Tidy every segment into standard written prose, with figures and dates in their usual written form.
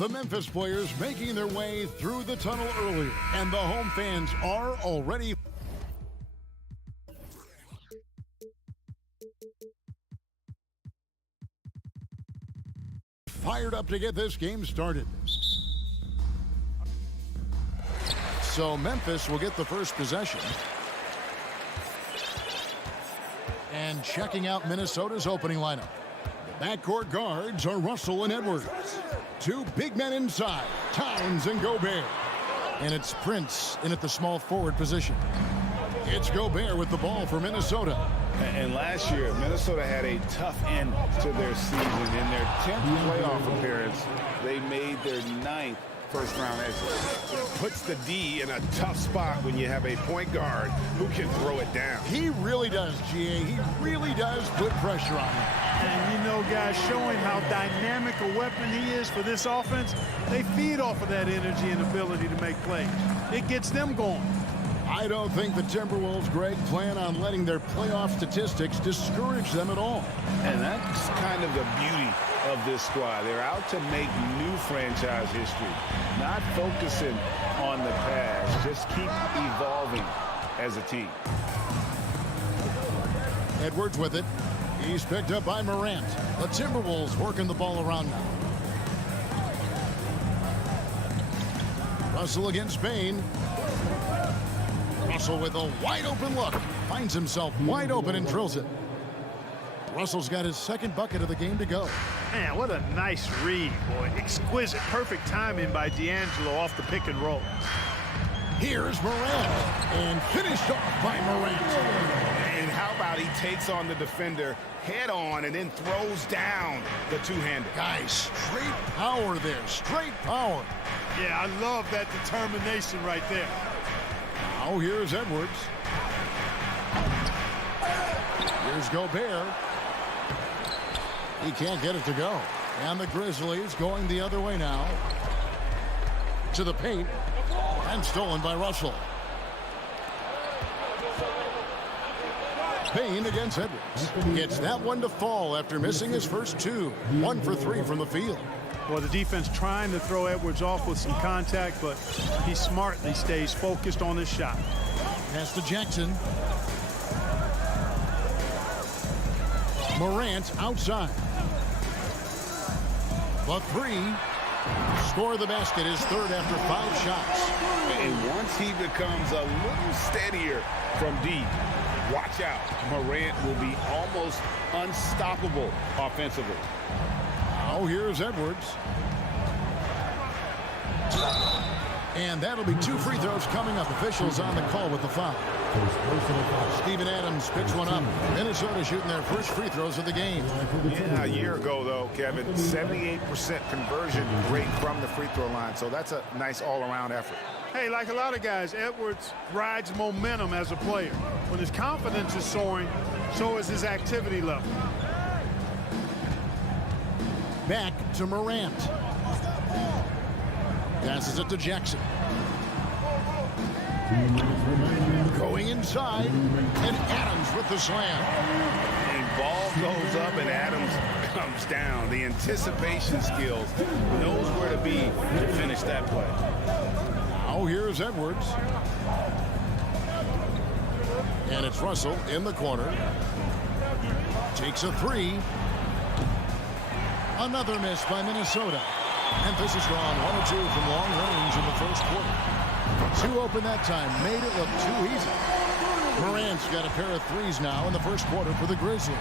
The Memphis players making their way through the tunnel earlier, and the home fans are already fired up to get this game started. So Memphis will get the first possession. And checking out Minnesota's opening lineup. The backcourt guards are Russell and Edwards. Two big men inside, Towns and Gobert. And it's Prince in at the small forward position. It's Gobert with the ball for Minnesota. And last year, Minnesota had a tough end to their season. In their 10th playoff appearance, they made their 9th first-round exit. Puts the D in a tough spot when you have a point guard who can throw it down. He really does, GA. He really does put pressure on him. And, you know, guys, showing how dynamic a weapon he is for this offense, they feed off of that energy and ability to make plays. It gets them going. I don't think the Timberwolves, Greg, plan on letting their playoff statistics discourage them at all. And that's kind of the beauty of this squad. They're out to make new franchise history, not focusing on the past, just keep evolving as a team. Edwards with it. He's picked up by Morant. The Timberwolves working the ball around now. Russell against Bain. Russell with a wide open look. Finds himself wide open and drills it. Russell's got his second bucket of the game to go. Man, what a nice read, boy. Exquisite, perfect timing by D'Angelo off the pick and roll. Here's Morant. And finished off by Morant. And how about he takes on the defender head on and then throws down the two-hander. Guys, straight power there. Straight power. Yeah, I love that determination right there. Now here's Edwards. Here's Gobert. He can't get it to go. And the Grizzlies going the other way now. To the paint. And stolen by Russell. Payne against Edwards. Gets that one to fall after missing his first two. 1 for 3 from the field. Well, the defense trying to throw Edwards off with some contact, but he smartly stays focused on his shot. Pass to Jackson. Morant outside. The three. Score the basket, his third after 5 shots. And once he becomes a little steadier from deep, watch out. Morant will be almost unstoppable offensively. Now here's Edwards. And that'll be 2 free throws coming up. Officials on the call with the foul. Steven Adams picks one up. Minnesota shooting their first free throws of the game. Yeah, a year ago, though, Kevin, 78% conversion rate from the free throw line. So that's a nice all-around effort. Hey, like a lot of guys, Edwards rides momentum as a player. When his confidence is soaring, so is his activity level. Back to Morant. Passes it to Jackson. Going inside, and Adams with the slam. And ball goes up, and Adams comes down. The anticipation skills, knows where to be to finish that play. Now here's Edwards. And it's Russell in the corner. Takes a 3. Another miss by Minnesota. Memphis is drawn 1 or 2 from long range in the first quarter. 2 open that time, made it look too easy. Morant's got a pair of 3s now in the first quarter for the Grizzlies.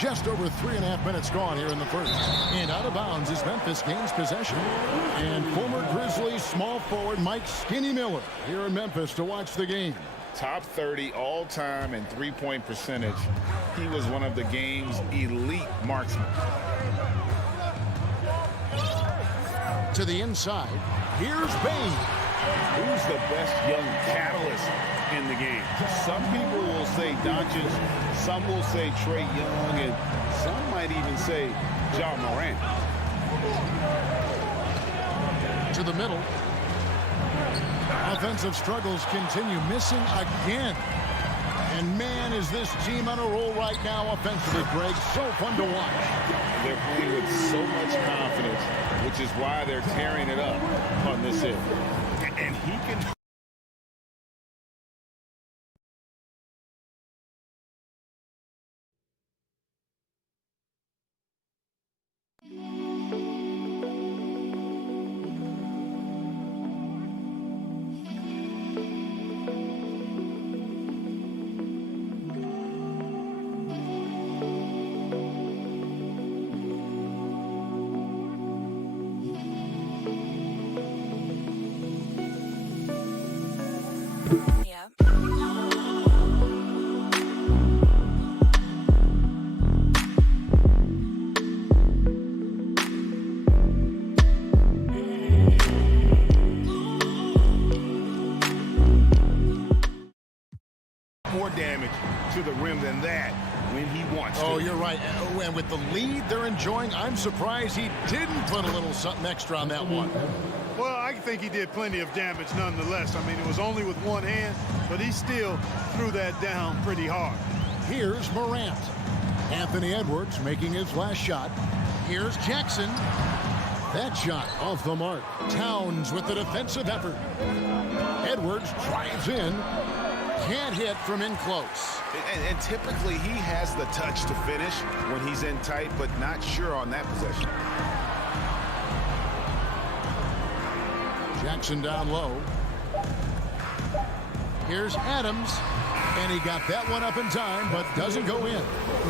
Just over 3.5 minutes gone here in the first. And out of bounds is Memphis gains possession. And former Grizzlies small forward Mike Skinny Miller here in Memphis to watch the game. Top 30 all-time in three-point percentage. He was one of the game's elite marksmen. To the inside, here's Bain. Who's the best young catalyst in the game? Some people will say Doncic, some will say Trae Young, and some might even say John Morant. To the middle. Offensive struggles continue, missing again. And man, is this team on a roll right now offensively, Greg. So fun to watch. They're playing with so much confidence, which is why they're tearing it up on this hit. And he can... More damage to the rim than that when he wants to. Oh, you're right. And with the lead they're enjoying, I'm surprised he didn't put a little something extra on that one. Well, I think he did plenty of damage nonetheless. I mean, it was only with one hand, but he still threw that down pretty hard. Here's Morant. Anthony Edwards making his last shot. Here's Jackson. That shot off the mark. Towns with the defensive effort. Edwards drives in. Can't hit from in close. And typically he has the touch to finish when he's in tight, but not sure on that possession. Jackson down low. Here's Adams. And he got that one up in time, but doesn't go in.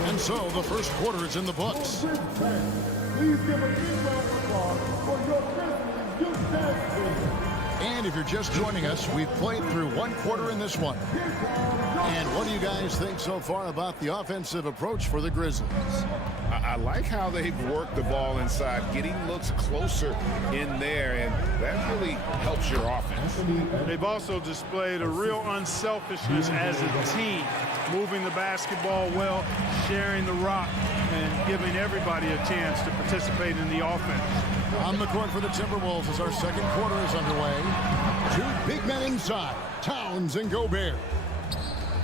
And so the first quarter is in the books. Please give a big round of applause for your Grizzlies youth dance team. And if you're just joining us, we've played through one quarter in this one. And what do you guys think so far about the offensive approach for the Grizzlies? I like how they've worked the ball inside, getting looks closer in there, and that really helps your offense. They've also displayed a real unselfishness as a team, moving the basketball well, sharing the rock, and giving everybody a chance to participate in the offense. On the court for the Timberwolves as our second quarter is underway. Two big men inside, Towns and Gobert.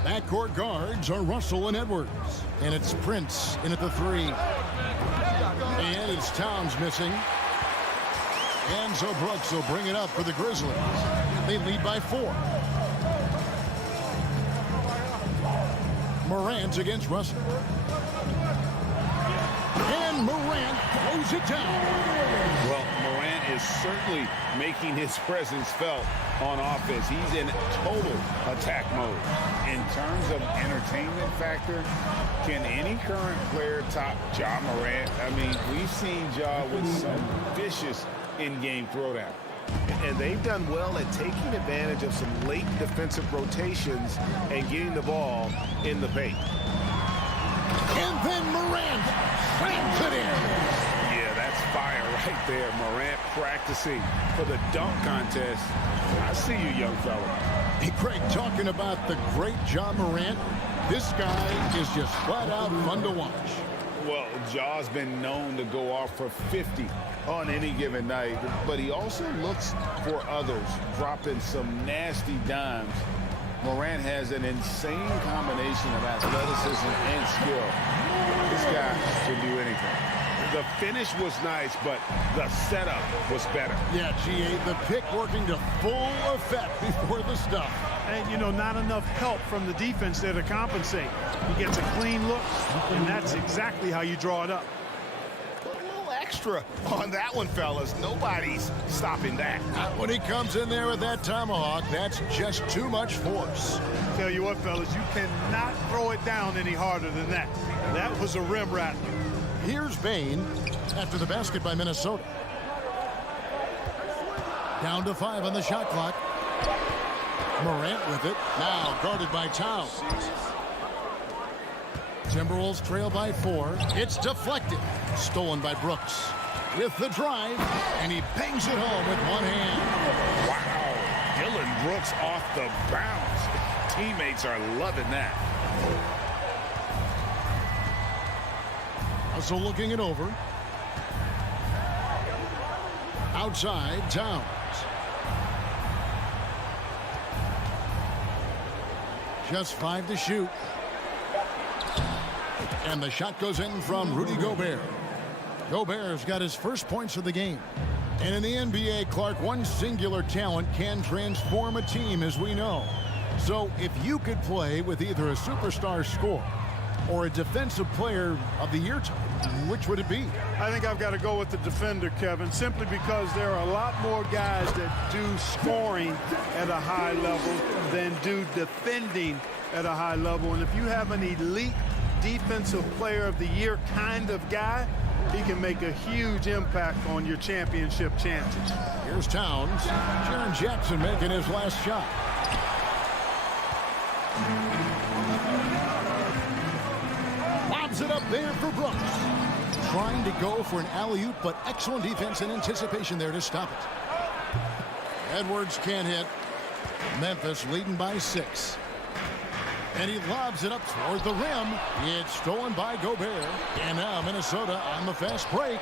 Backcourt guards are Russell and Edwards. And it's Prince in at the three. And it's Towns missing. And so Brooks will bring it up for the Grizzlies. They lead by 4. Morant against Russell. And Morant throws it down. Well, Morant is certainly making his presence felt on offense. He's in total attack mode. In terms of entertainment factor, can any current player top Ja Morant? I mean, we've seen Ja with some vicious in-game throwdown. And they've done well at taking advantage of some late defensive rotations and getting the ball in the paint. And then Morant slams it in. Yeah, that's fire right there. Morant practicing for the dunk contest. I see you, young fella. Hey, Craig, talking about the great Ja Morant, this guy is just flat out fun to watch. Well, Ja's been known to go off for 50 on any given night, but he also looks for others, dropping some nasty dimes. Morant has an insane combination of athleticism and skill. This guy can do anything. The finish was nice, but the setup was better. Yeah, G8, the pick working to full effect before the stuff. And, you know, not enough help from the defense there to compensate. He gets a clean look, and that's exactly how you draw it up. A little extra on that one, fellas. Nobody's stopping that. When he comes in there with that tomahawk, that's just too much force. Tell you what, fellas, you cannot throw it down any harder than that. That was a rim rattler. Here's Bane after the basket by Minnesota. Down to 5 on the shot clock. Morant with it. Now guarded by Towns. Timberwolves trail by 4. It's deflected. Stolen by Brooks. With the drive. And he bangs it home with one hand. Wow. Dylan Brooks off the bounce. Teammates are loving that. Also looking it over. Outside, Towns. Just 5 to shoot. And the shot goes in from Rudy Gobert. Gobert's got his first points of the game. And in the NBA, Clark, one singular talent can transform a team, as we know. So if you could play with either a superstar scorer or a defensive player of the year type, which would it be? I think I've got to go with the defender, Kevin, simply because there are a lot more guys that do scoring at a high level than do defending at a high level. And if you have an elite defensive player of the year kind of guy, he can make a huge impact on your championship chances. Here's Towns. Jaren Jackson making his last shot. Lobs it up there for Brooks. Trying to go for an alley-oop, but excellent defense and anticipation there to stop it. Edwards can't hit. Memphis leading by 6. And he lobs it up toward the rim. It's stolen by Gobert. And now Minnesota on the fast break.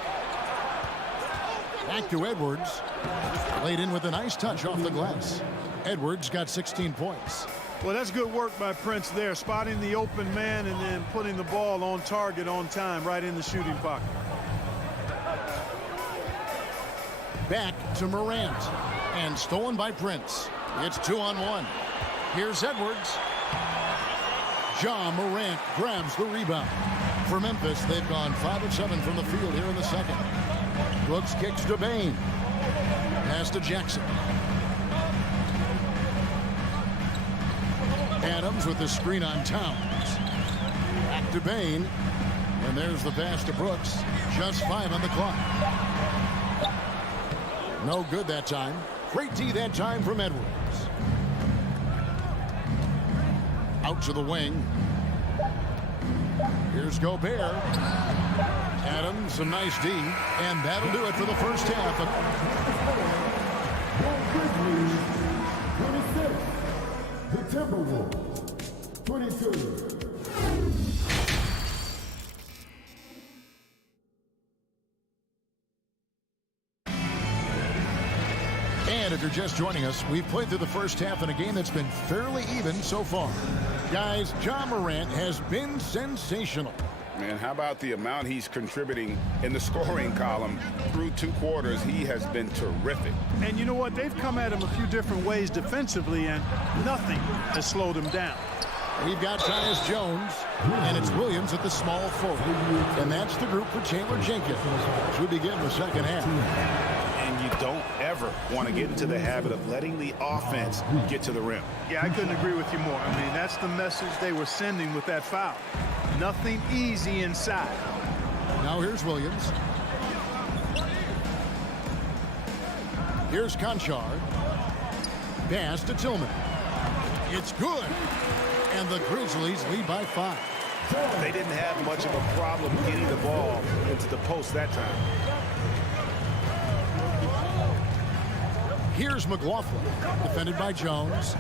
Back to Edwards. Laid in with a nice touch off the glass. Edwards got 16 points. Well, that's good work by Prince there, spotting the open man and then putting the ball on target on time, right in the shooting pocket. Back to Morant. And stolen by Prince. It's 2-on-1. Here's Edwards. Ja Morant grabs the rebound. For Memphis, they've gone 5 of 7 from the field here in the second. Brooks kicks to Bane. Pass to Jackson. Adams with the screen on Towns. Back to Bane. And there's the pass to Brooks. Just 5 on the clock. No good that time. Great D that time from Edwards. Out to the wing. Here's Gobert. Adams, a nice D. And that'll do it for the first half. The Timberwolves, 22. And if you're just joining us, we've played through the first half in a game that's been fairly even so far. Guys, Ja Morant has been sensational. Man, how about the amount he's contributing in the scoring column through 2 quarters? He has been terrific. And you know what? They've come at him a few different ways defensively, and nothing has slowed him down. We've got Tyus Jones, and it's Williams at the small forward. And that's the group for Taylor Jenkins as we begin the second half. And you don't ever want to get into the habit of letting the offense get to the rim. Yeah, I couldn't agree with you more. I mean, that's the message they were sending with that foul. Nothing easy inside. Now here's Williams. Here's Conchar. Pass to Tillman. It's good. And the Grizzlies lead by 5. They didn't have much of a problem getting the ball into the post that time. Here's McLaughlin. Defended by Jones.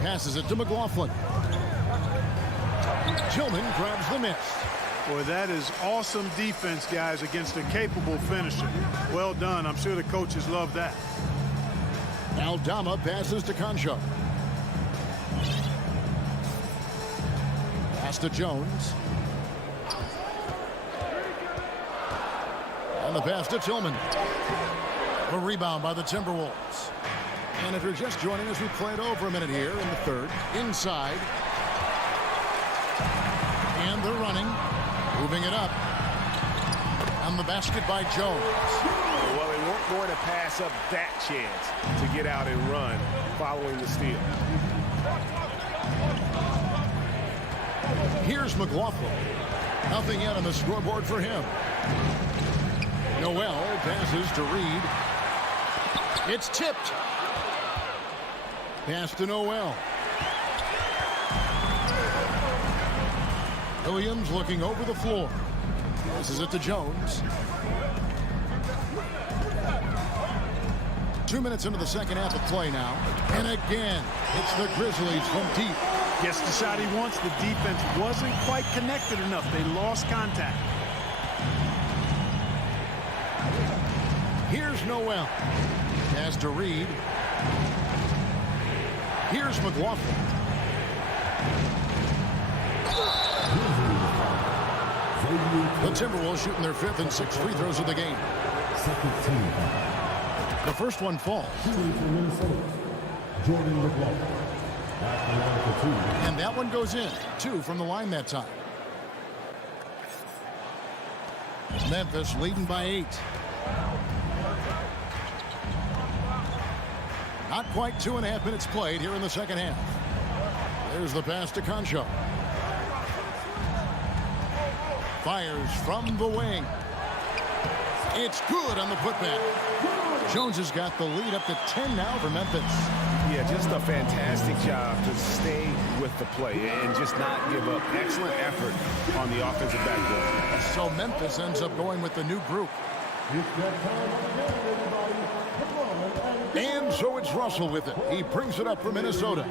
Passes it to McLaughlin. Tillman grabs the miss. Boy, that is awesome defense, guys, against a capable finisher. Well done. I'm sure the coaches love that. Aldama passes to Conchar. Pass to Jones. And the pass to Tillman. A rebound by the Timberwolves. And if you're just joining us, we played over a minute here in the third. Inside. And they're running. Moving it up. And the basket by Jones. Well, they weren't going to pass up that chance to get out and run following the steal. Here's McLaughlin. Nothing yet on the scoreboard for him. Noel passes to Reed. It's tipped. Pass to Noel. Williams looking over the floor. Passes it to Jones. 2 minutes into the second half of play now. And again, it's the Grizzlies from deep. Gets the shot he wants. The defense wasn't quite connected enough. They lost contact. Here's Noel. Pass to Reed. Here's McLaughlin. The Timberwolves shooting their 5th and 6th free throws of the game. Second team. The first one falls. Shooting for Minnesota, Jordan McLaughlin. At the line for 2. And that one goes in. 2 from the line that time. Memphis leading by 8. Not quite 2.5 minutes played here in the second half. There's the pass to Concho. Fires from the wing. It's good on the putback. Jones has got the lead up to 10 now for Memphis. Yeah, just a fantastic job to stay with the play and just not give up. Excellent effort on the offensive backboard. So Memphis ends up going with the new group. And so it's Russell with it. He brings it up for Minnesota.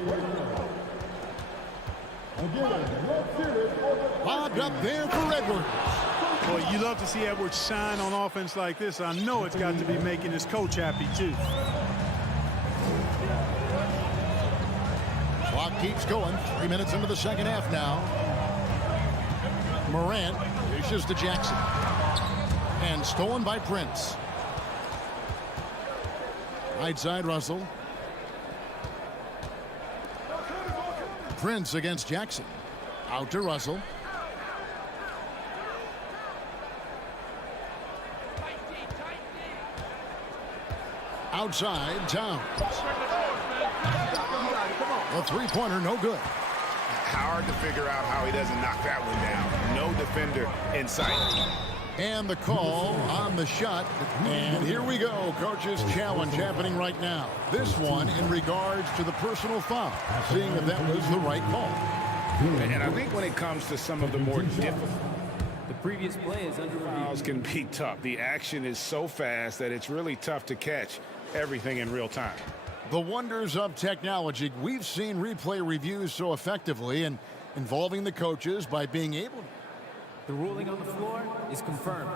Lobbed up there for Edwards. Well, you love to see Edwards shine on offense like this. I know it's got to be making his coach happy, too. Clock keeps going. 3 minutes into the second half now. Morant dishes to Jackson. And stolen by Prince. Right side, Russell. Prince against Jackson. Out to Russell. Outside, Towns. A three-pointer, no good. Hard to figure out how he doesn't knock that one down. No defender in sight. And the call on the shot. And here we go. Coach's challenge happening right now. This one in regards to the personal foul. Seeing if that was the right call. And I think when it comes to some of the more difficult The previous play is under review. fouls can be tough. The action is so fast that it's really tough to catch everything in real time. The wonders of technology. We've seen replay reviews so effectively and involving the coaches by being able to. The ruling on the floor is confirmed.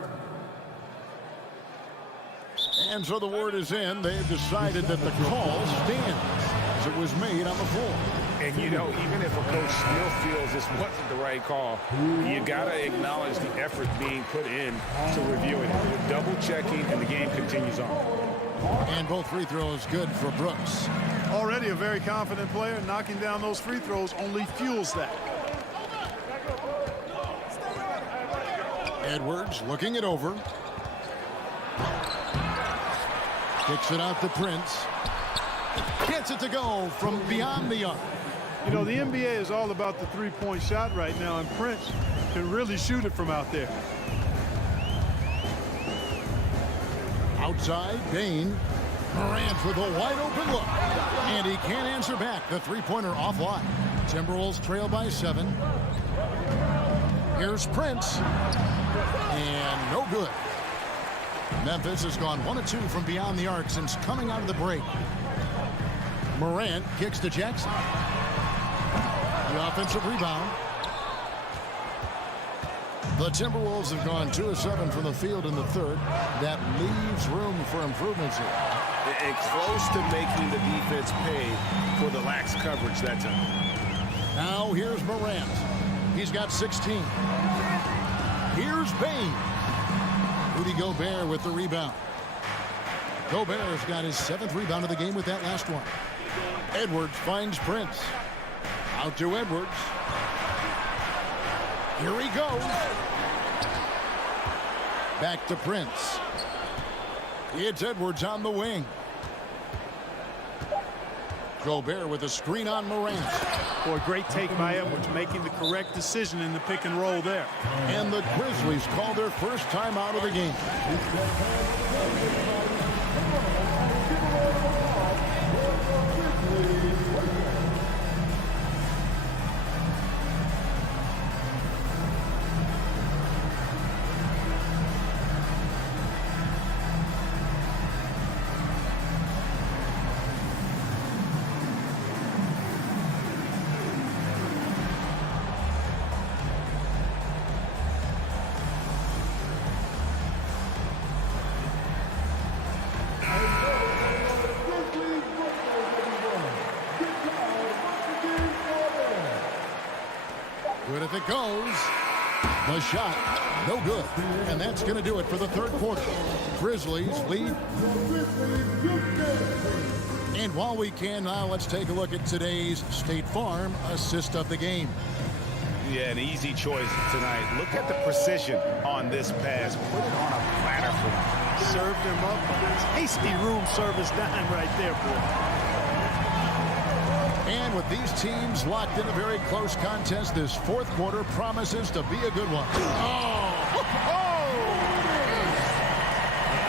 And so the word is in. They've decided that the call stands as it was made on the floor. And, you know, even if a coach still feels this wasn't the right call, you got to acknowledge the effort being put in to reviewing it. You're double-checking, and the game continues on. And both free throws good for Brooks. Already a very confident player. Knocking down those free throws only fuels that. Edwards looking it over. Kicks it out to Prince. Gets it to go from beyond the arc. You know, the NBA is all about the three-point shot right now, and Prince can really shoot it from out there. Outside, Bain. Morant with a wide-open look. And he can't answer back. The three-pointer offline. Timberwolves trail by 7. Here's Prince. And no good. Memphis has gone 1 of 2 from beyond the arc since coming out of the break. Morant kicks to Jackson. The offensive rebound. The Timberwolves have gone 2 of 7 from the field in the third. That leaves room for improvements here. And close to making the defense pay for the lax coverage that time. Now here's Morant. He's got 16. Here's Bain. Rudy Gobert with the rebound. Gobert's got his 7th rebound of the game with that last one. Edwards finds Prince. Out to Edwards. Here he goes. Back to Prince. It's Edwards on the wing. Gobert with a screen on Morant. Boy, great take by Edwards, making the correct decision in the pick and roll there. And the Grizzlies call their first time out of the game. Good if it goes. The shot, no good. And that's going to do it for the third quarter. Grizzlies lead. And while we can now, let's take a look at today's State Farm assist of the game. Yeah, an easy choice tonight. Look at the precision on this pass. Put it on a platter for him. Served him up. Tasty room service dime right there, boy. And with these teams locked in a very close contest, this fourth quarter promises to be a good one.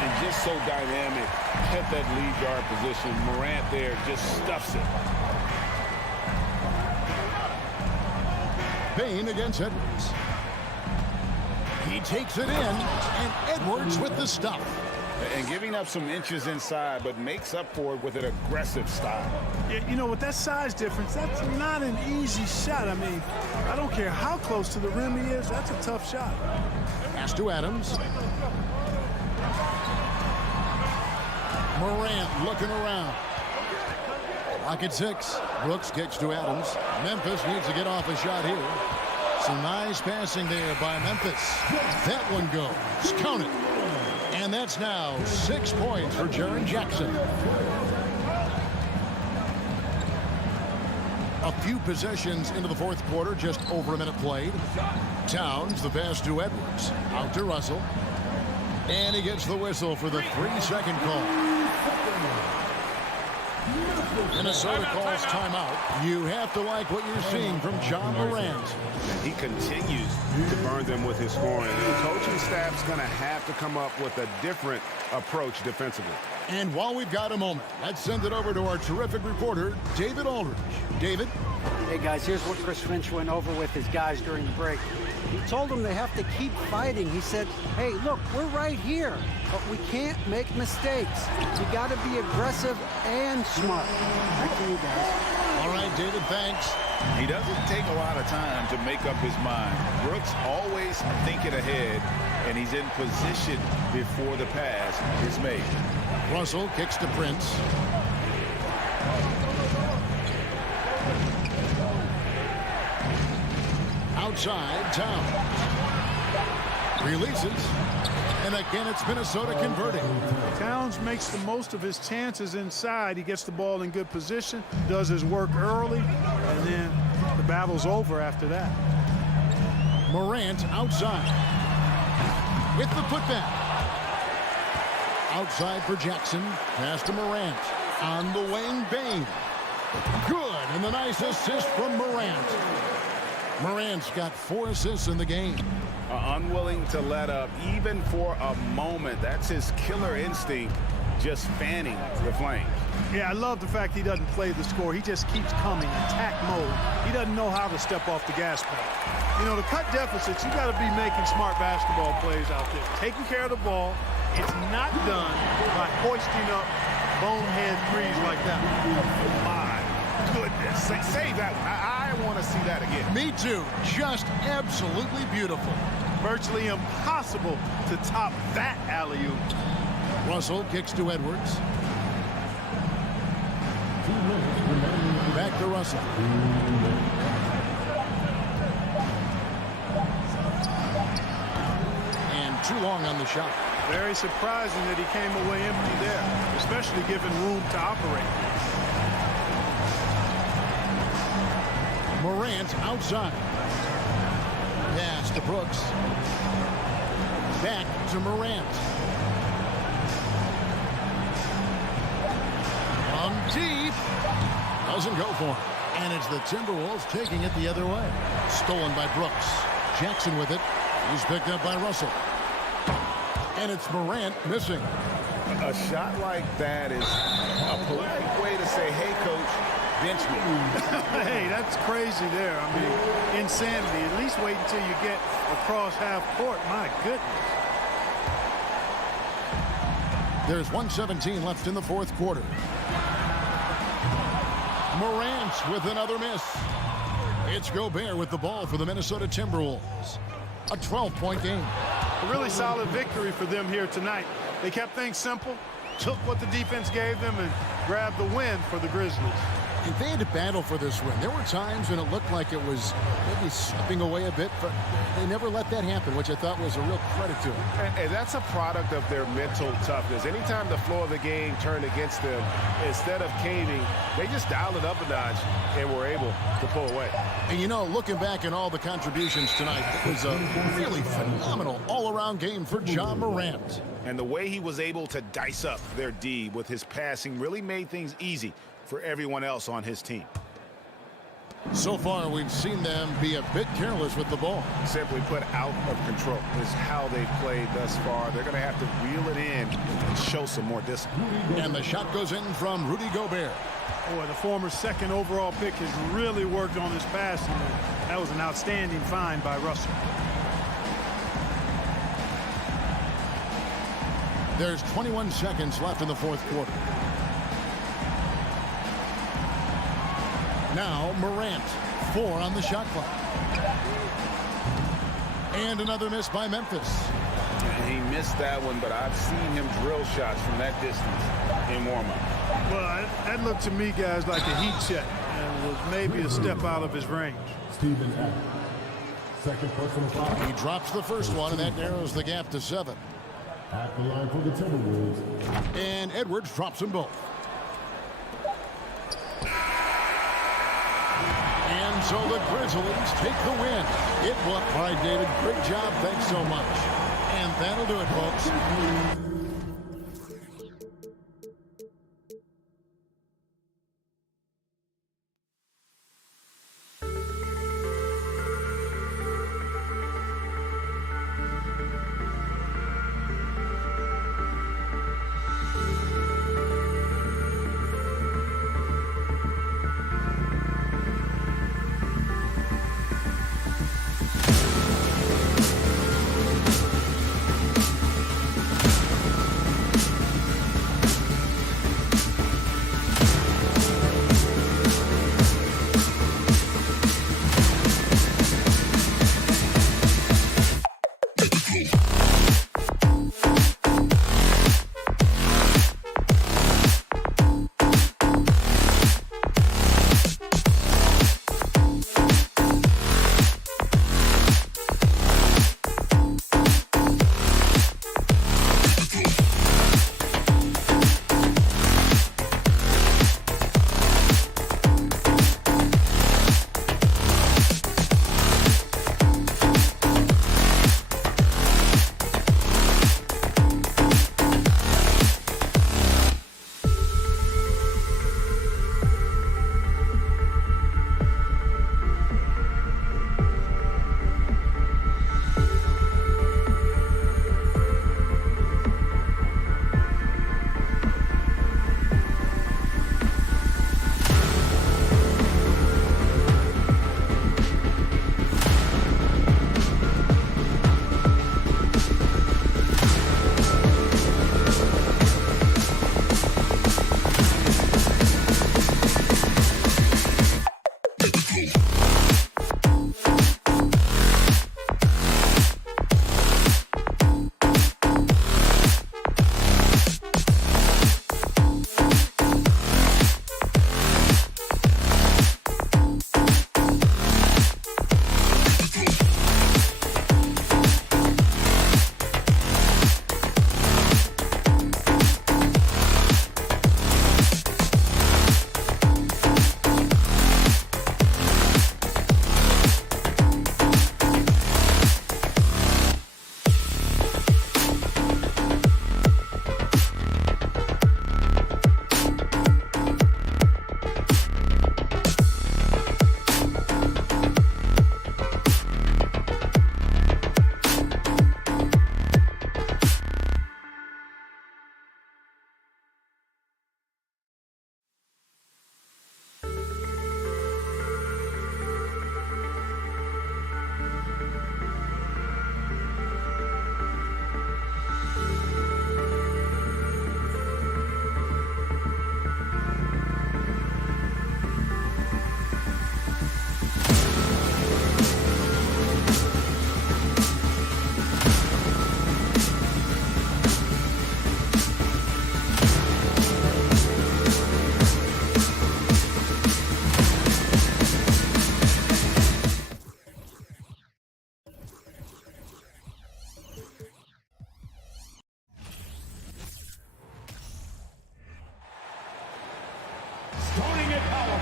And just so dynamic at that lead guard position. Morant there just stuffs it. Bain against Edwards. He takes it in, and Edwards with the stuff. And giving up some inches inside, but makes up for it with an aggressive style. Yeah, you know, with that size difference, that's not an easy shot. I mean, I don't care how close to the rim he is, that's a tough shot. Pass to Adams. Morant looking around. Lock at 6. Brooks kicks to Adams. Memphis needs to get off a shot here. Some nice passing there by Memphis. That one goes. Count it. And that's now 6 points for Jaren Jackson. A few possessions into the fourth quarter, just over a minute played. Towns, the pass to Edwards. Out to Russell. And he gets the whistle for the 3-second call. Minnesota calls timeout. You have to like what you're seeing from John Morant. And he continues to burn them with his scoring. The coaching staff's going to have to come up with a different approach defensively. And while we've got a moment, let's send it over to our terrific reporter, David Aldridge. David? Hey, guys, here's what Chris Finch went over with his guys during the break. He told them they have to keep fighting. He said, hey, look, we're right here, but we can't make mistakes. You got to be aggressive and smart. Back to you, guys. All right, David, thanks. He doesn't take a lot of time to make up his mind. Brooks always thinking ahead, and he's in position before the pass is made. Russell kicks to Prince. Outside, Towns. Releases. And again, it's Minnesota converting. Towns makes the most of his chances inside. He gets the ball in good position, does his work early, and then the battle's over after that. Morant outside. With the putback. Outside for Jackson. Pass to Morant. On the wing, Bain. Good. And the nice assist from Morant. Morant's got 4 assists in the game. Unwilling to let up even for a moment. That's his killer instinct, just fanning the flames. Yeah, I love the fact he doesn't play the score. He just keeps coming, attack mode. He doesn't know how to step off the gas pedal. You know, to cut deficits, you got to be making smart basketball plays out there. Taking care of the ball. It's not done by hoisting up bonehead threes like that. My goodness. Save that one. I want to see that again. Me too. Just absolutely beautiful. Virtually impossible to top that alley-oop. Russell kicks to Edwards. Back to Russell. And too long on the shot. Very surprising that he came away empty there, especially given room to operate. Morant outside. Pass to Brooks. Back to Morant. From deep. Doesn't go for him. And it's the Timberwolves taking it the other way. Stolen by Brooks. Jackson with it. He's picked up by Russell. And it's Morant missing. A shot like that is a polite way to say, hey, coach, bench me. Hey, that's crazy there. I mean, insanity. At least wait until you get across half court. My goodness. There's 1:17 left in the fourth quarter. Morant with another miss. It's Gobert with the ball for the Minnesota Timberwolves. A 12-point game. A really solid victory for them here tonight. They kept things simple, took what the defense gave them, and grabbed the win for the Grizzlies. They had to battle for this win. There were times when it looked like it was maybe slipping away a bit, but they never let that happen, which I thought was a real credit to them. And that's a product of their mental toughness. Anytime the flow of the game turned against them, instead of caving, they just dialed it up a notch and were able to pull away. And you know, looking back at all the contributions tonight, it was a really phenomenal all-around game for Ja Morant. And the way he was able to dice up their D with his passing really made things easy for everyone else on his team. So far, we've seen them be a bit careless with the ball. Simply put, out of control is how they've played thus far. They're going to have to reel it in and show some more discipline. And the shot goes in from Rudy Gobert. Boy, the former second overall pick has really worked on his passing. That was an outstanding find by Russell. There's 21 seconds left in the fourth quarter. Now Morant, 4 on the shot clock. And another miss by Memphis. He missed that one, but I've seen him drill shots from that distance in warm-up. Well, that looked to me, guys, like a heat check and was maybe a step out of his range. Stephen Adams. Second personal foul. He drops the first one, and that narrows the gap to 7. At the line for the Timberwolves. And Edwards drops them both. And so the Grizzlies take the win. It was. All right, David, great job. Thanks so much. And that'll do it, folks.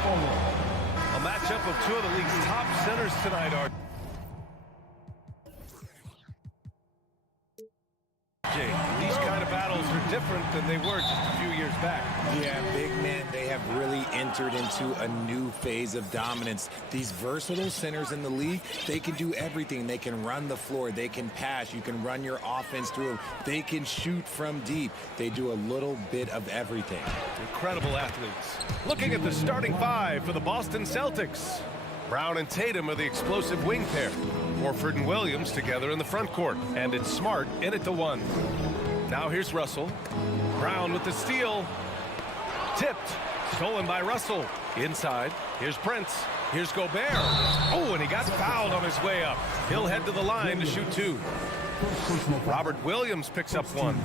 forward. A matchup of two of the league's top centers tonight are these kind of battles are different than they were just a few years back. Yeah, big men, they have really entered into a new phase of dominance. These versatile centers in the league, they can do everything. They can run the floor, they can pass, you can run your offense through them, they can shoot from deep. They do a little bit of everything. Incredible athletes. Looking at the starting five for the Boston Celtics. Brown and Tatum are the explosive wing pair. Horford and Williams together in the front court. And it's Smart in at the one. Now here's Russell. Brown with the steal. Tipped. Stolen by Russell. Inside. Here's Prince. Here's Gobert. Oh, and he got fouled on his way up. He'll head to the line to shoot two. Robert Williams picks up one.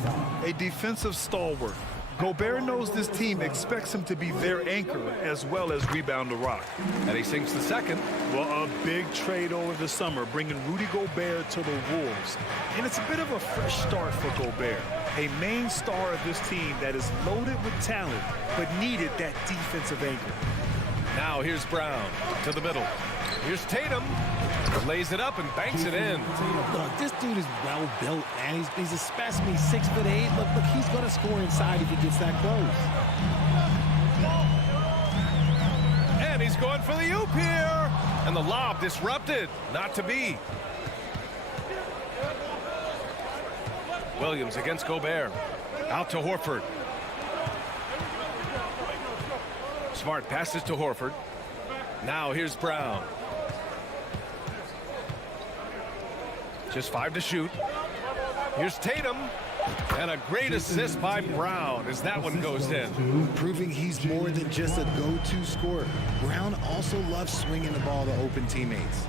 A defensive stalwart. Gobert knows this team expects him to be their anchor as well as rebound the rock. And he sinks the second. Well, a big trade over the summer, bringing Rudy Gobert to the Wolves. And it's a bit of a fresh start for Gobert, a main star of this team that is loaded with talent, but needed that defensive anchor. Now here's Brown to the middle. Here's Tatum. Lays it up and banks it in. Look, this dude is well built, man. He's a specimen. He's 6'8". Look, he's going to score inside if he gets that close. And he's going for the oop here. And the lob disrupted. Not to be. Williams against Gobert. Out to Horford. Smart passes to Horford. Now here's Brown. Just 5 to shoot. Here's Tatum. And a great assist by Brown as that one goes in. Proving he's more than just a go-to scorer. Brown also loves swinging the ball to open teammates.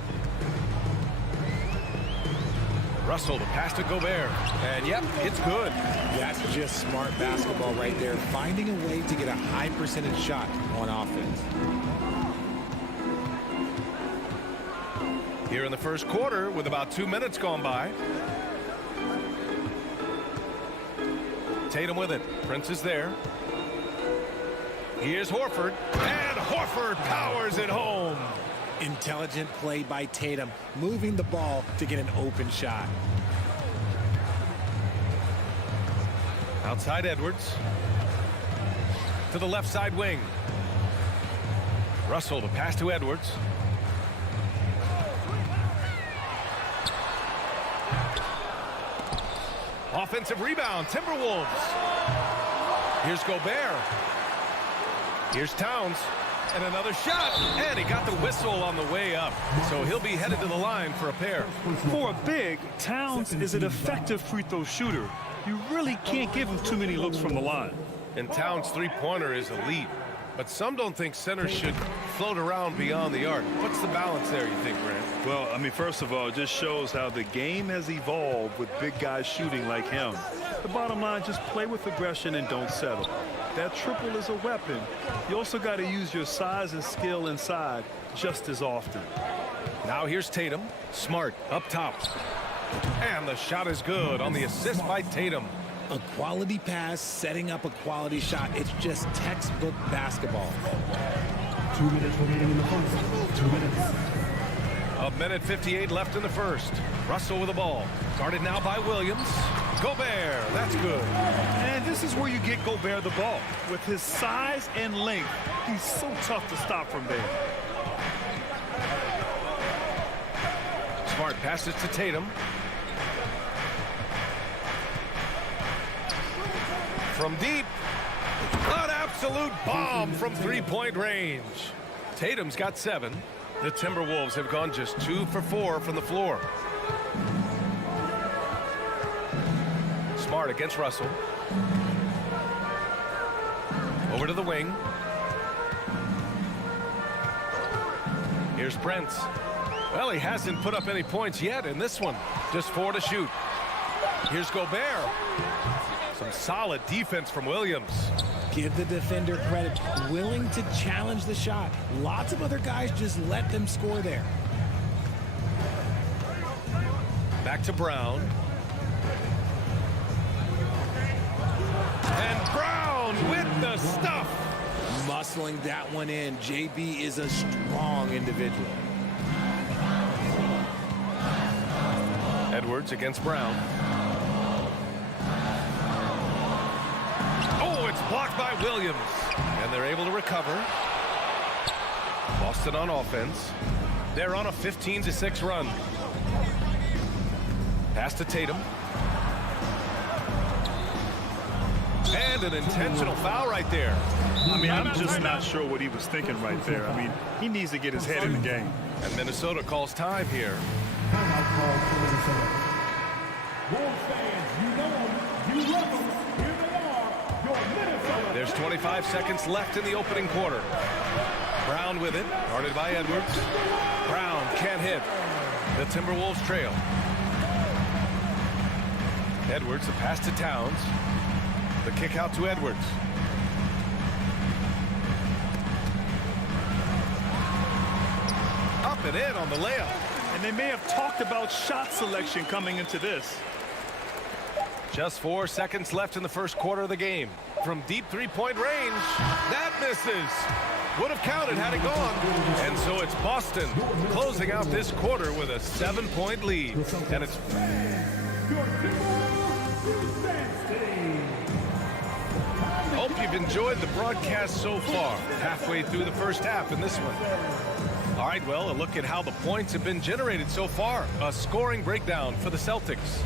Russell, the pass to Gobert. And yep, it's good. That's just smart basketball right there. Finding a way to get a high percentage shot on offense. Here in the first quarter with about 2 minutes gone by. Tatum with it. Prince is there. Here's Horford. And Horford powers it home. Intelligent play by Tatum, moving the ball to get an open shot. Outside Edwards. To the left side wing. Russell, the pass to Edwards. Offensive rebound, Timberwolves. Here's Gobert. Here's Towns. And another shot. And he got the whistle on the way up. So he'll be headed to the line for a pair. For a big, Towns is an effective free throw shooter. You really can't give him too many looks from the line. And Towns' three-pointer is elite. But some don't think centers should float around beyond the arc. What's the balance there, you think, Grant? Well, I mean, first of all, it just shows how the game has evolved with big guys shooting like him. The bottom line, just play with aggression and don't settle. That triple is a weapon. You also got to use your size and skill inside just as often. Now here's Tatum. Smart up top. And the shot is good on the assist by Tatum. A quality pass, setting up a quality shot. It's just textbook basketball. 2 minutes remaining in the first. 2 minutes. A minute 58 left in the first. Russell with the ball. Guarded now by Williams. Gobert, that's good. And this is where you get Gobert the ball. With his size and length, he's so tough to stop from there. Smart passes to Tatum. From deep, an absolute bomb from three-point range. Tatum's got 7. The Timberwolves have gone just 2 for 4 from the floor. Smart against Russell. Over to the wing. Here's Prince. Well, he hasn't put up any points yet in this one. Just 4 to shoot. Here's Gobert. Some solid defense from Williams. Give the defender credit. Willing to challenge the shot. Lots of other guys just let them score there. Back to Brown. And Brown with the stuff. muscling that one in. JB is a strong individual. Edwards against Brown. Oh, it's blocked by Williams. And they're able to recover. Boston on offense. They're on a 15-6 run. Pass to Tatum. And an intentional foul right there. I mean, I'm just not sure what he was thinking right there. I mean, he needs to get his head in the game. And Minnesota calls time here. There's 25 seconds left in the opening quarter. Brown with it, guarded by Edwards. Brown can't hit. The Timberwolves trail. Edwards, the pass to Towns. The kick out to Edwards. Up and in on the layup. And they may have talked about shot selection coming into this. Just 4 seconds left in the first quarter of the game. From deep three-point range, that misses. Would have counted had it gone. And so it's Boston closing out this quarter with a 7-point lead. And it's... Hope you've enjoyed the broadcast so far. Halfway through the first half in this one. All right, well, a look at how the points have been generated so far. A scoring breakdown for the Celtics.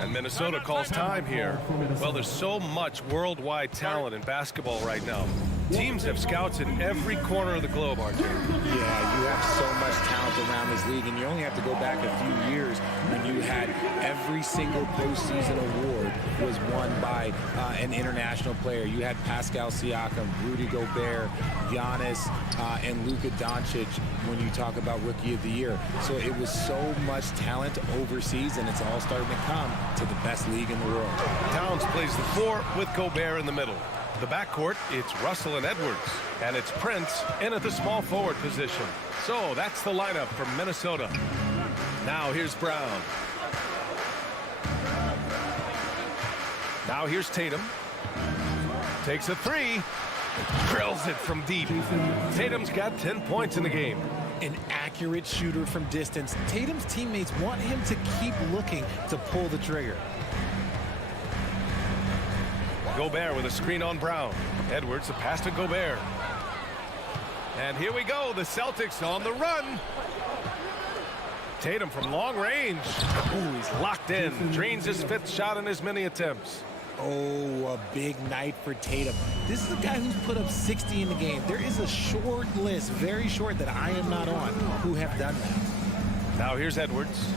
And Minnesota calls time here. Well, there's so much worldwide talent in basketball right now. Teams have scouts in every corner of the globe, RJ. Yeah, you have so much talent around this league, and you only have to go back a few years when you had every single postseason award was won by an international player. You had Pascal Siakam, Rudy Gobert, Giannis, and Luka Doncic when you talk about Rookie of the Year. So it was so much talent overseas, and it's all starting to come to the best league in the world. Towns plays the 4 with Gobert in the middle. The backcourt, it's Russell and Edwards. And it's Prince in at the small forward position. So that's the lineup from Minnesota. Now here's Brown. Now here's Tatum. Takes a 3. Drills it from deep. Tatum's got 10 points in the game. An accurate shooter from distance. Tatum's teammates want him to keep looking to pull the trigger. Gobert with a screen on Brown. Edwards, the pass to Gobert. And here we go, the Celtics on the run. Tatum from long range. Ooh, he's locked in. Drains his 5th shot in as many attempts. Oh, a big night for Tatum. This is a guy who's put up 60 in the game. There is a short list, very short, that I am not on, who have done that. Now here's Edwards.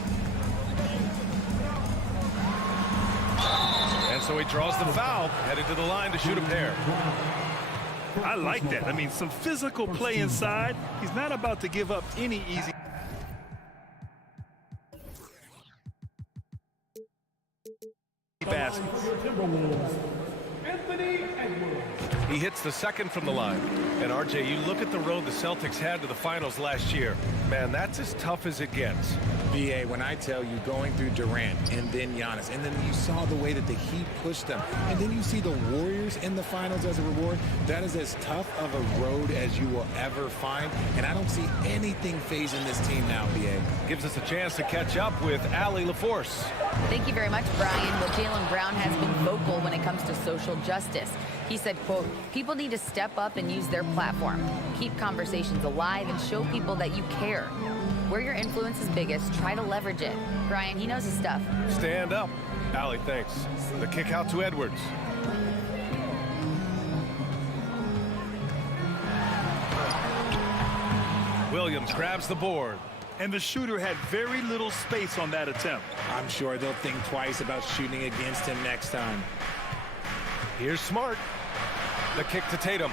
And so he draws the foul, headed to the line to shoot a pair. I like that. I mean, some physical play inside. He's not about to give up any easy. Basket. He hits the second from the line. And RJ, you look at the road the Celtics had to the finals last year. Man, that's as tough as it gets. BA, when I tell you going through Durant and then Giannis, and then you saw the way that the Heat pushed them, and then you see the Warriors in the finals as a reward, that is as tough of a road as you will ever find, and I don't see anything phasing this team now, BA. Gives us a chance to catch up with Allie LaForce. Thank you very much, Brian. Well, Jaylen Brown has been vocal when it comes to social justice. He said, quote, people need to step up and use their platform. Keep conversations alive and show people that you care. Where your influence is biggest, try to leverage it. Brian, he knows his stuff. Stand up. Allie, thanks. The kick out to Edwards. Williams grabs the board. And the shooter had very little space on that attempt. I'm sure they'll think twice about shooting against him next time. Here's Smart. The kick to Tatum.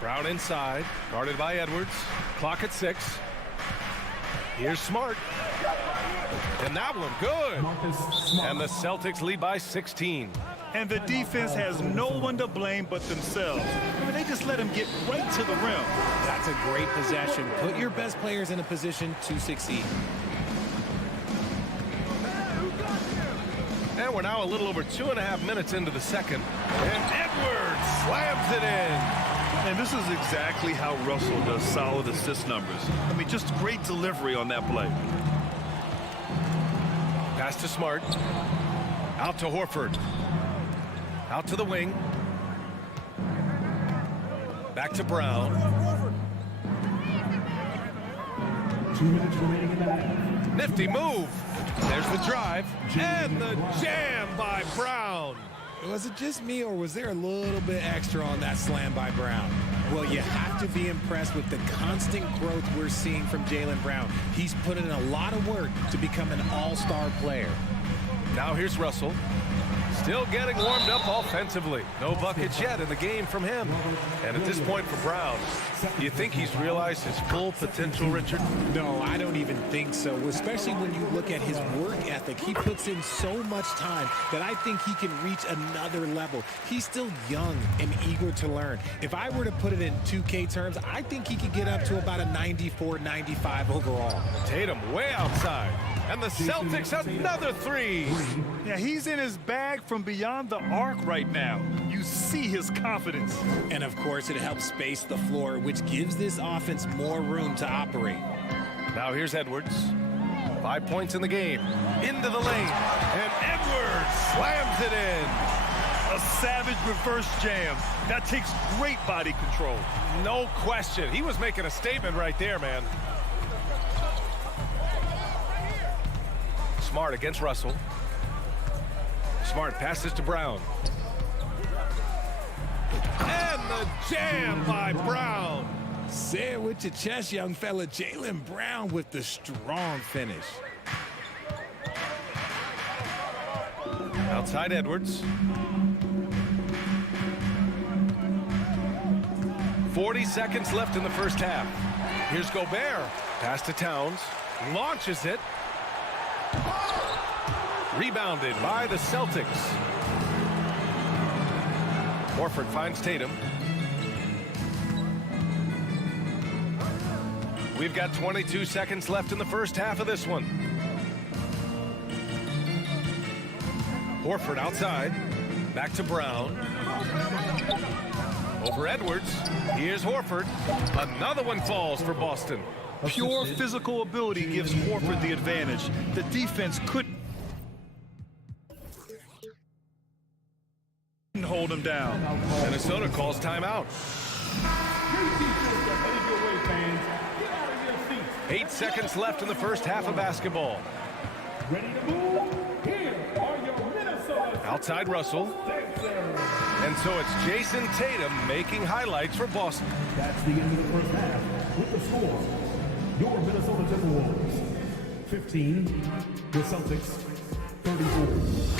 Brown inside, guarded by Edwards. Clock at 6. Here's Smart. And that one good. And the Celtics lead by 16. And the defense has no one to blame but themselves. I mean, they just let him get right to the rim. That's a great possession. Put your best players in a position to succeed. We're now a little over 2.5 minutes into the second. And Edwards slams it in. And this is exactly how Russell does solid assist numbers. I mean, just great delivery on that play. Pass to Smart. Out to Horford. Out to the wing. Back to Brown. 2 minutes remaining in the half. Nifty move. There's the drive. And the jam by Brown. Was it just me, or was there a little bit extra on that slam by Brown? Well, you have to be impressed with the constant growth we're seeing from Jaylen Brown. He's put in a lot of work to become an all-star player. Now here's Russell. Still getting warmed up offensively. No buckets yet in the game from him. And at this point for Brown, do you think he's realized his full potential, Richard? No, I don't even think so, especially when you look at his work ethic. He puts in so much time that I think he can reach another level. He's still young and eager to learn. If I were to put it in 2K terms, I think he could get up to about a 94, 95 overall. Tatum way outside. And the Celtics another three. Yeah, he's in his bag from beyond the arc right now. You see his confidence. And of course, it helps space the floor, which gives this offense more room to operate. Now here's Edwards. 5 points in the game. Into the lane. And Edwards slams it in. A savage reverse jam. That takes great body control. No question. He was making a statement right there, man. Smart against Russell. Smart passes to Brown. And the jam by Brown. Say it with your chest, young fella. Jaylen Brown with the strong finish. Outside Edwards. 40 seconds left in the first half. Here's Gobert. Pass to Towns. Launches it. Rebounded by the Celtics. Horford finds Tatum. We've got 22 seconds left in the first half of this one. Horford outside. Back to Brown. Over Edwards. Here's Horford. Another one falls for Boston. Pure physical ability gives Horford the advantage. The defense couldn't hold him down. Minnesota calls timeout. 8 seconds left in the first half of basketball. Ready to move? Here are your Minnesota. Outside Russell. And so it's Jason Tatum making highlights for Boston. That's the end of the first half. With the score, your Minnesota Timberwolves 15, the Celtics 34.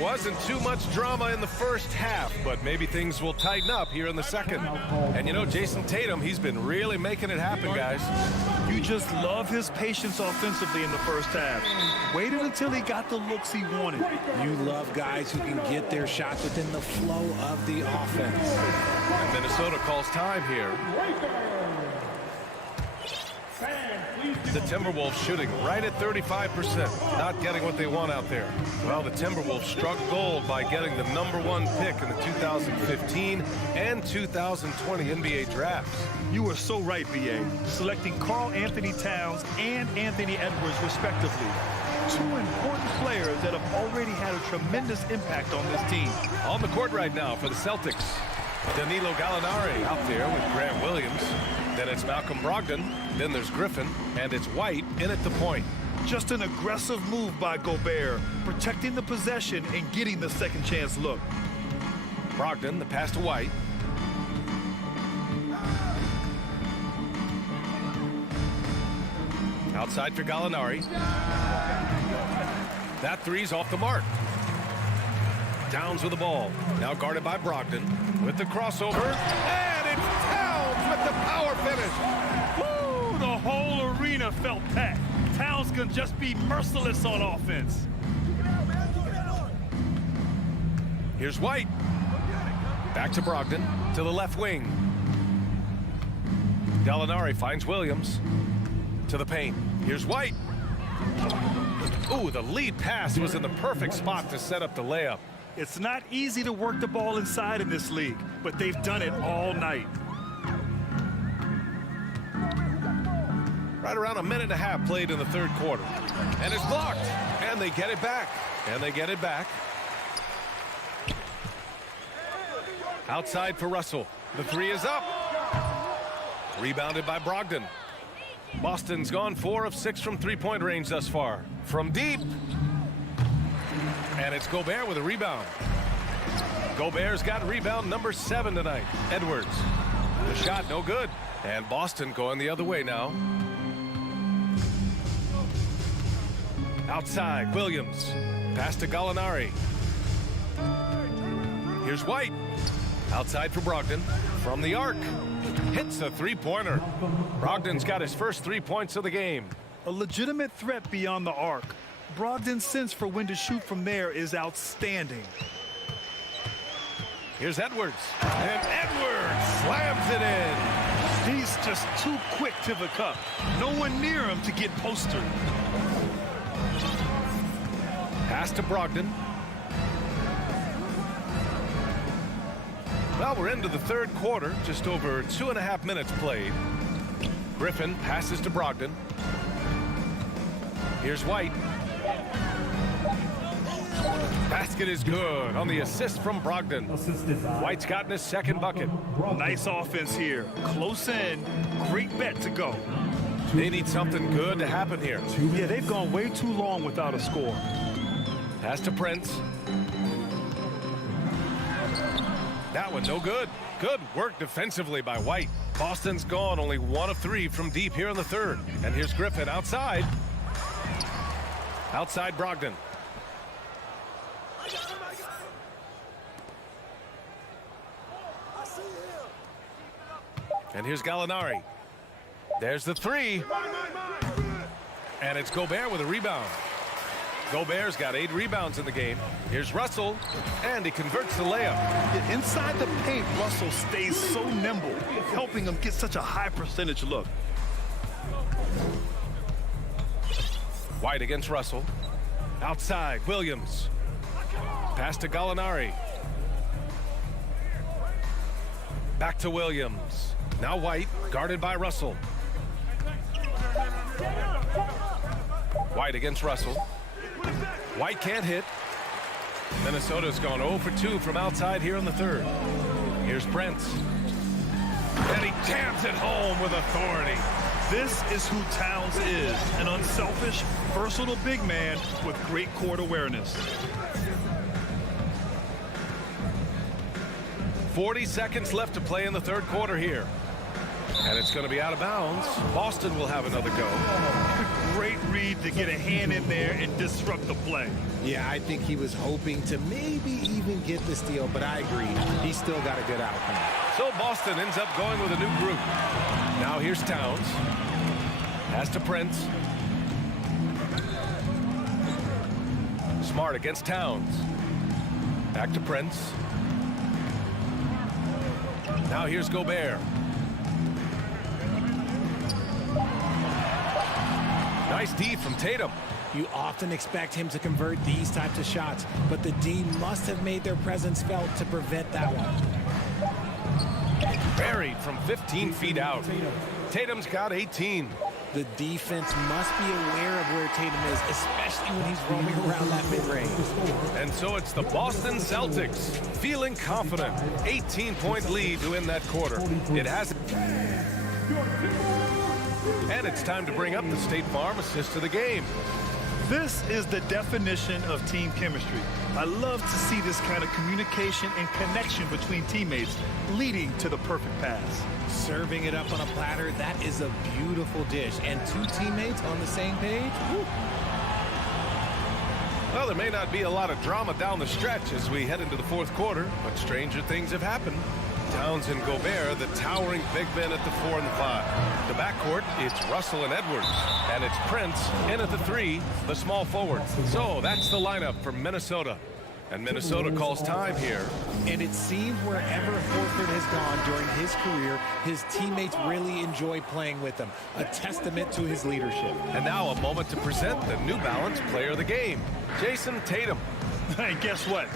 Wasn't too much drama in the first half, but maybe things will tighten up here in the second. And you know, Jason Tatum, he's been really making it happen, guys. You just love his patience offensively in the first half. Waited until he got the looks he wanted. You love guys who can get their shots within the flow of the offense. And Minnesota calls time here. The Timberwolves shooting right at 35%, not getting what they want out there. Well, the Timberwolves struck gold by getting the #1 pick in the 2015 and 2020 NBA drafts. You were so right, B.A. Selecting Karl Anthony Towns and Anthony Edwards, respectively. Two important players that have already had a tremendous impact on this team. On the court right now for the Celtics, Danilo Gallinari out there with Grant Williams. Then it's Malcolm Brogdon. Then there's Griffin. And it's White in at the point. Just an aggressive move by Gobert, protecting the possession and getting the second chance look. Brogdon, the pass to White. Outside for Gallinari. That three's off the mark. Towns with the ball. Now guarded by Brogdon. With the crossover. And it's Towns with the power finish. Woo! The whole arena felt packed. Towns can just be merciless on offense. Here's White. Back to Brogdon. To the left wing. Gallinari finds Williams to the paint. Here's White. Ooh, the lead pass was in the perfect spot to set up the layup. It's not easy to work the ball inside in this league, but they've done it all night. Right around a minute and a half played in the third quarter. And it's blocked. And they get it back. And they get it back. Outside for Russell. The three is up. Rebounded by Brogdon. Boston's gone 4 of 6 from three-point range thus far. From deep. And it's Gobert with a rebound. Gobert's got rebound number 7 tonight. Edwards. The shot no good. And Boston going the other way now. Outside, Williams. Pass to Gallinari. Here's White. Outside for Brogdon. From the arc. Hits a three-pointer. Brogdon's got his first 3 points of the game. A legitimate threat beyond the arc. Brogdon's sense for when to shoot from there is outstanding. Here's Edwards. And Edwards slams it in. He's just too quick to the cup. No one near him to get postered. Pass to Brogdon. Well, we're into the third quarter. Just over 2.5 minutes played. Griffin passes to Brogdon. Here's White. Basket is good on the assist from Brogdon. White's gotten his second bucket. Nice offense here. Close in. Great bet to go. They need something good to happen here. Yeah, they've gone way too long without a score. Pass to Prince. That one no good. Good work defensively by White. Boston's gone only 1 of 3 from deep here in the third. And here's Griffin outside. Outside Brogdon. And here's Gallinari. There's the three. And it's Gobert with a rebound. Gobert's got 8 rebounds in the game. Here's Russell, and he converts the layup. Inside the paint, Russell stays so nimble, helping him get such a high percentage look. White against Russell. Outside, Williams. Pass to Gallinari. Back to Williams. Now White, guarded by Russell. White against Russell. White can't hit. Minnesota's gone 0 for 2 from outside here in the third. Here's Prince. And he jams it home with authority. This is who Towns is, an unselfish, versatile big man with great court awareness. 40 seconds left to play in the third quarter here. And it's going to be out of bounds. Boston will have another go. Great read to get a hand in there and disrupt the play. Yeah, I think he was hoping to maybe even get the steal, but I agree. He still got a good outcome. So Boston ends up going with a new group. Now here's Towns. Pass to Prince. Smart against Towns. Back to Prince. Now here's Gobert. Nice D from Tatum. You often expect him to convert these types of shots, but the D must have made their presence felt to prevent that one. Buried from 15 feet out. Tatum's got 18. The defense must be aware of where Tatum is, especially when he's roaming around that mid-range. And so it's the Boston Celtics feeling confident. 18-point lead to win that quarter. It has. And it's time to bring up the State Farm assist of the game. This is the definition of team chemistry. I love to see this kind of communication and connection between teammates leading to the perfect pass. Serving it up on a platter, that is a beautiful dish. And 2 teammates on the same page? Woo. Well, there may not be a lot of drama down the stretch as we head into the fourth quarter, but stranger things have happened. Towns and Gobert, the towering big men at the 4 and the 5. The backcourt, it's Russell and Edwards. And it's Prince in at the 3, the small forward. So that's the lineup for Minnesota. And Minnesota calls time here. And it seems wherever Horford has gone during his career, his teammates really enjoy playing with him. A testament to his leadership. And now a moment to present the New Balance Player of the Game, Jason Tatum. And guess what?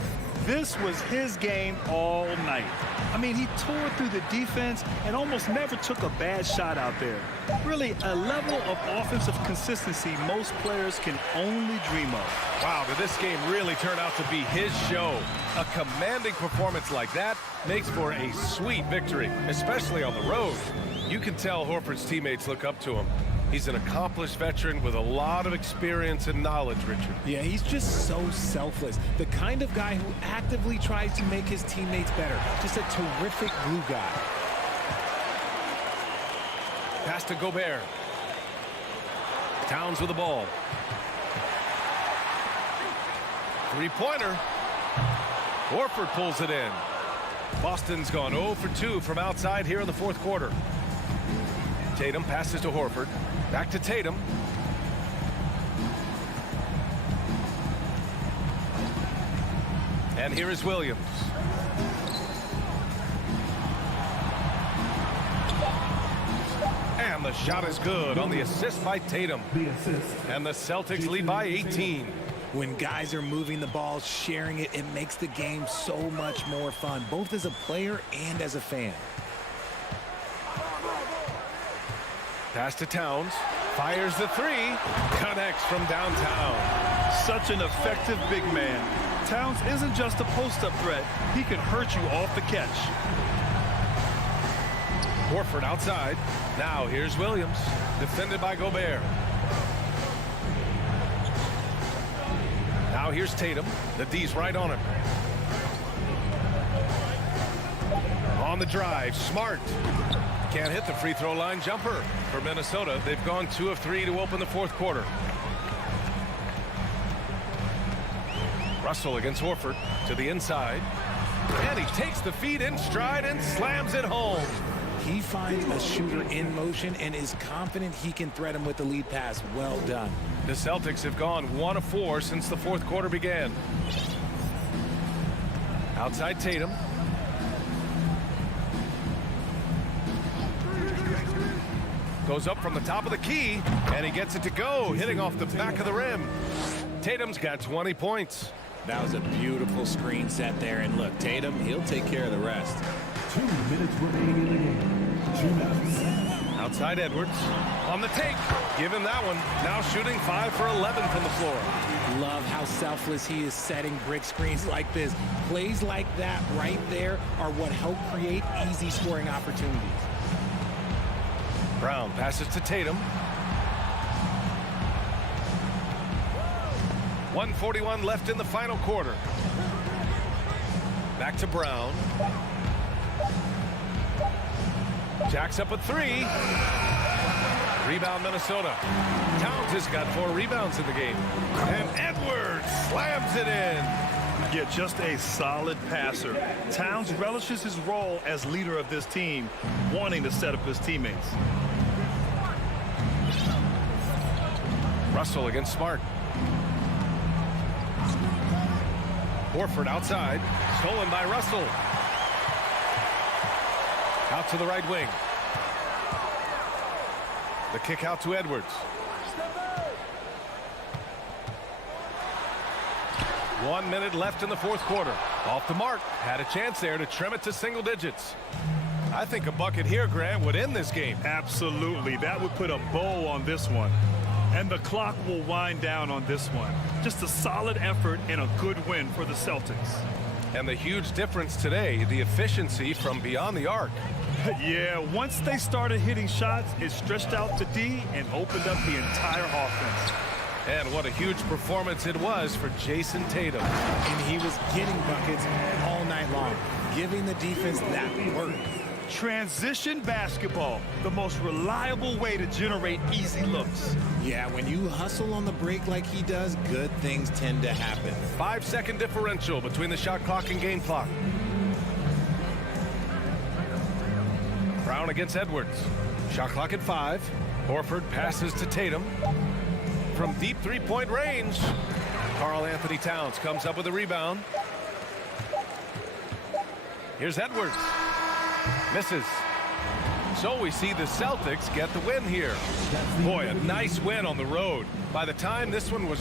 This was his game all night. I mean, he tore through the defense and almost never took a bad shot out there. Really, a level of offensive consistency most players can only dream of. Wow, did this game really turn out to be his show? A commanding performance like that makes for a sweet victory, especially on the road. You can tell Horford's teammates look up to him. He's an accomplished veteran with a lot of experience and knowledge, Richard. Yeah, he's just so selfless. The kind of guy who actively tries to make his teammates better. Just a terrific glue guy. Pass to Gobert. Towns with the ball. Three-pointer. Horford pulls it in. Boston's gone 0 for 2 from outside here in the fourth quarter. Tatum passes to Horford. Back to Tatum. And here is Williams. And the shot is good on the assist by Tatum. And the Celtics lead by 18. When guys are moving the ball, sharing it, it makes the game so much more fun, both as a player and as a fan. Pass to Towns. Fires the three. Connects from downtown. Such an effective big man. Towns isn't just a post-up threat. He can hurt you off the catch. Horford outside. Now here's Williams. Defended by Gobert. Now here's Tatum. The D's right on him. On the drive. Smart. Can't hit the free throw line jumper for Minnesota. They've gone 2 of 3 to open the fourth quarter. Russell against Horford to the inside. And he takes the feed in stride and slams it home. He finds a shooter in motion and is confident he can threat him with the lead pass. Well done. The Celtics have gone 1 of 4 since the fourth quarter began. Outside Tatum. Goes up from the top of the key, and he gets it to go, hitting off the back of the rim. Tatum's got 20 points. That was a beautiful screen set there, and look, Tatum, he'll take care of the rest. 2 minutes remaining in the game. 2 minutes. Outside Edwards. On the take. Give him that one. Now shooting 5 for 11 from the floor. Love how selfless he is setting brick screens like this. Plays like that right there are what help create easy scoring opportunities. Brown passes to Tatum. 1:41 left in the final quarter. Back to Brown. Jacks up a 3. Rebound Minnesota. Towns has got 4 rebounds in the game. And Edwards slams it in. Yeah, just a solid passer. Towns relishes his role as leader of this team, wanting to set up his teammates. Russell against Smart. Horford outside. Stolen by Russell. Out to the right wing. The kick out to Edwards. 1 minute left in the fourth quarter. Off the mark. Had a chance there to trim it to single digits. I think a bucket here, Grant, would end this game. Absolutely. That would put a bow on this one. And the clock will wind down on this one. Just a solid effort and a good win for the Celtics. And the huge difference today, the efficiency from beyond the arc. Yeah, once they started hitting shots, it stretched out to D and opened up the entire offense. And what a huge performance it was for Jason Tatum. And he was getting buckets all night long, giving the defense that work. Transition basketball, the most reliable way to generate easy looks. Yeah, when you hustle on the break like he does, good things tend to happen. 5-second differential between the shot clock and game clock. Brown against Edwards. Shot clock at 5. Horford passes to Tatum. From deep three-point range. Karl Anthony Towns comes up with a rebound. Here's Edwards. Misses. So we see the Celtics get the win here. Boy, a nice win on the road. By the time this one was...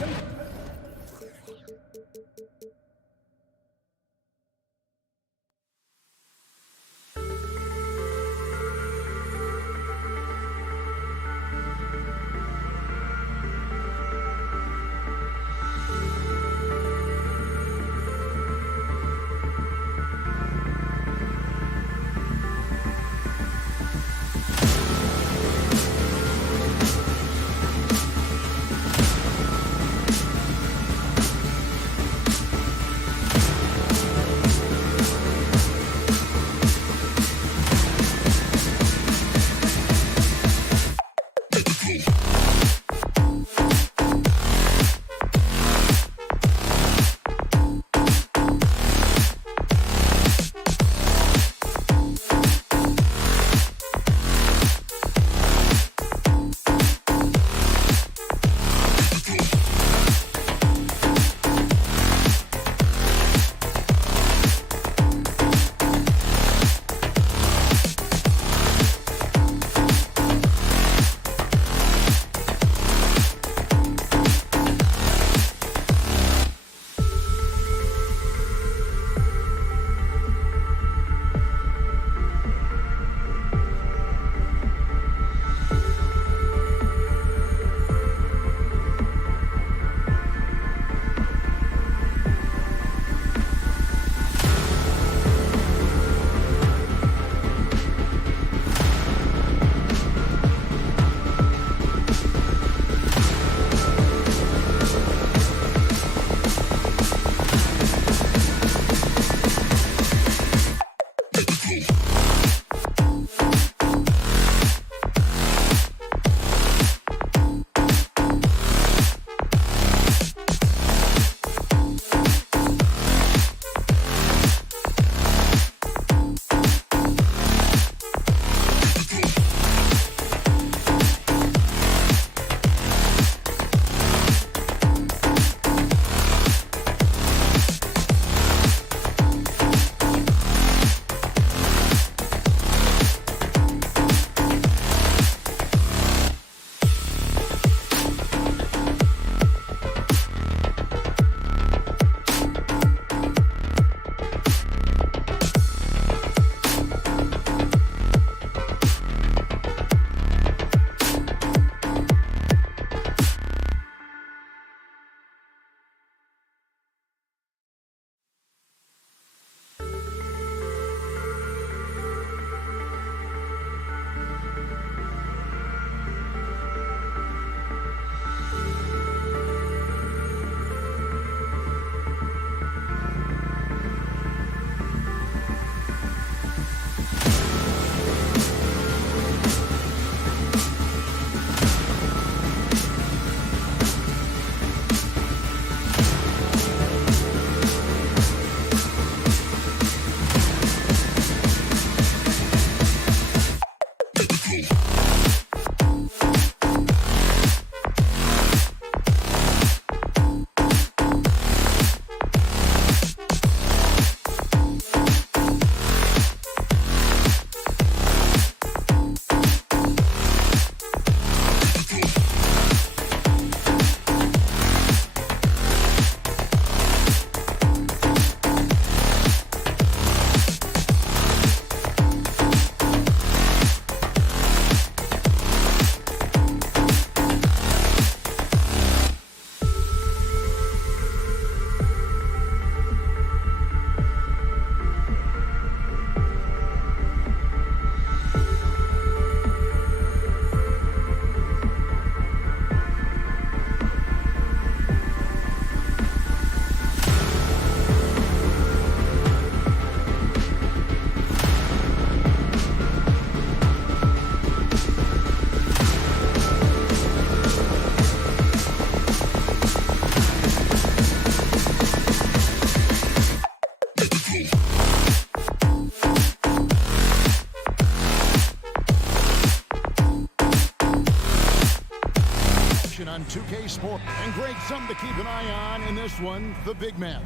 Something to keep an eye on in this one, the big man.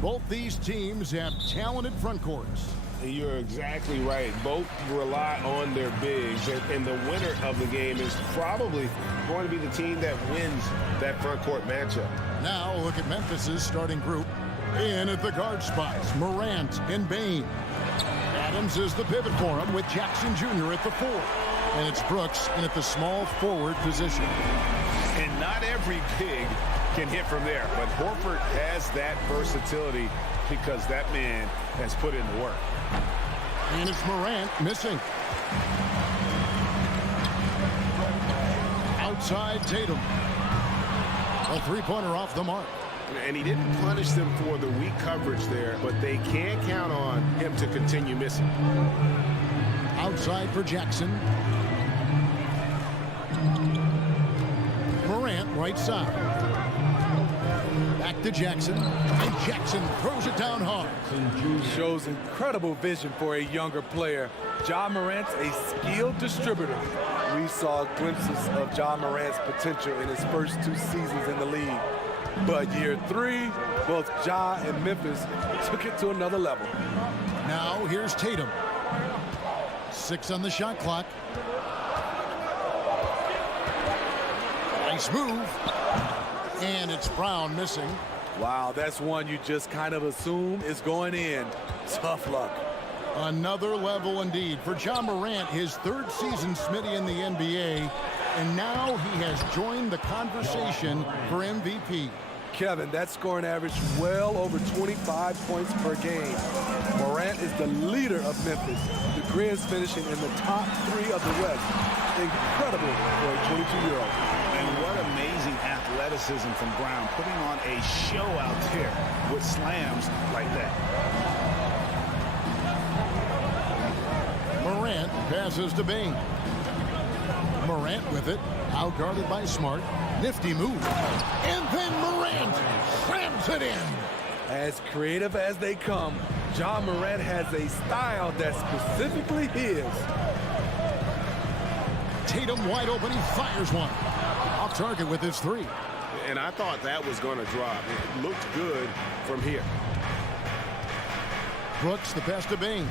Both these teams have talented front courts. You're exactly right. Both rely on their bigs, and the winner of the game is probably going to be the team that wins that front court matchup. Now look at Memphis's starting group. In at the guard spots, Morant and Bain. Adams is the pivot for him with Jackson Jr. at the 4. And it's Brooks in at the small forward position. And not every big can hit from there, but Horford has that versatility because that man has put in the work. And it's Morant missing. Outside Tatum. A three-pointer off the mark. And he didn't punish them for the weak coverage there, but they can't count on him to continue missing. Outside for Jackson. Morant right side. Back to Jackson. And Jackson throws it down hard. Shows incredible vision for a younger player. Ja Morant's a skilled distributor. We saw glimpses of Ja Morant's potential in his first 2 seasons in the league. But year 3, both Ja and Memphis took it to another level. Now here's Tatum. 6 on the shot clock. Nice move. And it's Brown missing. Wow, that's one you just kind of assume is going in. Tough luck. Another level indeed for Ja Morant, his 3rd season Smitty in the NBA. And now he has joined the conversation for MVP. Kevin, that scoring average well over 25 points per game. Morant is the leader of Memphis. The Grizz finishing in the top 3 of the West. Incredible for a 22-year-old. And what amazing athleticism from Brown, putting on a show out there with slams like that. Morant passes to Bain. Morant with it, out-guarded by Smart. Nifty move. And then Morant slams it in. As creative as they come, Ja Morant has a style that's specifically his. Tatum wide open, he fires one. Off target with his 3. And I thought that was going to drop. It looked good from here. Brooks the pass to Bain.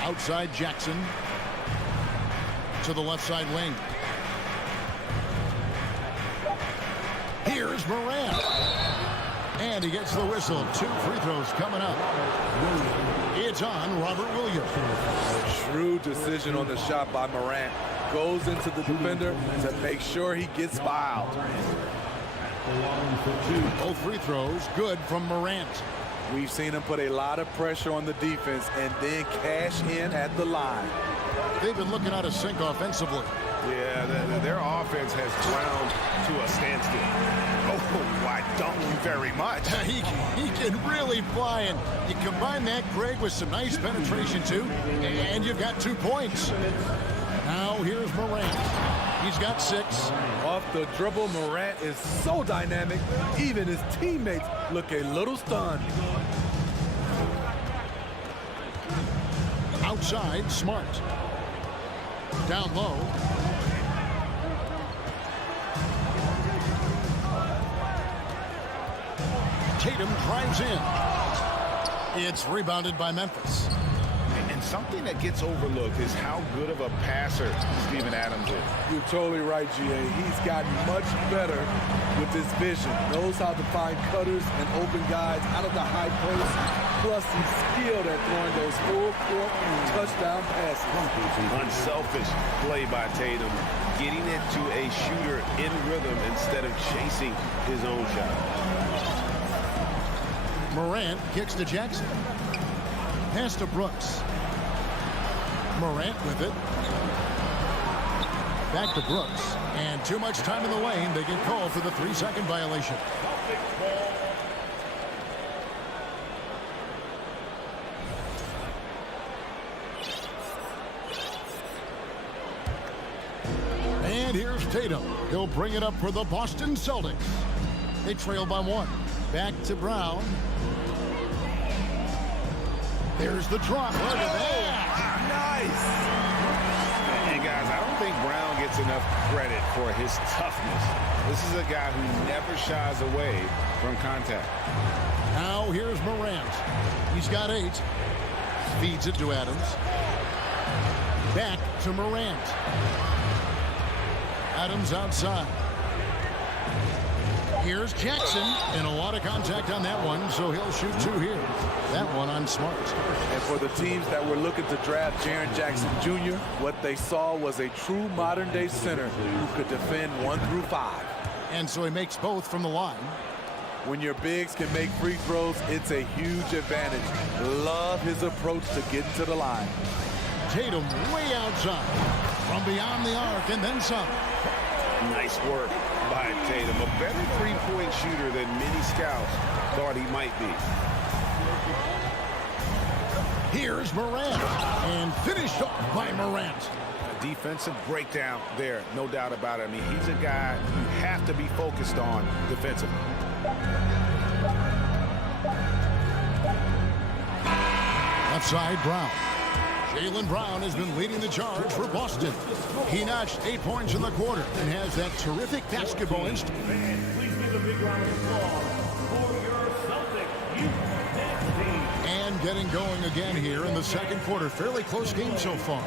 Outside Jackson. To the left side wing. Here's Morant. And he gets the whistle. 2 free throws coming up. It's on Robert Williams. Shrewd decision on the shot by Morant. Goes into the defender to make sure he gets fouled. Both free throws good from Morant. We've seen him put a lot of pressure on the defense and then cash in at the line. They've been looking out of sync offensively. Yeah, their offense has ground to a standstill. Oh, why don't you very much? He can really fly, and you combine that, Greg, with some nice penetration, too, and you've got 2 points. Now here's Morant. He's got 6. Off the dribble, Morant is so dynamic, even his teammates look a little stunned. Outside, Smart. Down low. Tatum drives in. It's rebounded by Memphis. And something that gets overlooked is how good of a passer Steven Adams is. You're totally right, GA. He's gotten much better with his vision. Knows how to find cutters and open guys out of the high post. Plus, he's skilled at throwing those full-court touchdown passes. Unselfish play by Tatum, getting it to a shooter in rhythm instead of chasing his own shot. Morant kicks to Jackson. Pass to Brooks. Morant with it. Back to Brooks. And too much time in the lane. They get called for the 3-second violation. And here's Tatum. He'll bring it up for the Boston Celtics. They trail by 1. Back to Brown. There's the drop. Look at that. Nice. And guys, I don't think Brown gets enough credit for his toughness. This is a guy who never shies away from contact. Now here's Morant. He's got 8. Feeds it to Adams. Back to Morant. Adams outside. Here's Jackson, and a lot of contact on that one, so he'll shoot 2 here. That one on Smart. And for the teams that were looking to draft Jaren Jackson Jr., what they saw was a true modern-day center who could defend 1 through 5. And so he makes both from the line. When your bigs can make free throws, it's a huge advantage. Love his approach to getting to the line. Tatum way outside. From beyond the arc, and then some. Nice work by Tatum. A better three-point shooter than many scouts thought he might be. Here's Morant, and finished off by Morant. A defensive breakdown there, no doubt about it. I mean, he's a guy you have to be focused on defensively. Left side, Brown. Jaylen Brown has been leading the charge for Boston. He notched 8 points in the quarter and has that terrific basketball instinct. Please give a big round of applause for your Celtics youth team. And getting going again here in the second quarter. Fairly close game so far.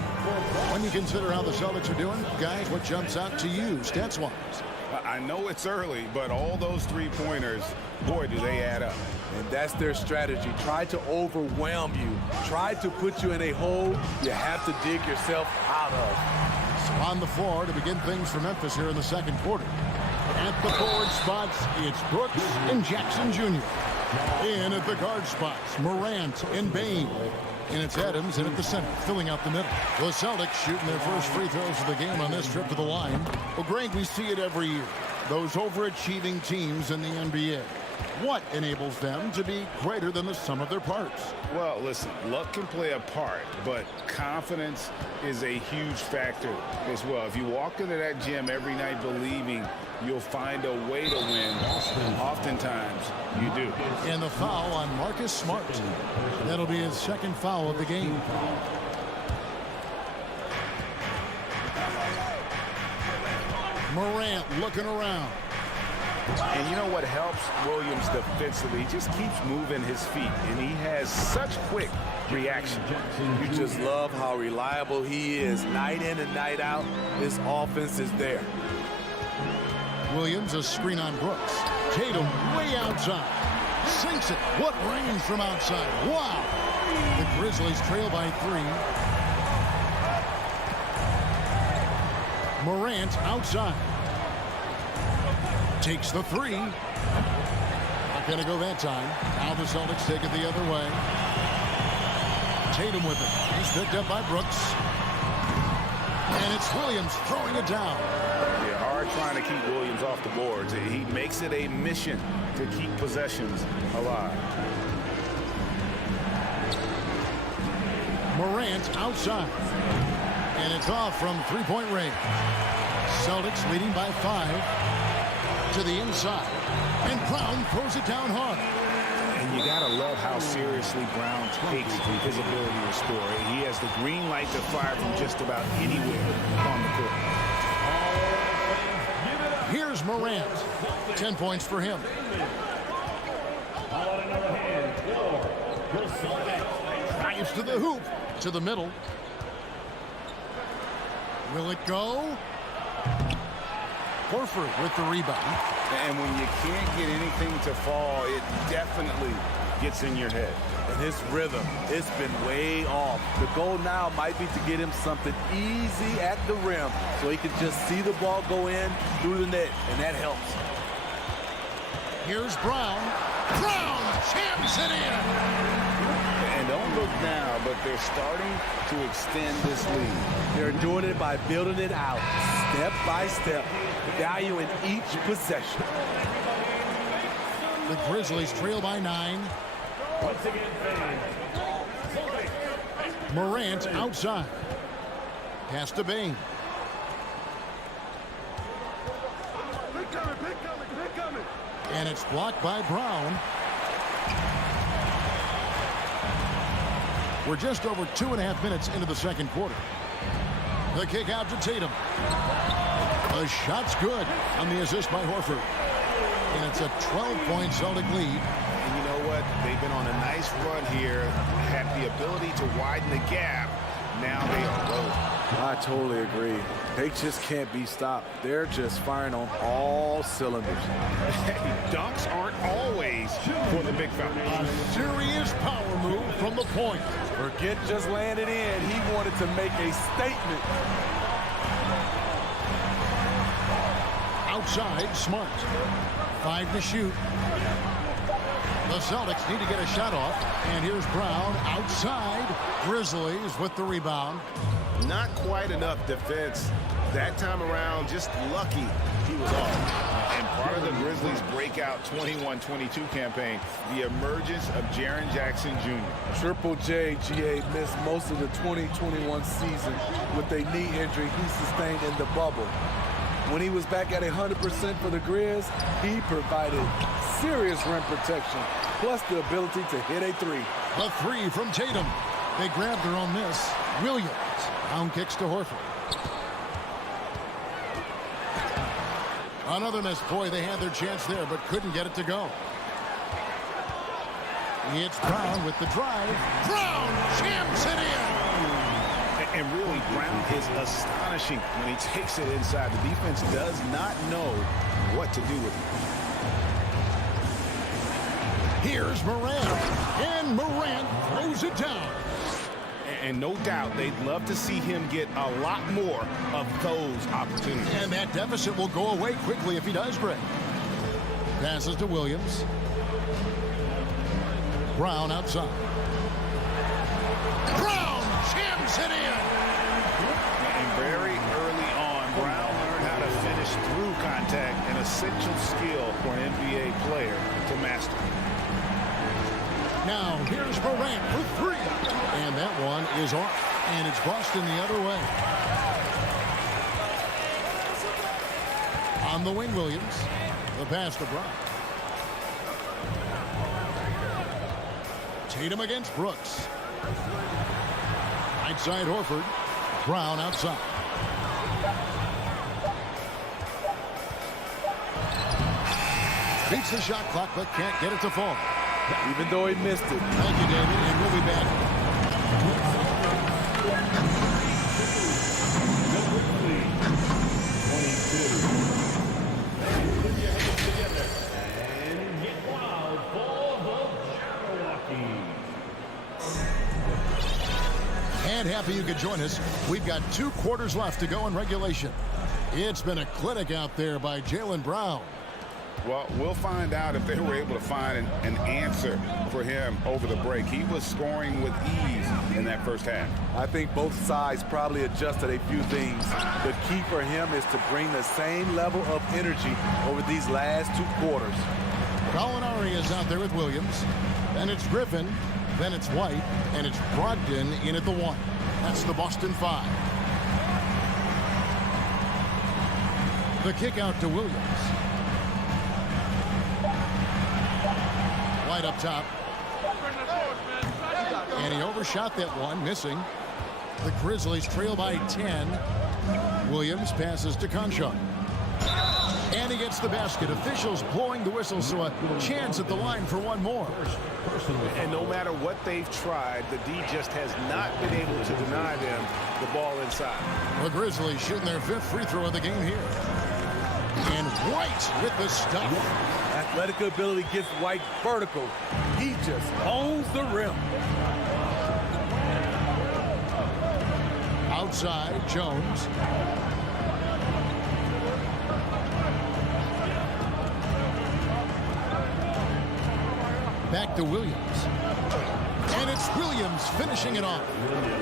When you consider how the Celtics are doing, guys, what jumps out to you stats-wise? I know it's early, but all those three-pointers, boy, do they add up. And that's their strategy. Try to overwhelm you. Try to put you in a hole you have to dig yourself out of. So on the floor to begin things for Memphis here in the second quarter. At the forward spots, it's Brooks and Jackson Jr. In at the guard spots, Morant and Bain. And it's Adams in at the center, filling out the middle. The Celtics shooting their first free throws of the game on this trip to the line. Well, Greg, we see it every year. Those overachieving teams in the NBA. What enables them to be greater than the sum of their parts? Well, listen, luck can play a part, but confidence is a huge factor as well. If you walk into that gym every night believing you'll find a way to win, oftentimes you do. And the foul on Marcus Smart. That'll be his second foul of the game. Morant looking around. And you know what helps Williams defensively? He just keeps moving his feet, and he has such quick reaction. You just love how reliable he is. Night in and night out, this offense is there. Williams, a screen on Brooks. Tatum way outside. Sinks it. What range from outside. Wow. The Grizzlies trail by 3. Morant outside. Takes the 3. Not going to go that time. Now the Celtics take it the other way. Tatum with it. He's picked up by Brooks. And it's Williams throwing it down. Yeah, hard trying to keep Williams off the boards. He makes it a mission to keep possessions alive. Morant outside. And it's off from three-point range. Celtics leading by 5. To the inside, and Brown throws it down hard. And you gotta love how seriously Brown takes his ability to score. He has the green light to fire from just about anywhere on the court. Here's Morant. 10 points for him. Drives to the hoop, to the middle. Will it go? Horford with the rebound. And when you can't get anything to fall, it definitely gets in your head. And his rhythm, it's been way off. The goal now might be to get him something easy at the rim so he can just see the ball go in through the net, and that helps. Here's Brown. Brown jams it in. And don't look now, but they're starting to extend this lead. They're doing it by building it out, step by step, valuing each possession. The Grizzlies trail by 9. Once again, fans. Morant outside. Pass to Bain. And it's blocked by Brown. We're just over 2.5 minutes into the second quarter. The kick out to Tatum. The shot's good on the assist by Horford. And it's a 12-point Celtic lead. And you know what? They've been on a nice run here, had the ability to widen the gap. Now they are rolling. I totally agree. They just can't be stopped. They're just firing on all cylinders. Dunks aren't always for the big fella. A serious power move from the point. Forget just laying it in. He wanted to make a statement. Outside, Smart. 5 to shoot. The Celtics need to get a shot off. And here's Brown outside. Grizzlies with the rebound. Not quite enough defense that time around. Just lucky he was off. And part of the Grizzlies' breakout 21-22 campaign, the emergence of Jaren Jackson Jr. Triple J, GA, missed most of the 2021 season with a knee injury he sustained in the bubble. When he was back at 100% for the Grizz, he provided serious rim protection, plus the ability to hit a three. The three from Tatum. They grabbed their own miss. Williams. Down kicks to Horford. Another miss. Boy, they had their chance there, but couldn't get it to go. It's Brown with the drive. Brown jams it in. And really, Brown is astonishing when he takes it inside. The defense does not know what to do with it. Here's Morant. And Morant throws it down. And no doubt they'd love to see him get a lot more of those opportunities. And that deficit will go away quickly if he does, Greg. Passes to Williams. Brown outside. Brown jams it in. And very early on, Brown learned how to finish through contact, an essential skill for an NBA player to master. Now, here's Morant for three. And that one is off. And it's Boston the other way. On the wing, Williams. The pass to Brown. Tatum against Brooks. Right side, Horford. Brown outside. Beats the shot clock, but can't get it to fall. Even though he missed it. Thank you, David, and we'll be back. And happy you could join us. We've got 2 quarters left to go in regulation. It's been a clinic out there by Jaylen Brown. Well, we'll find out if they were able to find an answer for him over the break. He was scoring with ease in that first half. I think both sides probably adjusted a few things. The key for him is to bring the same level of energy over these last 2 quarters. Gallinari is out there with Williams. Then it's Griffin. Then it's White. And it's Brogdon in at the 1. That's the Boston 5. The kick out to Williams. White up top. And he overshot that one, missing. The Grizzlies trail by 10. Williams passes to Conchar. And he gets the basket. Officials blowing the whistle, so a chance at the line for one more. And no matter what they've tried, the D just has not been able to deny them the ball inside. The Grizzlies shooting their 5th free throw of the game here. And White with the stuff. Athletic ability gets White vertical. He just owns the rim. Outside, Jones. Back to Williams. And it's Williams finishing it off.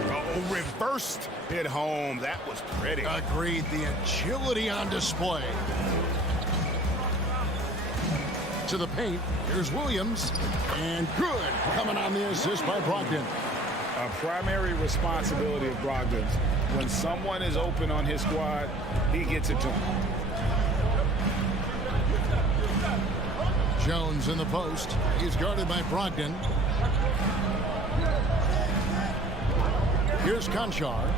Oh, reversed it home. That was pretty. Agreed. The agility on display. To the paint. Here's Williams. And good. Coming on the assist by Brogdon. A primary responsibility of Brogdon's. When someone is open on his squad, he gets it to him. Jones in the post. He's guarded by Brogdon. Here's Conchar.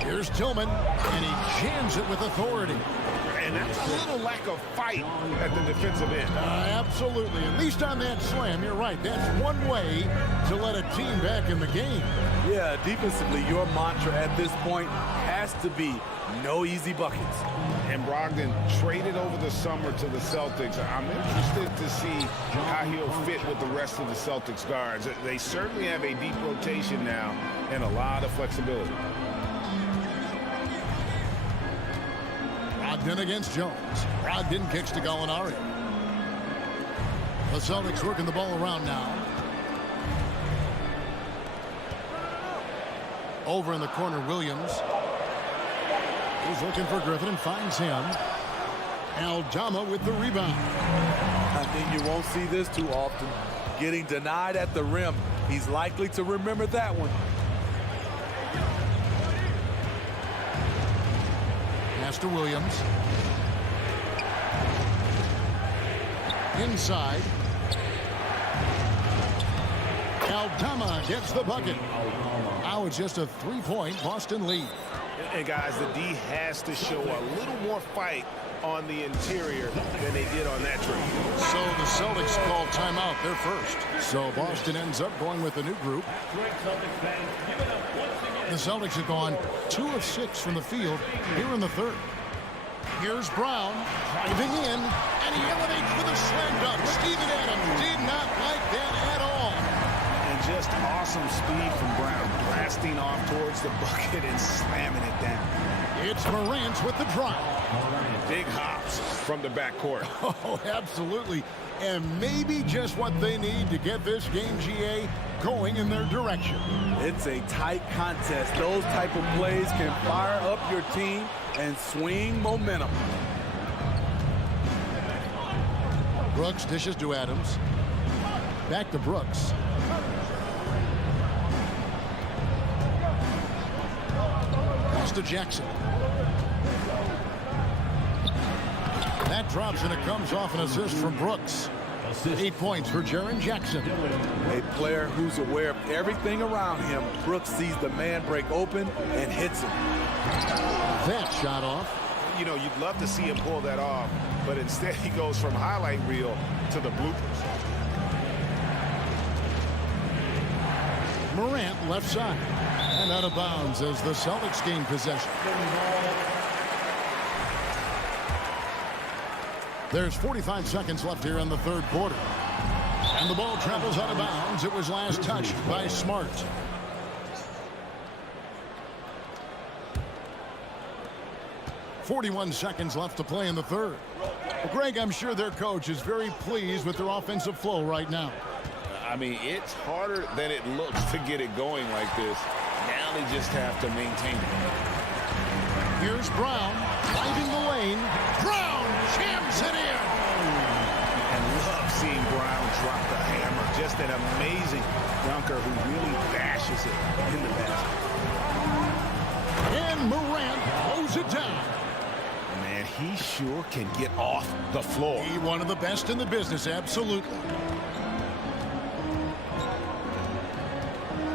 Here's Tillman, and he jams it with authority. And that's a little lack of fight at the defensive end. Absolutely. At least on that slam, you're right. That's one way to let a team back in the game. Yeah, defensively, your mantra at this point has to be no easy buckets. And Brogdon traded over the summer to the Celtics. I'm interested to see how he'll fit with the rest of the Celtics guards. They certainly have a deep rotation now and a lot of flexibility. Brogdon against Jones. Brogdon kicks to Gallinari. The Celtics working the ball around now. Over in the corner, Williams. He's looking for Griffin and finds him. Aldama with the rebound. I think you won't see this too often. Getting denied at the rim. He's likely to remember that one. Pass to Williams. Inside. Aldama gets the bucket. Now it's just a three-point Boston lead. And guys, the D has to show a little more fight on the interior than they did on that trip. So the Celtics call timeout. They're first. So Boston ends up going with a new group. The Celtics have gone 2 of 6 from the field here in the third. Here's Brown driving in, and he elevates with a slam dunk. Steven Adams did not like that at all. And just awesome speed from Brown, blasting off towards the bucket and slamming it down. It's Morant with the drive. Big hops from the backcourt. Oh, absolutely. And maybe just what they need to get this game, GA, going in their direction. It's a tight contest. Those type of plays can fire up your team and swing momentum. Brooks dishes to Adams. Back to Brooks. Pass to Jackson. That drops and it comes off an assist from Brooks. 8 points for Jaren Jackson. A player who's aware of everything around him. Brooks sees the man break open and hits him. That shot off. You know, you'd love to see him pull that off, but instead he goes from highlight reel to the bloopers. Morant left side. And out of bounds as the Celtics gain possession. There's 45 seconds left here in the third quarter. And the ball travels out of bounds. It was last touched by Smart. .41 seconds left to play in the third. Well, Greg, I'm sure their coach is very pleased with their offensive flow right now. I mean, it's harder than it looks to get it going like this. Now they just have to maintain it. Here's Brown, finding the lane. Brown jams it in. And love seeing Brown drop the hammer. Just an amazing dunker who really bashes it in the basket. And Morant blows it down. Man, he sure can get off the floor. He one of the best in the business, absolutely.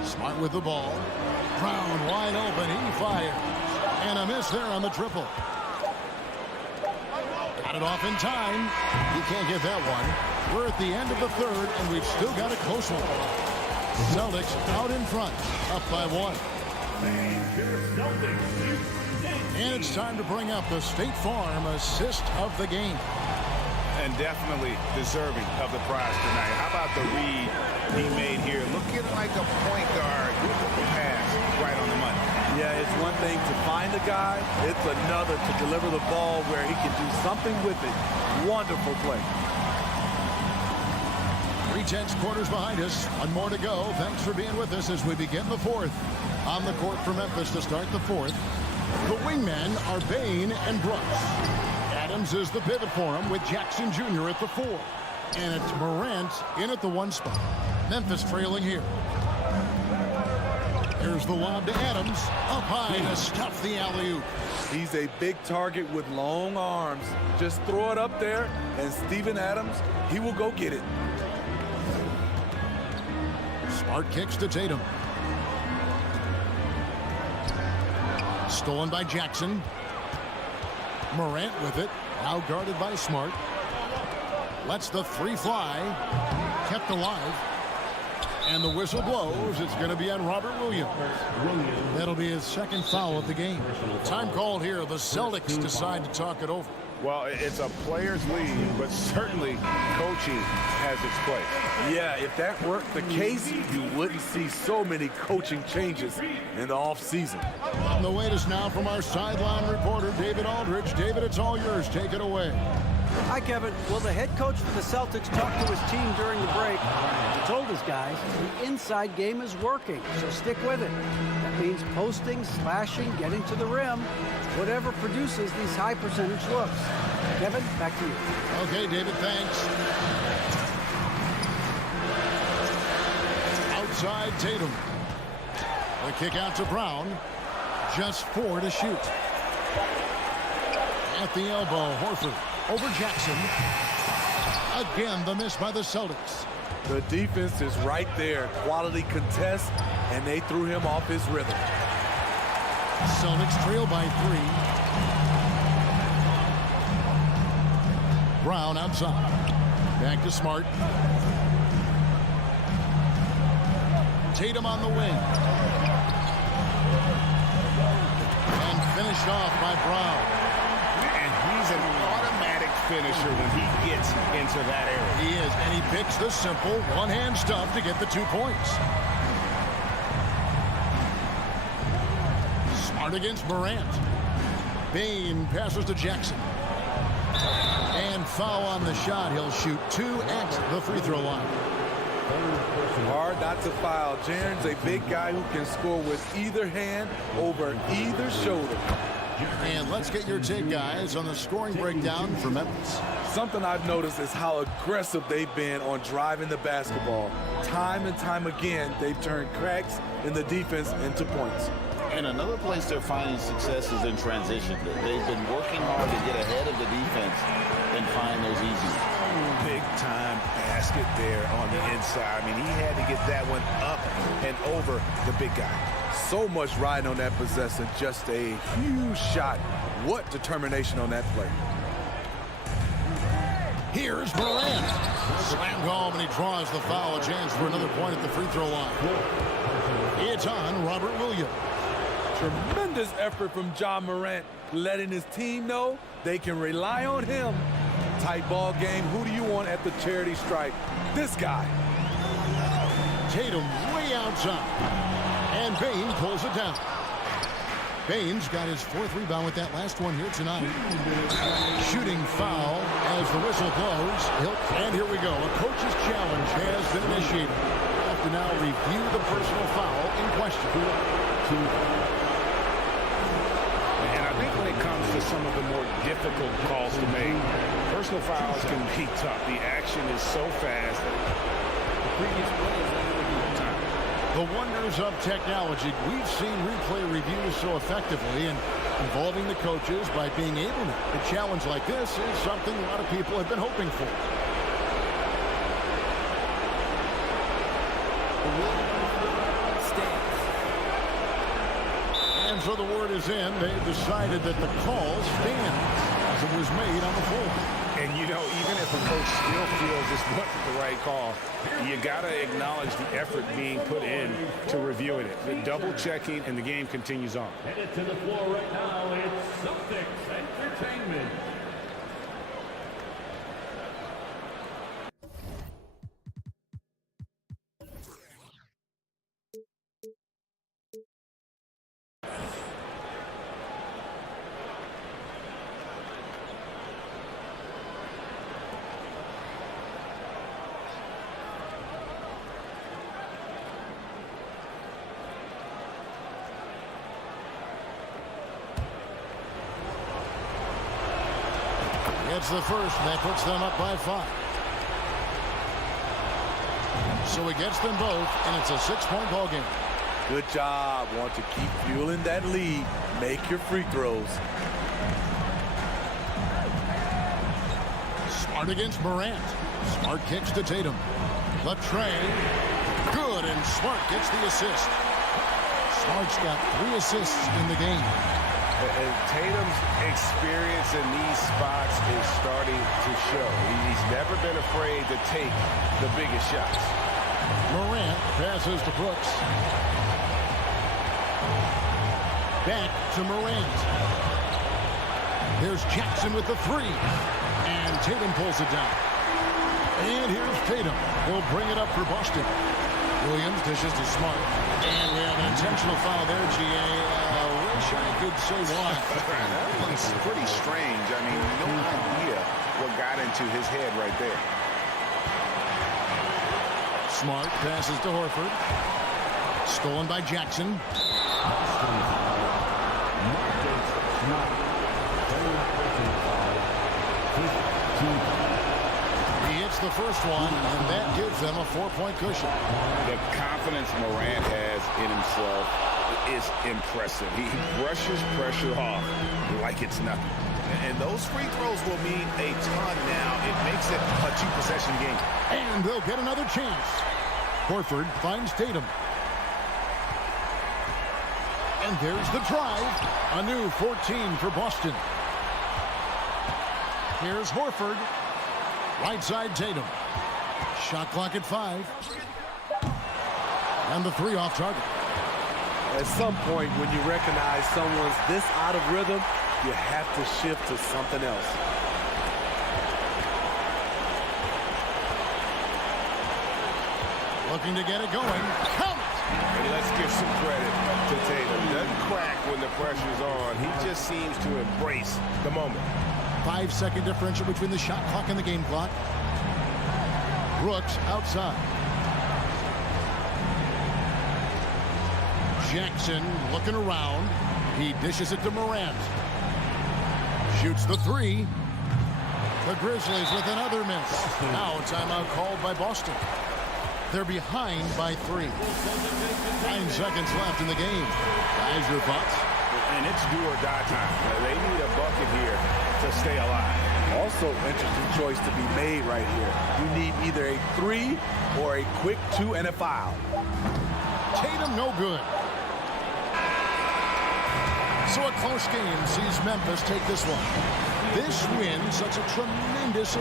Smart with the ball. Brown wide open. He fires. And a miss there on the triple. Got it off in time. You can't get that one. We're at the end of the third, and we've still got a close one. Celtics out in front, up by 1. And it's time to bring up the State Farm assist of the game. And definitely deserving of the prize tonight. How about the read he made here? Looking like a point guard pass right on the money. Yeah, it's one thing to find a guy. It's another to deliver the ball where he can do something with it. Wonderful play. 3/10 quarters behind us. One more to go. Thanks for being with us as we begin the fourth. On the court for Memphis to start the fourth. The wingmen are Bain and Brooks. Adams is the pivot for him with Jackson Jr. at the 4. And it's Morant in at the 1 spot. Memphis trailing here. Here's the lob to Adams. Up high to stuff the alley-oop. He's a big target with long arms. Just throw it up there, and Steven Adams, he will go get it. Smart kicks to Tatum. Stolen by Jackson. Morant with it. Now guarded by Smart. Lets the three fly. Kept alive. And the whistle blows. It's going to be on Robert Williams. That'll be his second foul of the game. Time called here. The Celtics decide to talk it over. Well, it's a players' league, but certainly coaching has its place. Yeah, if that weren't the case, you wouldn't see so many coaching changes in the offseason. The wait is now from our sideline reporter, David Aldridge. David, it's all yours. Take it away. Hi, Kevin. Well, the head coach for the Celtics talked to his team during the break. He told his guys the inside game is working, so stick with it. That means posting, slashing, getting to the rim, whatever produces these high percentage looks. Kevin, back to you. Okay, David, thanks. Outside Tatum. The kick out to Brown. Just 4 to shoot. At the elbow, Horford. Over Jackson. Again, the miss by the Celtics. The defense is right there. Quality contest, and they threw him off his rhythm. Celtics trail by 3. Brown outside. Back to Smart. Tatum on the wing. And finished off by Brown. He's an automatic finisher when he gets into that area. He is, and he picks the simple one-hand stuff to get the 2 points. Smart against Morant. Bain passes to Jackson. And foul on the shot. He'll shoot 2 at the free throw line. Hard not to foul. Jaren's a big guy who can score with either hand over either shoulder. And let's get your take, guys, on the scoring breakdown for Memphis. Something I've noticed is how aggressive they've been on driving the basketball. Time and time again, they've turned cracks in the defense into points. And another place they're finding success is in transition. They've been working hard to get ahead of the defense and find those easy. Big-time basket there on the inside. I mean, he had to get that one up and over the big guy. So much riding on that possession, just a huge shot. What determination on that play. Here's Morant. Slammed home, and he draws the foul. A chance for another point at the free throw line. It's on Robert Williams. Tremendous effort from Ja Morant, letting his team know they can rely on him. Tight ball game. Who do you want at the charity stripe? This guy. Tatum way outside. And Bain pulls it down. Bain's got his 4th rebound with that last one here tonight. Shooting foul as the whistle blows. And here we go. A coach's challenge has been initiated. We'll have to now review the personal foul in question. And I think when it comes to some of the more difficult calls to make, personal fouls can be tough. The action is so fast. The previous play is under review. Time. The wonders of technology. We've seen replay reviews so effectively, and involving the coaches by being able to. A challenge like this is something a lot of people have been hoping for. And so the word is in. They've decided that the call stands as it was made on the floor. And, you know, even if a coach still feels this wasn't the right call, you got to acknowledge the effort being put in to reviewing it. The double-checking, and the game continues on. Headed to the floor right now, it's Celtics Entertainment. It's the first, and that puts them up by 5. So he gets them both, and it's a 6-point ball game. Good job. Want to keep fueling that lead. Make your free throws. Smart against Morant. Smart kicks to Tatum. The tray. Good, and Smart gets the assist. Smart's got 3 assists in the game. And Tatum's experience in these spots is starting to show. He's never been afraid to take the biggest shots. Morant passes to Brooks. Back to Morant. There's Jackson with the three. And Tatum pulls it down. And here's Tatum. He'll bring it up for Boston. Williams dishes to Smart. And we have an intentional foul there, G.A. Wish I could say why. That one's pretty strange. I mean, no idea what got into his head right there. Smart passes to Horford. Stolen by Jackson. He hits the first one, and that gives them a 4-point cushion. The confidence Morant has in himself is impressive. He brushes pressure off like it's nothing. And those free throws will mean a ton now. It makes it a two-possession game. And they'll get another chance. Horford finds Tatum. And there's the drive. A new 14 for Boston. Here's Horford. Right side Tatum. Shot clock at 5. And the three off target. At some point, when you recognize someone's this out of rhythm, you have to shift to something else. Looking to get it going. Count it! And let's give some credit to Tatum. He doesn't crack when the pressure's on. He just seems to embrace the moment. 5-second differential between the shot clock and the game clock. Brooks outside. Jackson looking around. He dishes it to Morant. Shoots the three. The Grizzlies with another miss. Now a timeout called by Boston. They're behind by 3. 9 seconds left in the game. Guys, your thoughts? And it's do or die time. They need a bucket here to stay alive. Also, interesting choice to be made right here. You need either a 3 or a quick 2 and a foul. Tatum no good. So a close game sees Memphis take this one. This win such a tremendous...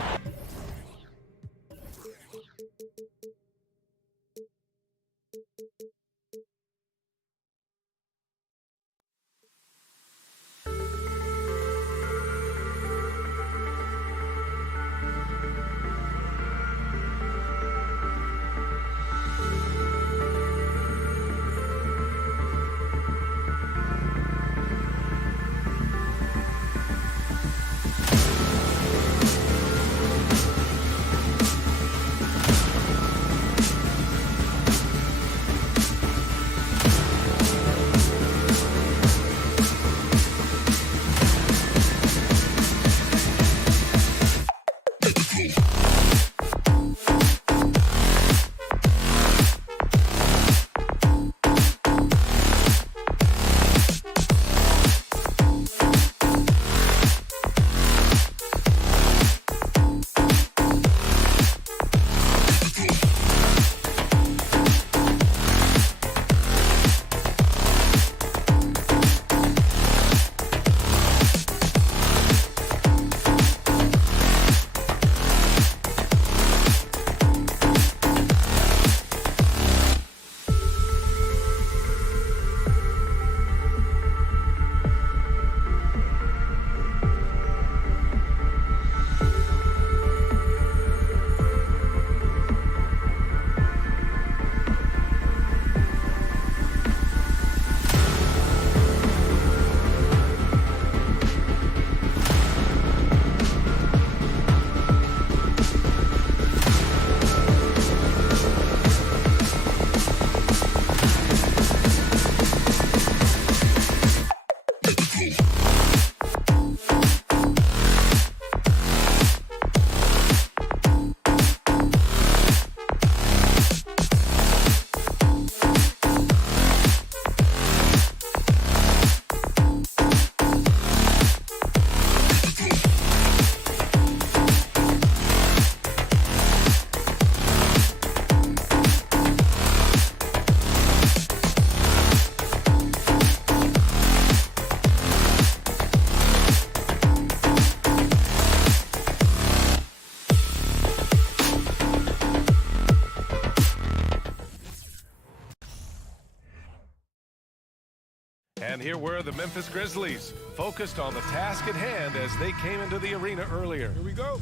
And here were the Memphis Grizzlies, focused on the task at hand as they came into the arena earlier. Here we go.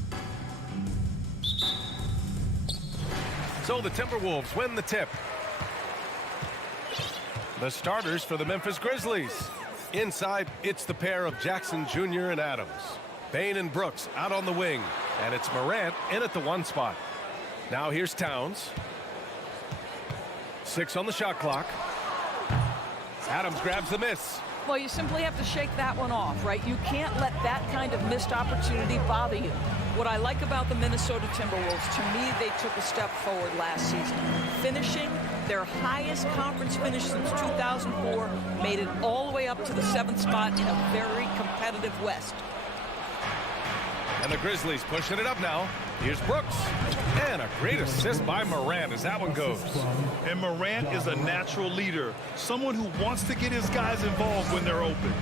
So the Timberwolves win the tip. The starters for the Memphis Grizzlies. Inside, it's the pair of Jackson Jr. and Adams. Bane and Brooks out on the wing. And it's Morant in at the 1 spot. Now here's Towns. 6 on the shot clock. Adams grabs the miss. Well, you simply have to shake that one off, right? You can't let that kind of missed opportunity bother you. What I like about the Minnesota Timberwolves, to me, they took a step forward last season. Finishing their highest conference finish since 2004, made it all the way up to the 7th spot in a very competitive West. And the Grizzlies pushing it up now. Here's Brooks. And a great assist by Morant as that one goes. And Morant is a natural leader, someone who wants to get his guys involved when they're open.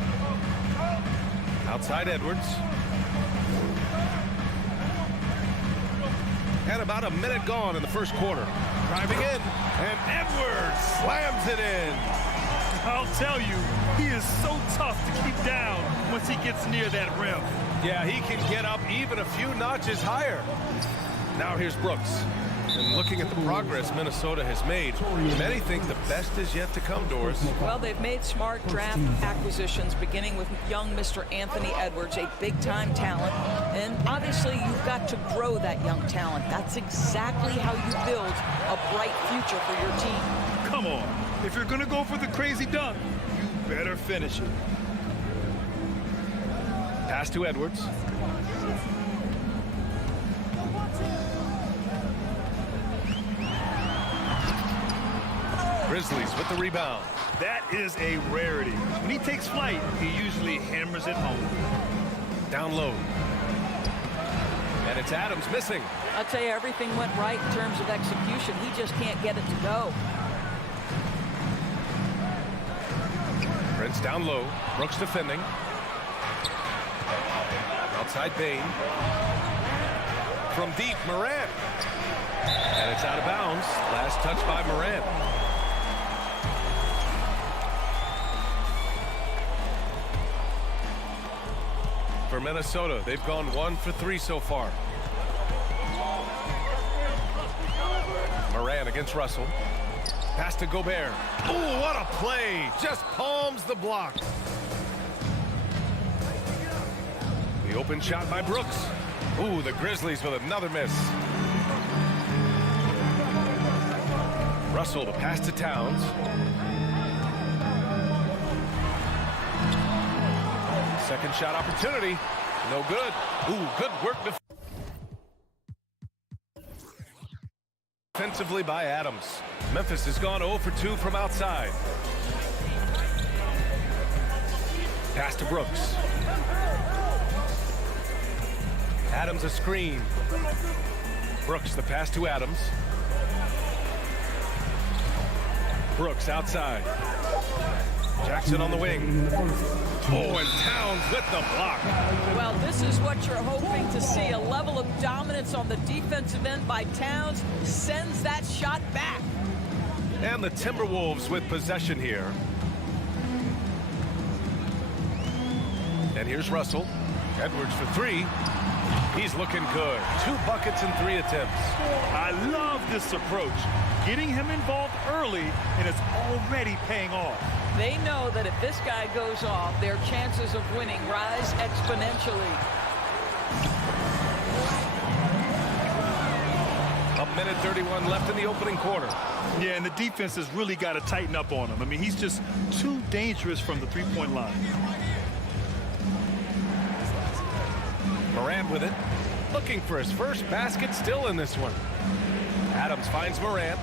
Outside Edwards. And about a minute gone in the first quarter. Driving in, and Edwards slams it in. I'll tell you, he is so tough to keep down once he gets near that rim. Yeah, he can get up even a few notches higher. Now here's Brooks. And looking at the progress Minnesota has made, many think the best is yet to come, Doris. Well, they've made smart draft acquisitions, beginning with young Mr. Anthony Edwards, a big-time talent. And obviously, you've got to grow that young talent. That's exactly how you build a bright future for your team. Come on. If you're going to go for the crazy dunk, you better finish it. Pass to Edwards. Grizzlies with the rebound. That is a rarity. When he takes flight, he usually hammers it home. Down low. And it's Adams missing. I'll tell you, everything went right in terms of execution. He just can't get it to go. Prince down low. Brooks defending. Outside Bane. From deep, Morant. And it's out of bounds. Last touch by Morant. For Minnesota, they've gone 1 for 3 so far. Morant against Russell. Pass to Gobert. Oh, what a play. Just palms the block. The open shot by Brooks. Ooh, the Grizzlies with another miss. Russell, the pass to Towns. Second shot opportunity. No good. Ooh, good work defensively by Adams. Memphis has gone 0 for 2 from outside. Pass to Brooks. Adams a screen. Brooks the pass to Adams. Brooks outside. Jackson on the wing. Oh, and Towns with the block. Well, this is what you're hoping to see. A level of dominance on the defensive end by Towns sends that shot back. And the Timberwolves with possession here. And here's Russell. Edwards for 3. He's looking good. 2 buckets and 3 attempts. I love this approach. Getting him involved early, and it's already paying off. They know that if this guy goes off, their chances of winning rise exponentially. A minute 31 left in the opening quarter. Yeah, and the defense has really got to tighten up on him. I mean, he's just too dangerous from the three-point line. Morant with it. Looking for his first basket still in this one. Adams finds Morant.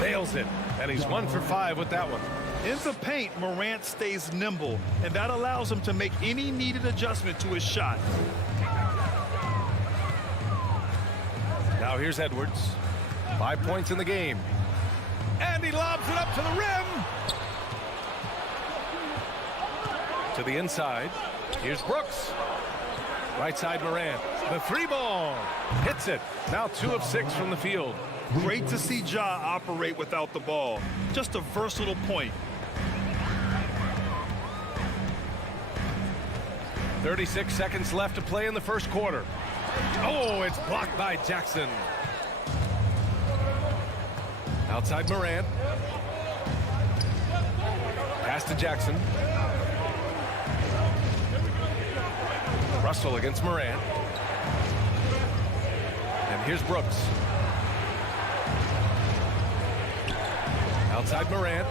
Nails it. And he's 1 for 5 with that one. In the paint, Morant stays nimble, and that allows him to make any needed adjustment to his shot. Now here's Edwards. 5 points in the game. And he lobs it up to the rim. To the inside. Here's Brooks. Right side Morant. The 3 ball. Hits it. Now 2 of 6 from the field. Great to see Ja operate without the ball. Just a versatile point. 36 seconds left to play in the first quarter. Oh, it's blocked by Jackson. Outside Morant. Pass to Jackson. Russell against Morant. And here's Brooks. Outside Morant.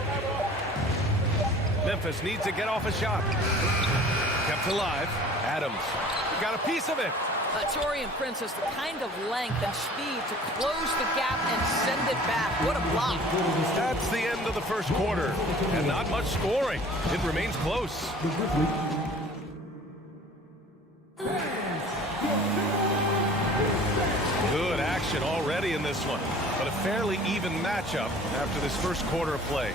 Memphis needs to get off a shot. Kept alive. Adams got a piece of it. Taurean Prince has the kind of length and speed to close the gap and send it back. What a block. That's the end of the first quarter. And not much scoring. It remains close. Good action already in this one. But a fairly even matchup after this first quarter of play.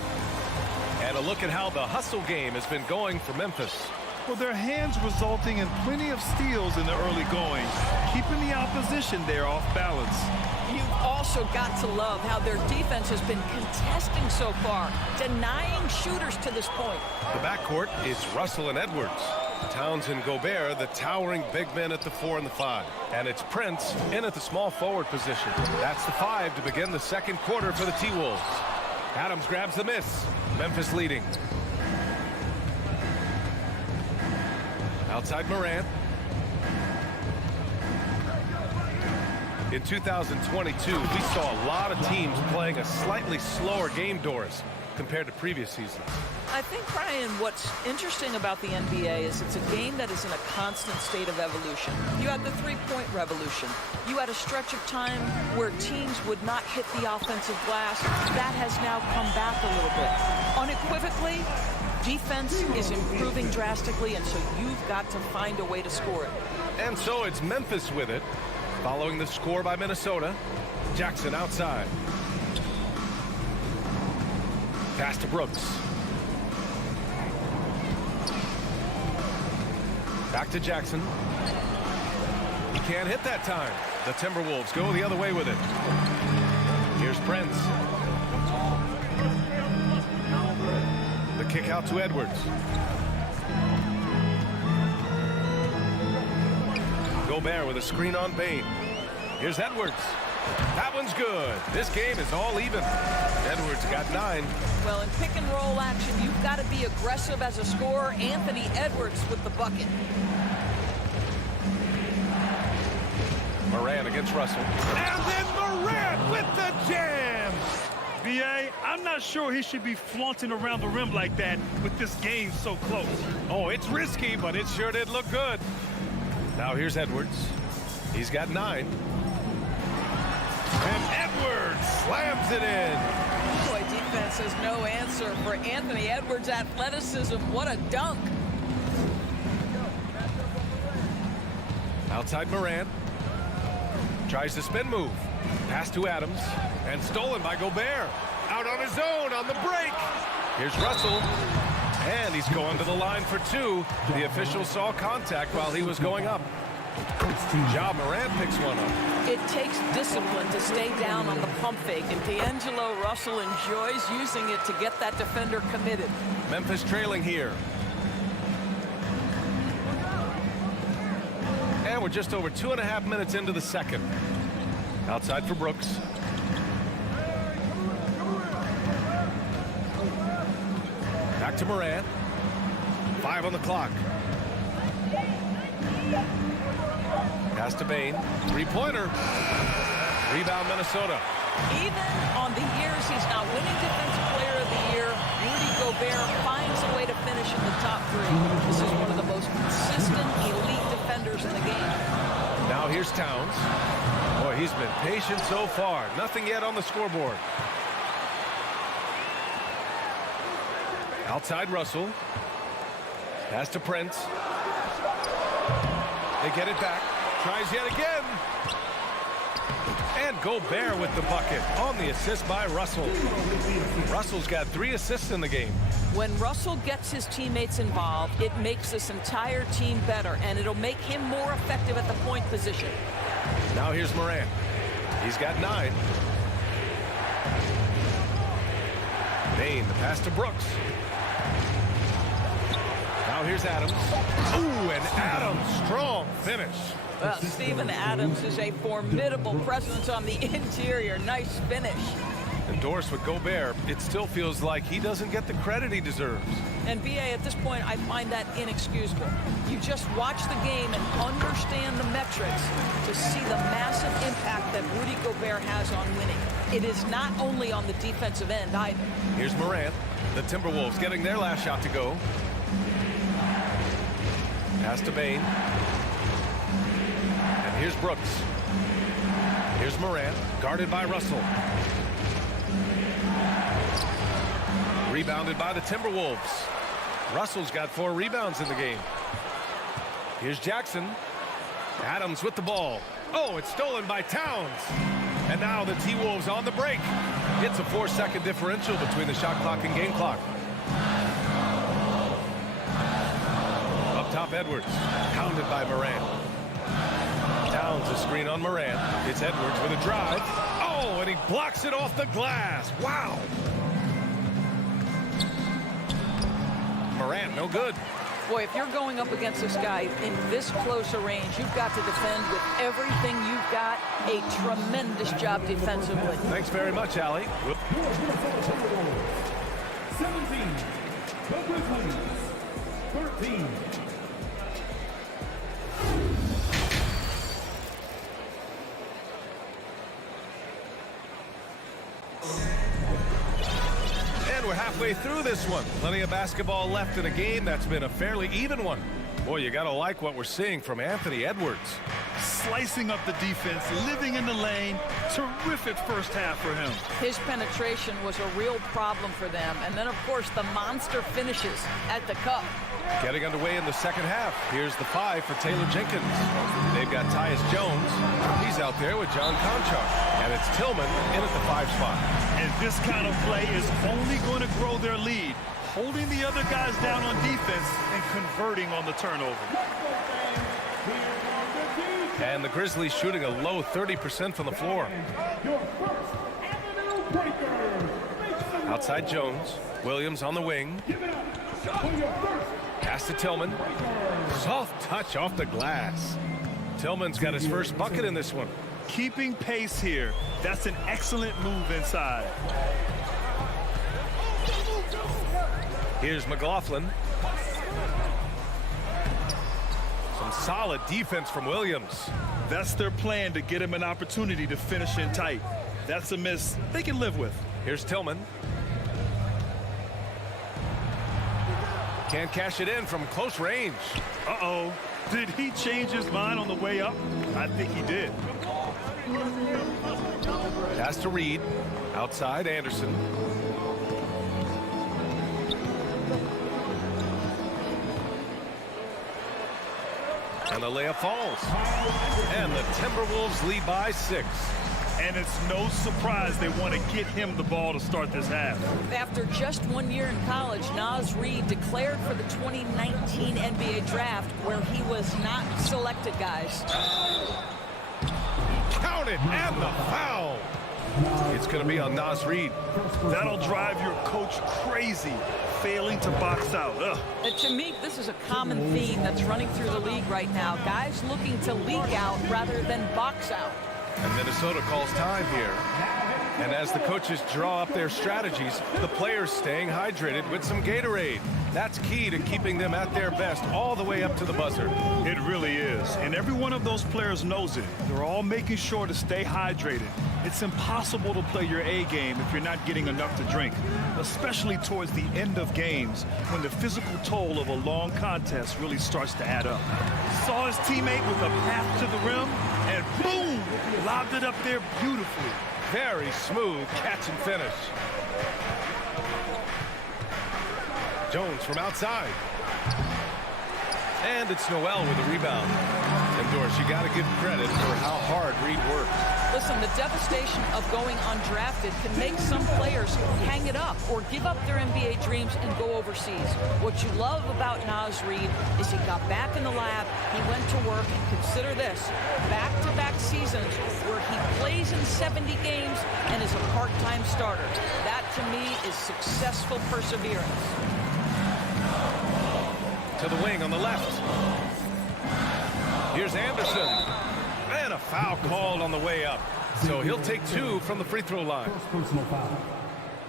And a look at how the hustle game has been going for Memphis. Well, their hands resulting in plenty of steals in the early going, keeping the opposition there off balance. You've also got to love how their defense has been contesting so far, denying shooters to this point. The backcourt is Russell and Edwards. Towns and Gobert, the towering big men at the 4 and the 5. And it's Prince in at the small forward position. That's the 5 to begin the second quarter for the T-Wolves. Adams grabs the miss. Memphis leading. Outside Morant. In 2022, we saw a lot of teams playing a slightly slower game, Doris, compared to previous seasons. I think, Brian, what's interesting about the NBA is it's a game that is in a constant state of evolution. You had the three-point revolution. You had a stretch of time where teams would not hit the offensive glass. That has now come back a little bit. Unequivocally, defense is improving drastically, and so you've got to find a way to score it. And so it's Memphis with it, following the score by Minnesota. Jackson outside. Pass to Brooks. Back to Jackson. He can't hit that time. The Timberwolves go the other way with it. Here's Prince. The kick out to Edwards. Gobert with a screen on Bain. Here's Edwards. That one's good. This game is all even. Edwards got 9. Well, in pick and roll action, you've got to be aggressive as a scorer. Anthony Edwards with the bucket. Morant against Russell. And then Morant with the jam. B.A., I'm not sure he should be flaunting around the rim like that with this game so close. Oh, it's risky, but it sure did look good. Now here's Edwards. He's got 9. And Edwards slams it in. Boy, defense has no answer for Anthony Edwards' athleticism. What a dunk. Outside Morant. Tries the spin move. Pass to Adams. And stolen by Gobert. Out on his own on the break. Here's Russell. And he's going to the line for 2. The official saw contact while he was going up. Ja Morant picks one up. It takes discipline to stay down on the pump fake, and D'Angelo Russell enjoys using it to get that defender committed. Memphis trailing here. And we're just over 2.5 minutes into the second. Outside for Brooks. Back to Morant. 5 on the clock. Pass to Bain. 3-pointer. Rebound Minnesota. Even on the years he's not winning Defensive Player of the Year, Rudy Gobert finds a way to finish in the top 3. This is one of the most consistent elite defenders in the game. Now here's Towns. Boy, he's been patient so far. Nothing yet on the scoreboard. Outside Russell. Pass to Prince. They get it back. Tries yet again. And Gobert with the bucket on the assist by Russell. Russell's got 3 assists in the game. When Russell gets his teammates involved, it makes this entire team better, and it'll make him more effective at the point position. Now here's Morant. He's got 9. Bain, the pass to Brooks. Now here's Adams. Ooh, and Adams, strong finish. Well, Steven Adams is a formidable presence on the interior. Nice finish. Endorsed with Gobert, it still feels like he doesn't get the credit he deserves. And BA, at this point, I find that inexcusable. You just watch the game and understand the metrics to see the massive impact that Rudy Gobert has on winning. It is not only on the defensive end either. Here's Morant. The Timberwolves getting their last shot to go. Pass to Bain. And here's Brooks. Here's Morant, guarded by Russell. Rebounded by the Timberwolves. Russell's got 4 rebounds in the game. Here's Jackson. Adams with the ball. Oh, it's stolen by Towns. And now the T-Wolves on the break. It's a 4-second differential between the shot clock and game clock. Up top, Edwards. Pounded by Morant. Towns a screen on Morant. It's Edwards with a drive. Oh, and he blocks it off the glass. Wow. Morant, no good. Boy, if you're going up against this guy in this close a range, you've got to defend with everything you've got. A tremendous job defensively. Thanks very much, Allie. 17, the Grizzlies, 13. And we're halfway through this one. Plenty of basketball left in a game that's been a fairly even one. Boy, you gotta like what we're seeing from Anthony Edwards. Slicing up the defense, living in the lane. Terrific first half for him. His penetration was a real problem for them. And then, of course, the monster finishes at the cup. Getting underway in the second half. Here's the 5 for Taylor Jenkins. They've got Tyus Jones. He's out there with John Conchar. And it's Tillman in at the 5 spot. And this kind of play is only going to grow their lead. Holding the other guys down on defense and converting on the turnover. And the Grizzlies shooting a low 30% from the floor. Outside Jones. Williams on the wing. Pass to Tillman. Soft touch off the glass. Tillman's got his first bucket in this one. Keeping pace here. That's an excellent move inside. Here's McLaughlin. Some solid defense from Williams. That's their plan, to get him an opportunity to finish in tight. That's a miss they can live with. Here's Tillman. Can't cash it in from close range. Uh-oh. Did he change his mind on the way up? I think he did. Pass to Reed. Outside, Anderson. And the layup falls. And the Timberwolves lead by 6. And it's no surprise they want to get him the ball to start this half. After just 1 year in college, Naz Reid declared for the 2019 NBA draft, where he was not selected, guys. Count it, and the foul. It's going to be on Naz Reid. That'll drive your coach crazy, failing to box out. And to me, this is a common theme that's running through the league right now. Guys looking to leak out rather than box out. And Minnesota calls time here. And as the coaches draw up their strategies, the players staying hydrated with some Gatorade. That's key to keeping them at their best all the way up to the buzzer. It really is. And every one of those players knows it. They're all making sure to stay hydrated. It's impossible to play your A game if you're not getting enough to drink, especially towards the end of games when the physical toll of a long contest really starts to add up. Saw his teammate with a path to the rim, and boom, lobbed it up there beautifully. Very smooth catch and finish. Jones from outside. And it's Noel with a rebound. And Doris, you got to give credit for how hard Reed works. Listen, the devastation of going undrafted can make some players hang it up or give up their NBA dreams and go overseas. What you love about Naz Reid is he got back in the lab, he went to work, and consider this, back-to-back seasons where he plays in 70 games and is a part-time starter. That, to me, is successful perseverance. To the wing on the left. Here's Anderson. And a foul called on the way up. So he'll take 2 from the free throw line. First personal foul.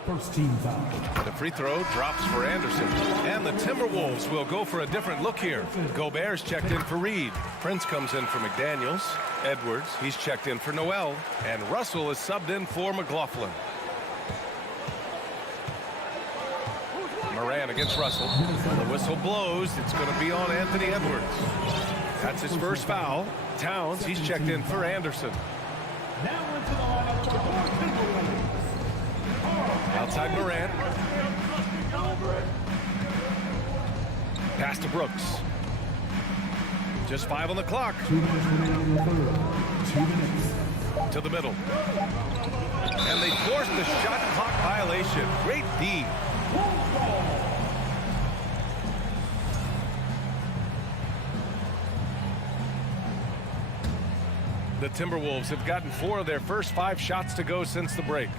First team foul. The free throw drops for Anderson. And the Timberwolves will go for a different look here. Gobert's checked in for Reed. Prince comes in for McDaniels. Edwards, he's checked in for Noel. And Russell is subbed in for McLaughlin. Moran against Russell. The whistle blows. It's going to be on Anthony Edwards. That's his first foul. Towns, he's checked in for Anderson. Outside Moran. Pass to Brooks. Just 5 on the clock. 2 minutes remaining in the third. 2 minutes. To the middle. And they forced the shot clock violation. Great D. The Timberwolves have gotten 4 of their first 5 shots to go since the break.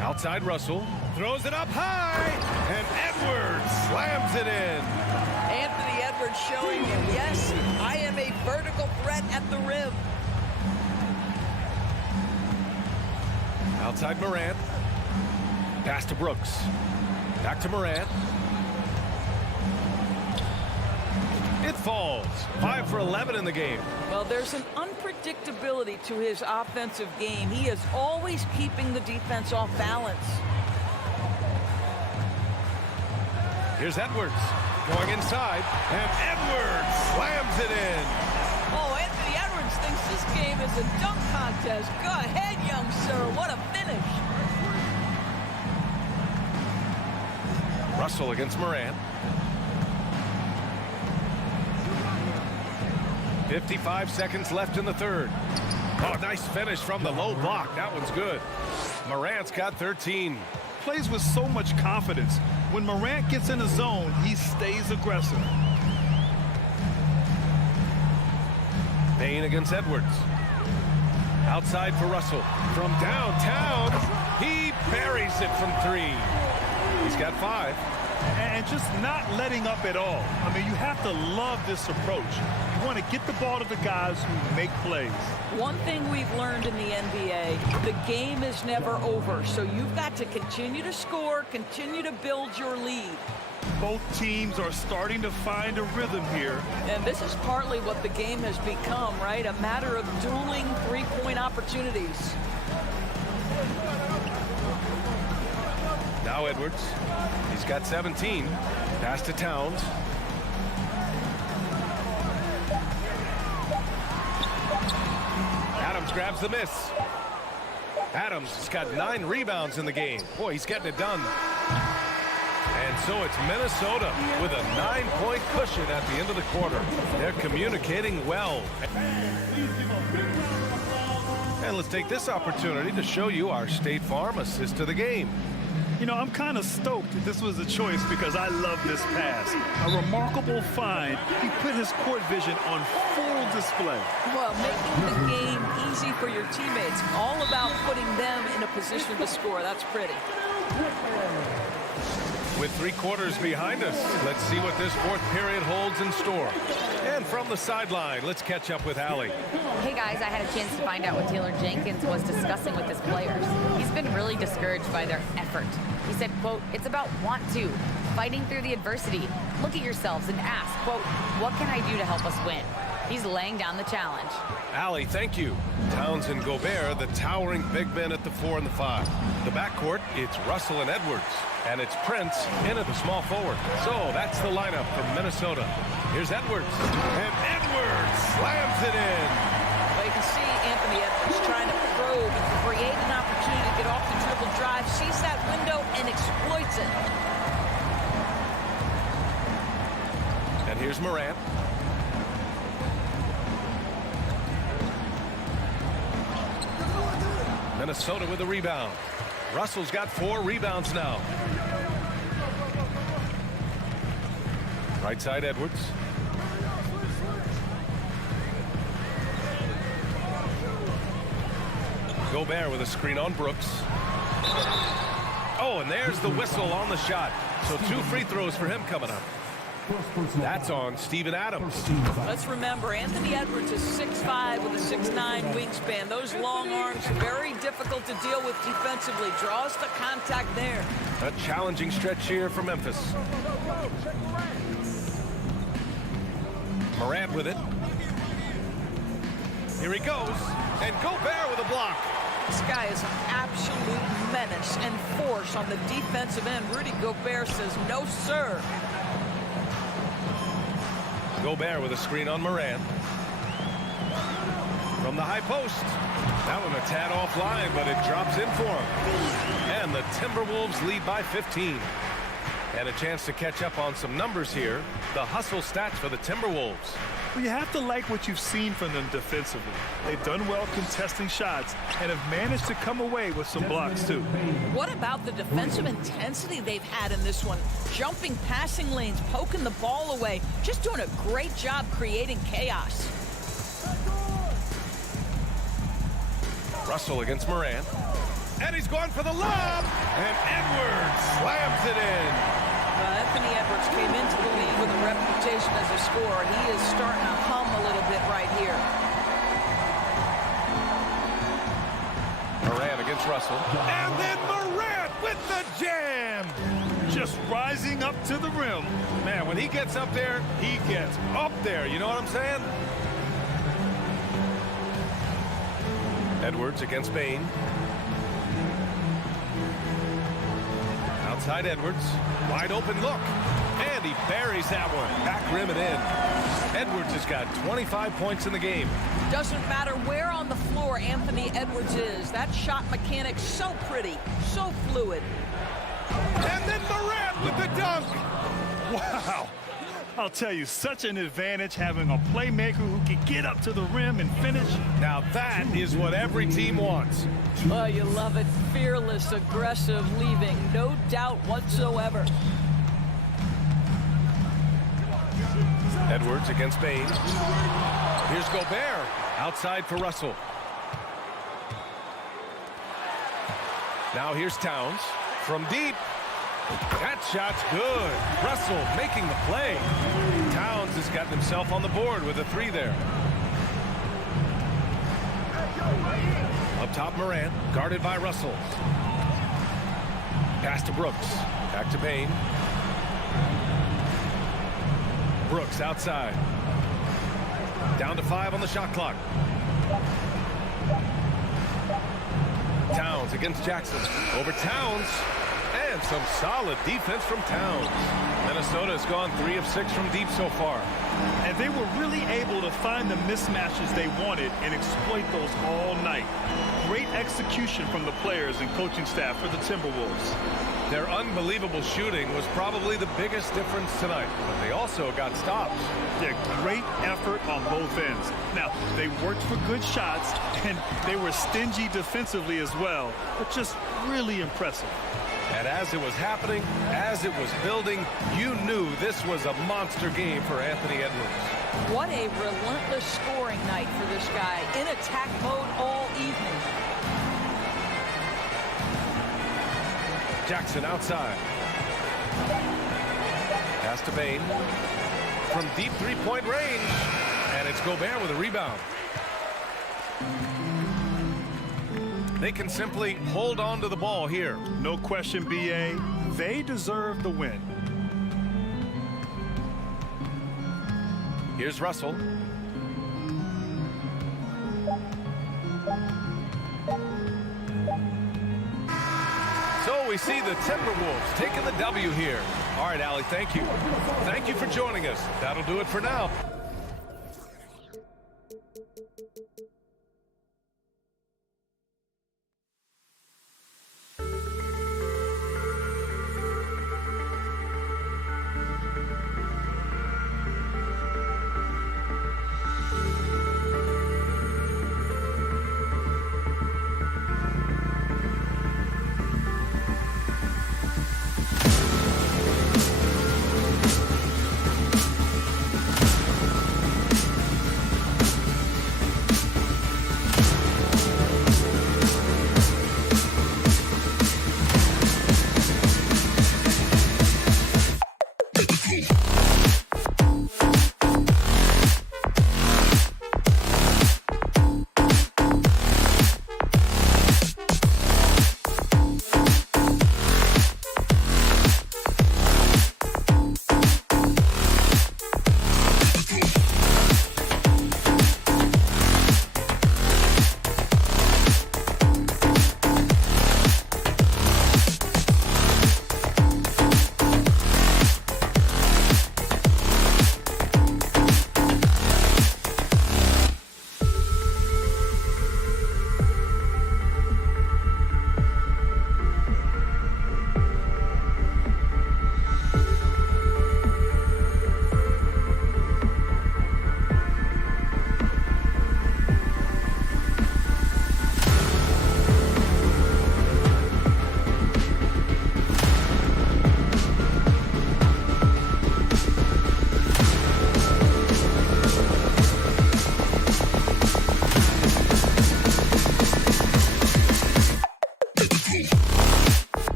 Outside Russell. Throws it up high. And Edwards slams it in. Anthony Edwards showing you, yes, I am a vertical threat at the rim. Outside Morant. Pass to Brooks. Back to Morant. It falls. 5 for 11 in the game. Well, there's an unpredictability to his offensive game. He is always keeping the defense off balance. Here's Edwards going inside, and Edwards slams it in. Oh, Anthony Edwards thinks this game is a dunk contest. Go ahead, young sir. What a finish. Russell against Moran. 55 seconds left in the third. Oh, nice finish from the low block. That one's good. Morant's got 13. Plays with so much confidence. When Morant gets in the zone, he stays aggressive. Payne against Edwards. Outside for Russell. From downtown, he buries it from 3. He's got 5. And just not letting up at all. I mean, you have to love this approach. You want to get the ball to the guys who make plays. One thing we've learned in the NBA, the game is never over. So you've got to continue to score, continue to build your lead. Both teams are starting to find a rhythm here. And this is partly what the game has become, right? A matter of dueling three-point opportunities. Now Edwards. He's got 17. Pass to Towns. Adams grabs the miss. Adams has got 9 rebounds in the game. Boy, he's getting it done. And so it's Minnesota with a 9-point cushion at the end of the quarter. They're communicating well. And let's take this opportunity to show you our State Farm assist to the game. You know, I'm kind of stoked that this was a choice because I love this pass. A remarkable find. He put his court vision on full display. Well, making the game easy for your teammates. All about putting them in a position to score. That's pretty. With 3 quarters behind us, let's see what this 4th period holds in store. And from the sideline, let's catch up with Allie. Hey guys, I had a chance to find out what Taylor Jenkins was discussing with his players. He's been really discouraged by their effort. He said, quote, "It's about want to, fighting through the adversity. Look at yourselves and ask, quote, what can I do to help us win?" He's laying down the challenge. Allie, thank you. Towns and Gobert, the towering big men at the 4 and the 5. The backcourt, it's Russell and Edwards. And it's Prince in at the small forward. So that's the lineup from Minnesota. Here's Edwards. And Edwards slams it in. Well, you can see Anthony Edwards trying to probe and create an opportunity to get off the dribble drive, sees that window and exploits it. And here's Morant. Minnesota with a rebound. Russell's got 4 rebounds now. Right side, Edwards. Gobert with a screen on Brooks. Oh, and there's the whistle on the shot. So 2 free throws for him coming up. That's on Steven Adams. Let's remember, Anthony Edwards is 6'5" with a 6'9" wingspan. Those long arms, very difficult to deal with defensively. Draws the contact there. A challenging stretch here for Memphis. Morant with it. Here he goes. And Gobert with a block. This guy is an absolute menace and force on the defensive end. Rudy Gobert says, no, sir. Gobert with a screen on Morant. From the high post. That one a tad offline, but it drops in for him. And the Timberwolves lead by 15. And a chance to catch up on some numbers here. The hustle stats for the Timberwolves. Well, you have to like what you've seen from them defensively. They've done well contesting shots and have managed to come away with some blocks, too. What about the defensive intensity they've had in this one? Jumping passing lanes, poking the ball away, just doing a great job creating chaos. Russell against Morant. And he's going for the lob. And Edwards slams it in. Anthony Edwards came into the league with a reputation as a scorer. He is starting to hum a little bit right here. Morant against Russell. And then Morant with the jam. Just rising up to the rim. Man, when he gets up there, he gets up there. You know what I'm saying? Edwards against Bain. Outside Edwards. Wide open look. And he buries that one. Back rim and in. Edwards has got 25 points in the game. Doesn't matter where on the floor Anthony Edwards is. That shot mechanic so pretty, so fluid. And then Morant with the dunk. Wow. I'll tell you, such an advantage having a playmaker who can get up to the rim and finish. Now that is what every team wants. Oh, you love it. Fearless, aggressive, leaving. No doubt whatsoever. Edwards against Bain. Here's Gobert. Outside for Russell. Now here's Towns. From deep. That shot's good. Russell making the play. Towns has gotten himself on the board with a 3 there. Up top, Morant, guarded by Russell. Pass to Brooks. Back to Bain. Brooks outside. Down to 5 on the shot clock. Towns against Jackson. Over Towns. And some solid defense from Towns. Minnesota has gone 3 of 6 from deep so far. And they were really able to find the mismatches they wanted and exploit those all night. Great execution from the players and coaching staff for the Timberwolves. Their unbelievable shooting was probably the biggest difference tonight, but they also got stops. Yeah, great effort on both ends. Now, they worked for good shots, and they were stingy defensively as well, but just really impressive. And as it was happening, as it was building, you knew this was a monster game for Anthony Edwards. What a relentless scoring night for this guy. In attack mode all evening. Jackson outside. Pass to Bain. From deep three-point range. And it's Gobert with a rebound. They can simply hold on to the ball here. No question, B.A. They deserve the win. Here's Russell. So we see the Timberwolves taking the W here. All right, Allie, thank you. Thank you for joining us. That'll do it for now.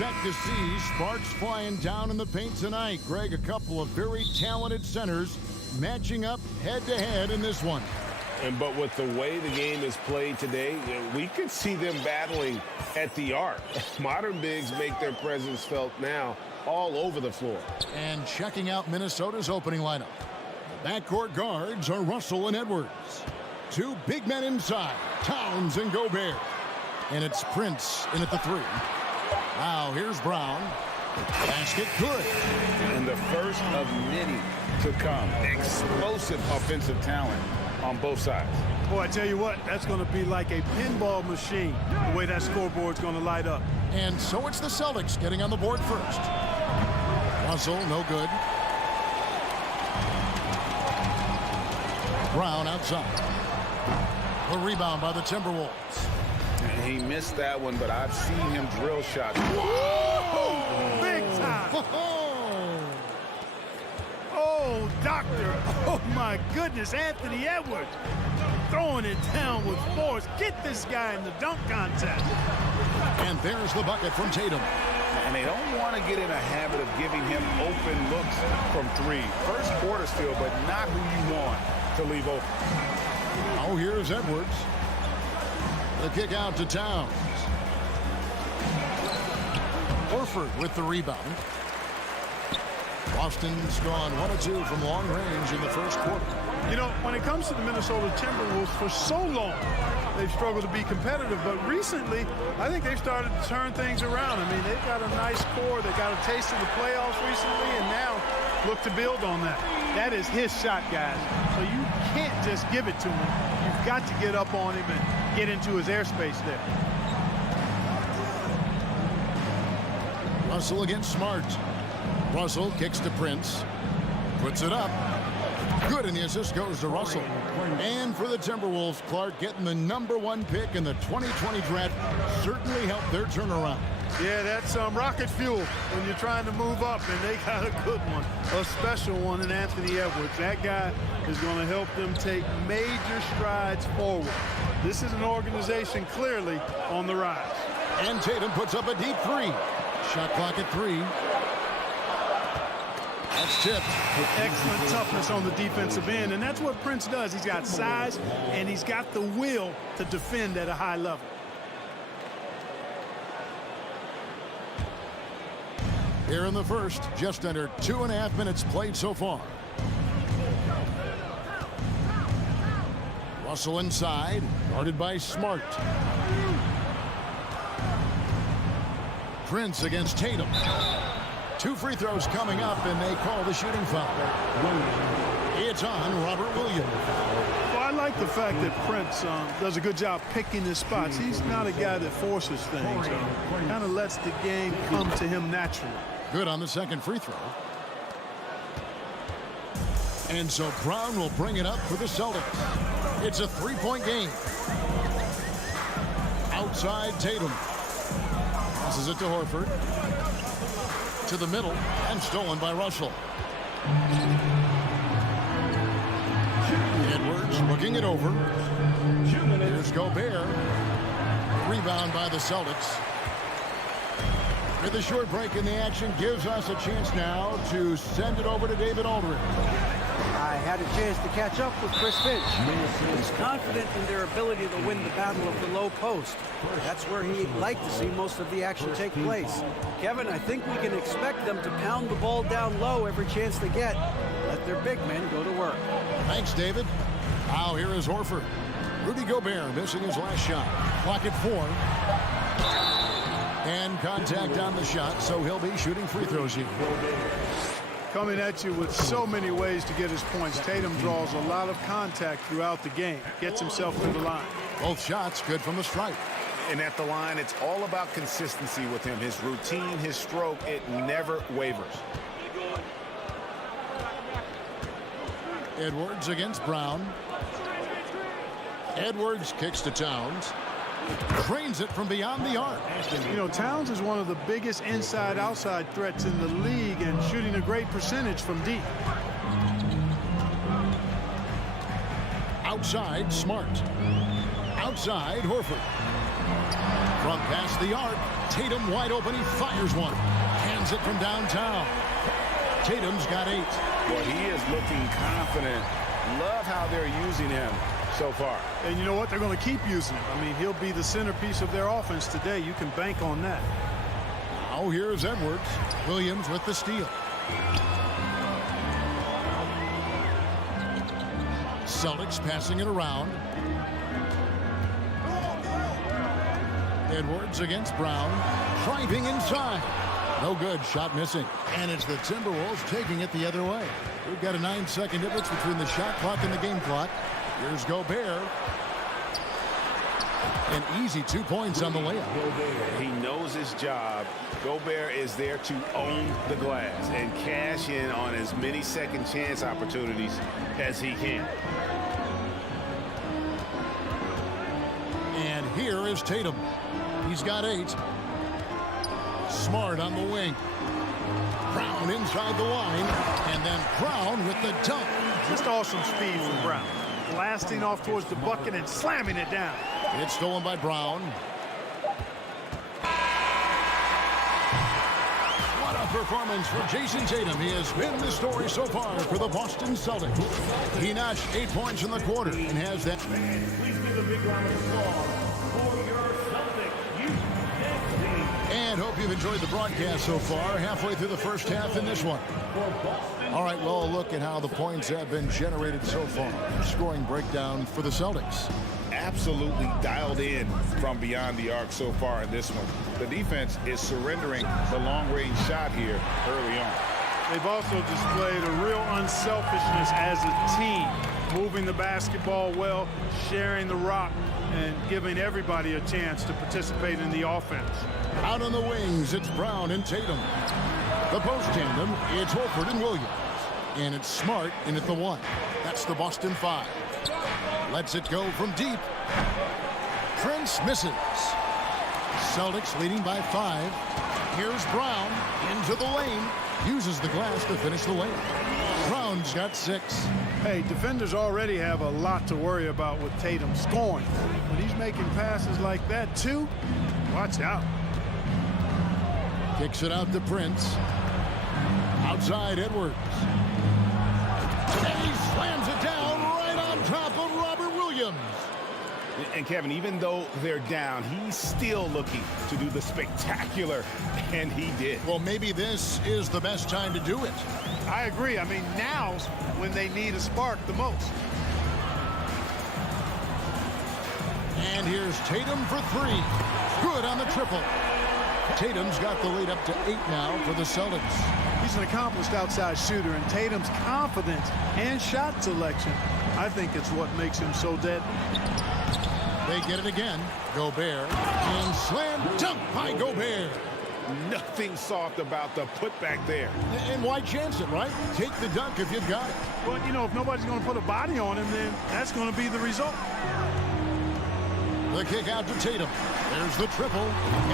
expect to see sparks flying down in the paint tonight. Greg, a couple of very talented centers matching up head-to-head in this one. But with the way the game is played today, we could see them battling at the arc. Modern bigs make their presence felt now all over the floor. And checking out Minnesota's opening lineup. Backcourt guards are Russell and Edwards. Two big men inside, Towns and Gobert. And it's Prince in at the three. Now here's Brown. Basket good. And the first of many to come. Explosive offensive talent on both sides. Boy, I tell you what, that's going to be like a pinball machine, the way that scoreboard's going to light up. And so it's the Celtics getting on the board first. Russell, no good. Brown outside. A rebound by the Timberwolves. And he missed that one, but I've seen him drill shots. Whoa! Big time! Oh, doctor. Oh, my goodness. Anthony Edwards throwing it down with force. Get this guy in the dunk contest. And there's the bucket from Tatum. And they don't want to get in a habit of giving him open looks from three. First quarter still, but not who you want to leave open. Oh, here's Edwards. The kick out to Towns. Horford with the rebound. Boston's gone 1 of 2 from long range in the first quarter. You know, when it comes to the Minnesota Timberwolves, for so long, they've struggled to be competitive. But recently, I think they've started to turn things around. I mean, they've got a nice core. They got a taste of the playoffs recently, and now look to build on that. That is his shot, guys. So you can't just give it to him. You've got to get up on him and get into his airspace there. Russell against Smart. Russell kicks to Prince. Puts it up. Good, and the assist goes to Russell. And for the Timberwolves, Clark getting the #1 pick in the 2020 draft certainly helped their turnaround. Yeah, that's rocket fuel when you're trying to move up, and they got a good one, a special one in Anthony Edwards. That guy is going to help them take major strides forward. This is an organization clearly on the rise. And Tatum puts up a deep three. Shot clock at 3. That's tipped. Excellent toughness on the defensive end, and that's what Prince does. He's got size, and he's got the will to defend at a high level. Here in the first, just under 2.5 minutes played so far. Russell inside, guarded by Smart. Prince against Tatum. 2 free throws coming up, and they call the shooting foul. It's on Robert Williams. Well, I like the fact that Prince does a good job picking his spots. He's not a guy that forces things. Kind of lets the game come to him naturally. Good on the second free throw. And so Brown will bring it up for the Celtics. It's a 3-point game. Outside Tatum. Passes it to Horford. To the middle, and stolen by Russell. Edwards looking it over. Here's Gobert. Rebound by the Celtics. With a short break in the action, gives us a chance now to send it over to David Aldridge. I had a chance to catch up with Chris Finch. He's confident in their ability to win the battle of the low post. That's where he'd like to see most of the action take place. Kevin, I think we can expect them to pound the ball down low every chance they get. Let their big men go to work. Thanks, David. Now here is Horford. Rudy Gobert missing his last shot. Clock at 4. And contact on the shot, so he'll be shooting free throws here. Coming at you with so many ways to get his points. Tatum draws a lot of contact throughout the game. Gets himself to the line. Both shots good from the stripe. And at the line, it's all about consistency with him. His routine, his stroke, it never wavers. Edwards against Brown. Edwards kicks to Towns. Drains it from beyond the arc. You know, Towns is one of the biggest inside-outside threats in the league and shooting a great percentage from deep. Outside, Smart. Outside, Horford. From past the arc, Tatum wide open. He fires one. Hands it from downtown. Tatum's got 8. Well, he is looking confident. Love how they're using him so far. And you know what? They're going to keep using him. I mean, he'll be the centerpiece of their offense today. You can bank on that. Now here's Edwards. Williams with the steal. Celtics passing it around. Edwards against Brown. Driving inside. No good. Shot missing. And it's the Timberwolves taking it the other way. We've got a 9-second difference between the shot clock and the game clock. Here's Gobert. An easy 2 points on the layup. He knows his job. Gobert is there to own the glass and cash in on as many second chance opportunities as he can. And here is Tatum. He's got 8. Smart on the wing. Brown inside the line. And then Brown with the dunk. Just awesome speed from Brown. Blasting off towards the bucket and slamming it down. It's stolen by Brown. What a performance for Jason Tatum. He has been the story so far for the Boston Celtics. He notched 8 points in the quarter and has that. Please give a big round of applause for your Celtics youth team. And hope you've enjoyed the broadcast so far. Halfway through the first half in this one. All right, well, look at how the points have been generated so far. Scoring breakdown for the Celtics. Absolutely dialed in from beyond the arc so far in this one. The defense is surrendering the long-range shot here early on. They've also displayed a real unselfishness as a team, moving the basketball well, sharing the rock, and giving everybody a chance to participate in the offense. Out on the wings, it's Brown and Tatum. The post tandem, it's Horford and Williams. And it's Smart in at the 1. That's the Boston 5. Lets it go from deep. Prince misses. Celtics leading by 5. Here's Brown into the lane. Uses the glass to finish the layup. Brown's got 6. Hey, defenders already have a lot to worry about with Tatum scoring. When he's making passes like that, too, watch out. Kicks it out to Prince. Outside Edwards. And he slams it down right on top of Robert Williams. And Kevin, even though they're down, he's still looking to do the spectacular, and he did. Well, maybe this is the best time to do it. I agree. I mean, now's when they need a spark the most. And here's Tatum for 3. Good on the triple. Tatum's got the lead up to 8 now for the Celtics. He's an accomplished outside shooter, and Tatum's confidence and shot selection, I think it's what makes him so deadly. They get it again. Gobert. And slam dunk by Gobert. Nothing soft about the putback there. And why chance it, right? Take the dunk if you've got it. Well, you know, if nobody's going to put a body on him, then that's going to be the result. The kick out to Tatum. There's the triple.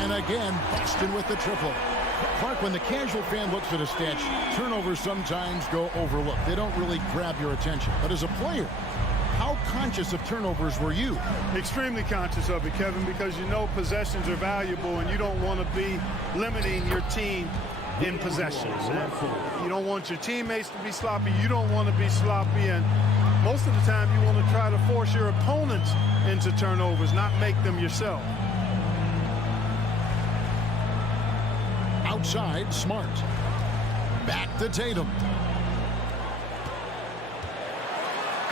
And again, Boston with the triple. Clark, when the casual fan looks at a stat, turnovers sometimes go overlooked. They don't really grab your attention. But as a player, how conscious of turnovers were you? Extremely conscious of it, Kevin, because you know possessions are valuable and you don't want to be limiting your team in possessions. And you don't want your teammates to be sloppy. You don't want to be sloppy. And most of the time you want to try to force your opponents into turnovers, not make them yourself. Outside, Smart. Back to Tatum.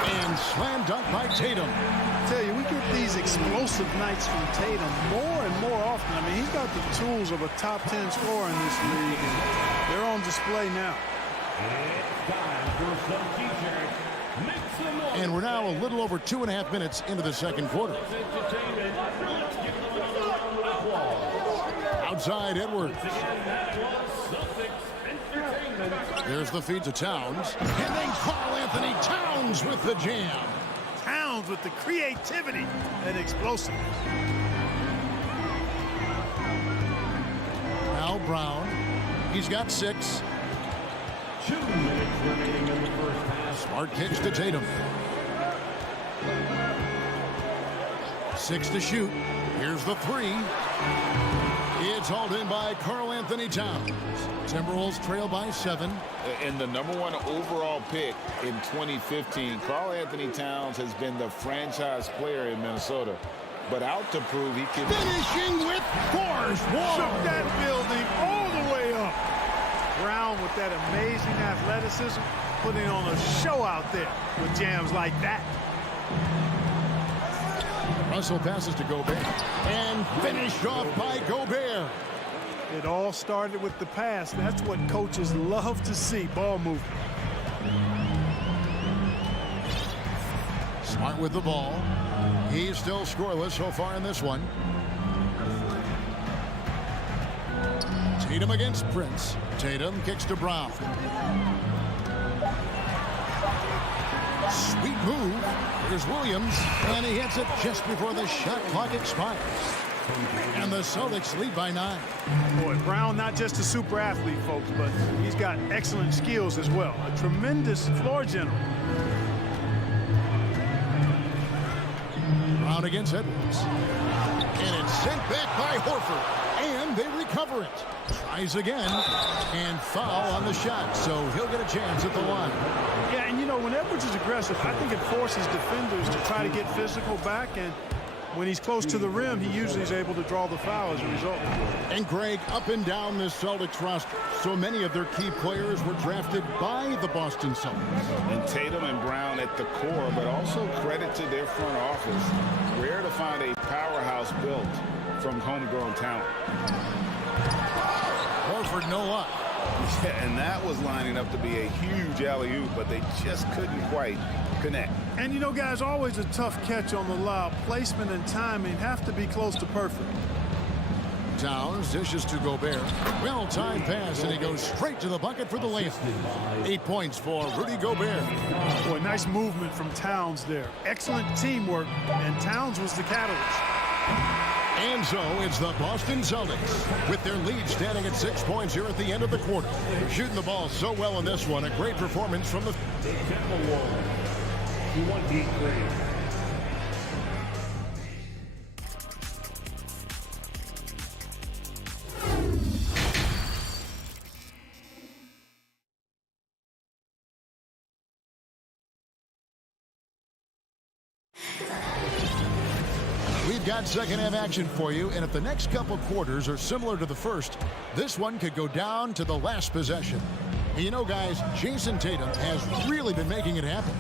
And slam dunk by Tatum. I tell you, we get these explosive nights from Tatum more and more often. I mean, he's got the tools of a top 10 scorer in this league, and they're on display now. And we're now a little over 2.5 minutes into the second quarter. Outside Edwards. There's the feed to Towns. And then Karl Anthony Towns with the jam. Towns with the creativity and explosiveness. Now Brown. He's got 6. 2 minutes remaining in the first half. Smart kicks to Tatum. 6 to shoot. Here's the 3. It's hauled in by Karl-Anthony Towns. Timberwolves trail by 7. And the #1 overall pick in 2015, Karl-Anthony Towns has been the franchise player in Minnesota. But out to prove he can... Finishing with force. Shook that building all the way up. Brown with that amazing athleticism, putting on a show out there with jams like that. Russell passes to Gobert. And finished off by Gobert. It all started with the pass. That's what coaches love to see, ball movement. Smart with the ball. He's still scoreless so far in this one. Tatum against Prince. Tatum kicks to Brown. Sweet move. Here's Williams, and he hits it just before the shot clock expires. And the Celtics lead by 9. Boy, Brown not just a super athlete, folks, but he's got excellent skills as well. A tremendous floor general. Brown against Edwards. And it's sent back by Horford. And they recover it. Tries again. And foul on the shot, so he'll get a chance at the line. Yeah, and you know, when Edwards is aggressive, I think it forces defenders to try to get physical back, and when he's close to the rim, he usually is able to draw the foul as a result. And Greg, up and down this Celtics roster, so many of their key players were drafted by the Boston Celtics. And Tatum and Brown at the core, but also credit to their front office. Rare to find a powerhouse built from homegrown talent. Horford, no luck. Yeah, and that was lining up to be a huge alley-oop, but they just couldn't quite connect. And you know, guys, always a tough catch on the lob. Placement and timing have to be close to perfect. Towns dishes to Gobert. Well-timed pass, and he goes straight to the bucket for the layup. 8 points for Rudy Gobert. Boy, nice movement from Towns there. Excellent teamwork, and Towns was the catalyst. And so it's the Boston Celtics with their lead standing at 6 points here at the end of the quarter. Shooting the ball so well in this one. A great performance from the Timberwolves. 23. We've got second half action for you, and if the next couple quarters are similar to the first, this one could go down to the last possession. And you know, guys, Jason Tatum has really been making it happen.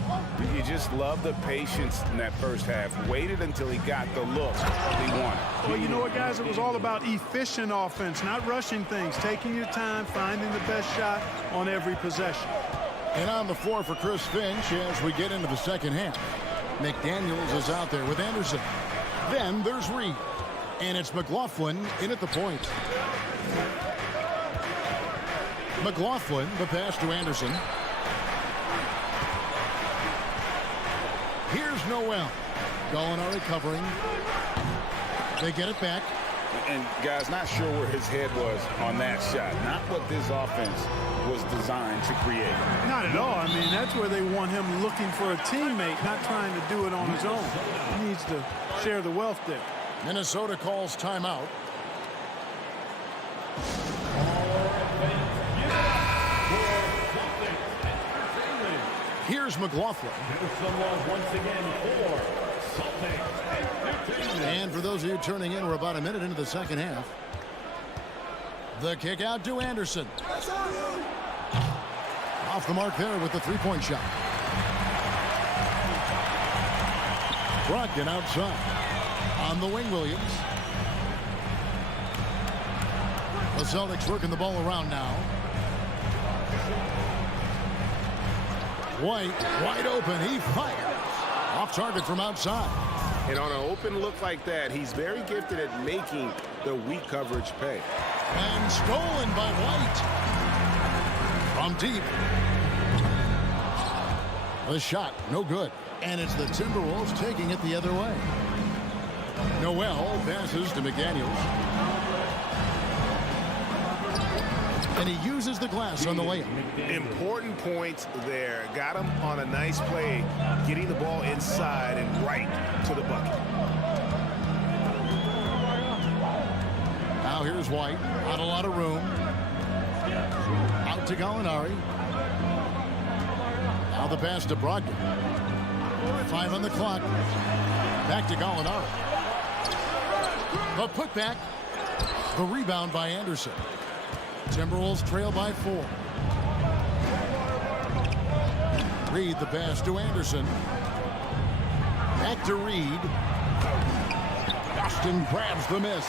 You just love the patience in that first half. Waited until he got the look he wanted. Well, you know what, guys? It was all about efficient offense, not rushing things, taking your time, finding the best shot on every possession. And on the floor for Chris Finch as we get into the second half. McDaniels is out there with Anderson. Then there's Reed. And it's McLaughlin in at the point. McLaughlin, the pass to Anderson. Here's Noel. Gallinari covering. They get it back. And, guys, not sure where his head was on that shot. Not what this offense was designed to create. Not at all. I mean, that's where they want him looking for a teammate, not trying to do it on his own. He needs to share the wealth there. Minnesota calls timeout. Here's McLaughlin. Once again for Celtics. And for those of you turning in, we're about a minute into the second half. The kick out to Anderson. Off the mark there with the three-point shot. Brogdon outside. On the wing, Williams. The Celtics working the ball around now. White, wide open. He fires. Off target from outside. And on an open look like that, he's very gifted at making the weak coverage pay. And stolen by White. From deep. The shot, no good. And it's the Timberwolves taking it the other way. Noel passes to McDaniels. And he uses the glass on the layup. Important points there. Got him on a nice play, getting the ball inside and right to the bucket. White. Not a lot of room. Out to Gallinari. Now the pass to Brogdon. 5 on the clock. Back to Gallinari. The putback. The rebound by Anderson. Timberwolves trail by 4. Reed the pass to Anderson. Back to Reed. Boston grabs the miss.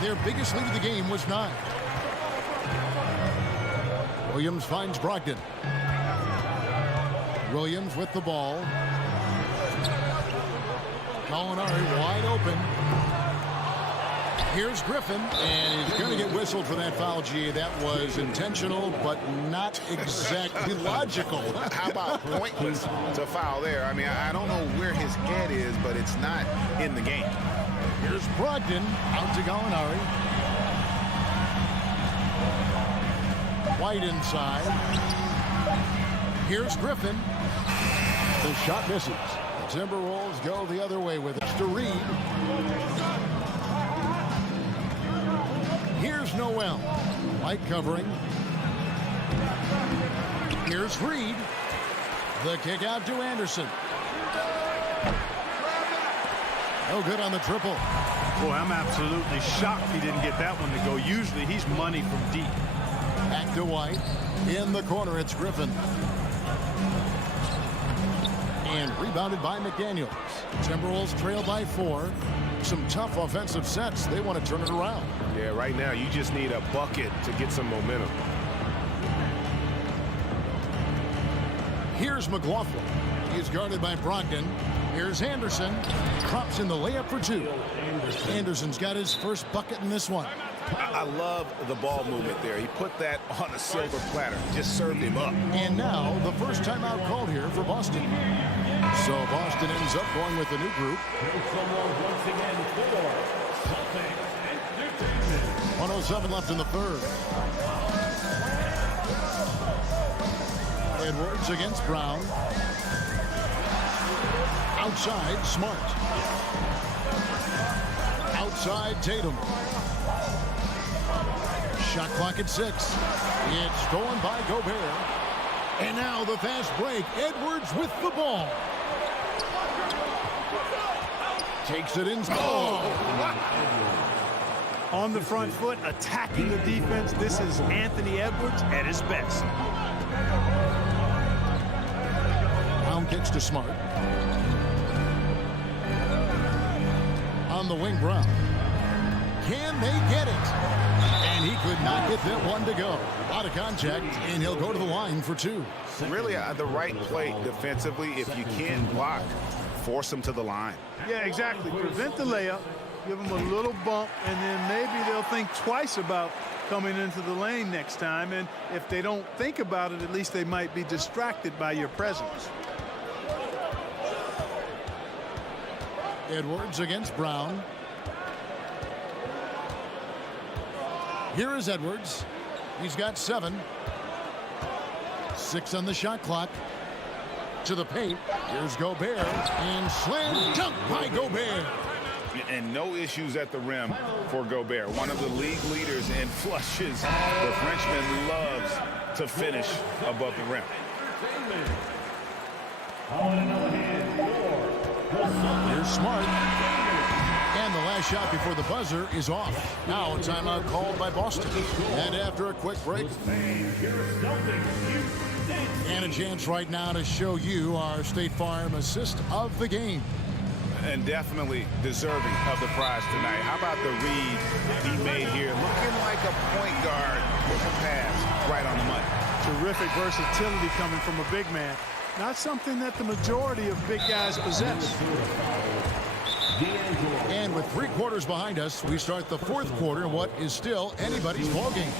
Their biggest lead of the game was 9. Williams finds Brogdon. Williams with the ball. Gallinari wide open. Here's Griffin, and he's going to get whistled for that foul, G. That was intentional, but not exactly logical. How about pointless to foul there? I mean, I don't know where his head is, but it's not in the game. Here's Brogdon out to Gallinari. White inside. Here's Griffin. The shot misses. The Timberwolves go the other way with it to Reed. Here's Noel. White covering. Here's Reed. The kick out to Anderson. No good on the triple. Boy, I'm absolutely shocked he didn't get that one to go. Usually he's money from deep. Back to White. In the corner, it's Griffin. And rebounded by McDaniels. Timberwolves trail by 4. Some tough offensive sets. They want to turn it around. Yeah, right now you just need a bucket to get some momentum. Here's McLaughlin. He's guarded by Brogdon. Here's Anderson. Drops in the layup for 2. Anderson's got his first bucket in this one. I love the ball movement there. He put that on a silver platter. Just served him up. And now the first timeout called here for Boston. So Boston ends up going with a new group. 1:07 left in the third. Edwards against Brown. Outside, Smart. Outside, Tatum. Shot clock at 6. It's stolen by Gobert. And now the fast break. Edwards with the ball. Takes it in. Oh! On the front foot, attacking the defense. This is Anthony Edwards at his best. Brown kicks to Smart. On the wing, Brown. Can they get it? And he could not get that one to go. A lot of contact, and he'll go to the line for 2. Really the right play defensively. If you can't block, force him to the line. Yeah, exactly. Prevent the layup, give them a little bump, and then maybe they'll think twice about coming into the lane next time. And if they don't think about it, at least they might be distracted by your presence. Edwards against Brown. Here is Edwards. He's got 7. 6 on the shot clock. To the paint. Here's Gobert. And slam dunk by Gobert. And no issues at the rim for Gobert. One of the league leaders in flushes. The Frenchman loves to finish above the rim. Here's Smart. And the last shot before the buzzer is off. Now a timeout called by Boston. And after a quick break. And a chance right now to show you our State Farm assist of the game. And definitely deserving of the prize tonight. How about the read he made here? Looking like a point guard with a pass right on the money. Terrific versatility coming from a big man. Not something that the majority of big guys possess. And with 3 quarters behind us, we start the 4th quarter in what is still anybody's ballgame.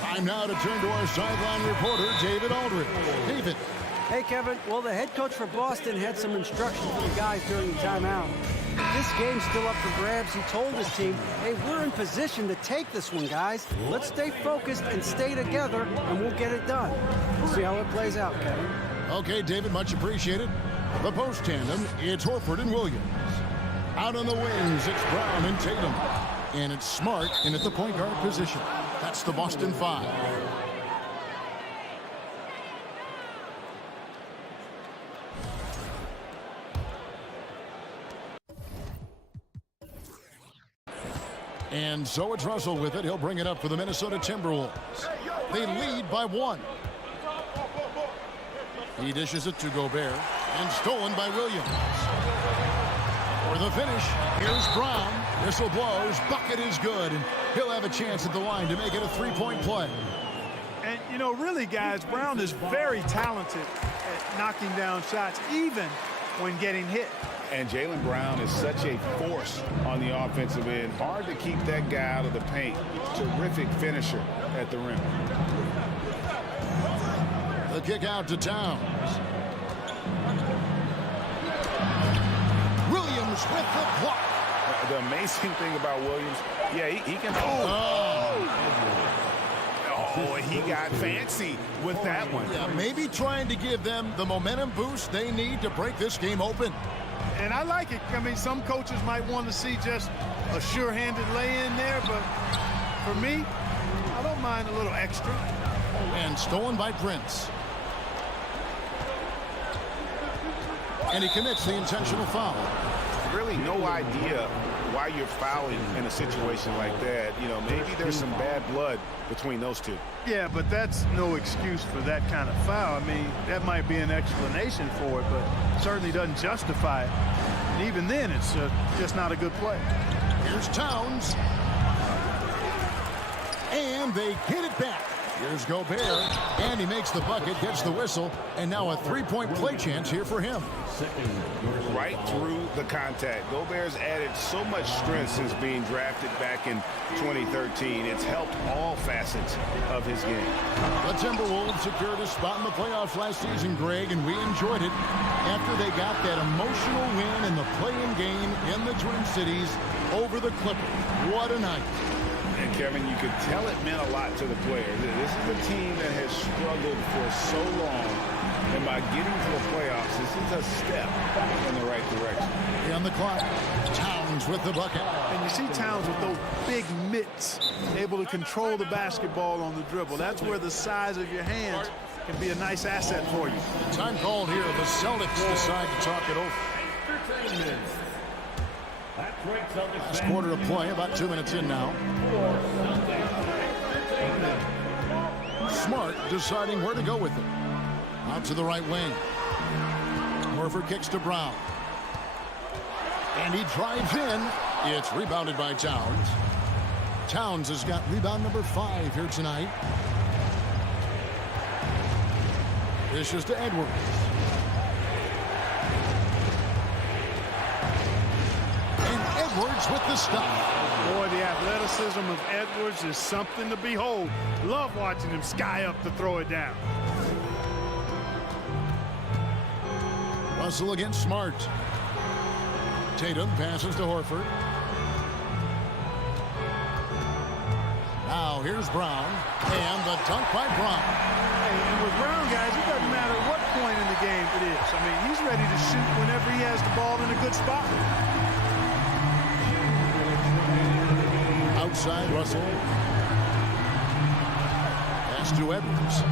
Time now to turn to our sideline reporter, David Aldridge. David. Hey, Kevin. Well, the head coach for Boston had some instruction for the guys during the timeout. This game's still up for grabs. He told his team, hey, we're in position to take this one, guys. Let's stay focused and stay together, and we'll get it done. We'll see how it plays out, Kevin. Okay, David, much appreciated. The post tandem, it's Horford and Williams. Out on the wings, it's Brown and Tatum. And it's Smart in at the point guard position. That's the Boston 5. And so it's Russell with it. He'll bring it up for the Minnesota Timberwolves. They lead by 1. He dishes it to Gobert, and stolen by Williams. For the finish, here's Brown. Whistle blows, bucket is good, and he'll have a chance at the line to make it a three-point play. And, you know, really, guys, Brown is very talented at knocking down shots, even when getting hit. And Jaylen Brown is such a force on the offensive end. Hard to keep that guy out of the paint. Terrific finisher at the rim. The kick out to Towns. Williams with the block. The amazing thing about Williams, yeah, he can. Oh, he got fancy with that one. Yeah, maybe trying to give them the momentum boost they need to break this game open. And I like it. I mean, some coaches might want to see just a sure-handed lay-in there, but for me, I don't mind a little extra. And stolen by Prince. And he commits the intentional foul. Really no idea why you're fouling in a situation like that. You know, maybe there's some bad blood between those two. Yeah, but that's no excuse for that kind of foul. I mean, that might be an explanation for it, but certainly doesn't justify it. And even then, it's just not a good play. Here's Towns. And they get it back. Here's Gobert, and he makes the bucket, gets the whistle, and now a three-point play chance here for him. Right through the contact. Gobert's added so much strength since being drafted back in 2013. It's helped all facets of his game. The Timberwolves secured a spot in the playoffs last season, Greg, and we enjoyed it after they got that emotional win in the play-in game in the Twin Cities over the Clippers. What a night. And Kevin, you could tell it meant a lot to the players. This is a team that has struggled for so long, and by getting to the playoffs, this is a step in the right direction. On the clock, Towns with the bucket. And you see Towns with those big mitts, able to control the basketball on the dribble. That's where the size of your hands can be a nice asset for you. Time called here. The Celtics decide to talk it over. This quarter of play, about 2 minutes in now. Smart deciding where to go with it. Out to the right wing. Horford kicks to Brown. And he drives in. It's rebounded by Towns. Towns has got rebound number 5 here tonight. This is to Edwards. Edwards with the stop. Boy, the athleticism of Edwards is something to behold. Love watching him sky up to throw it down. Russell against Smart. Tatum passes to Horford. Now here's Brown. And the dunk by Brown. And with Brown, guys, it doesn't matter what point in the game it is. I mean, he's ready to shoot whenever he has the ball in a good spot. Outside Russell. Pass to Edwards.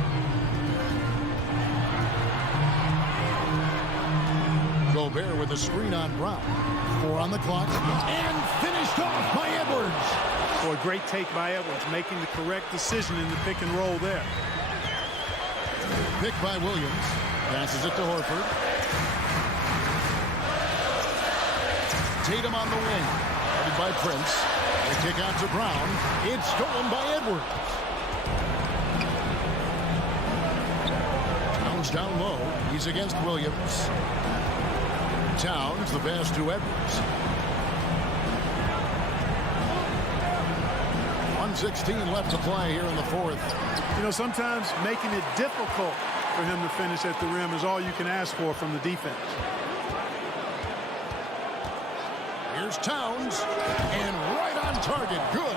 Gobert with a screen on Brown. 4 on the clock. And finished off by Edwards. Boy, great take by Edwards, making the correct decision in the pick and roll there. Pick by Williams. Passes it to Horford. Tatum on the wing. Headed by Prince. The kick out to Brown. It's stolen by Edwards. Towns down low. He's against Williams. Towns, the pass to Edwards. 1:16 left to play here in the fourth. You know, sometimes making it difficult for him to finish at the rim is all you can ask for from the defense. Here's Towns, and right on target. Good.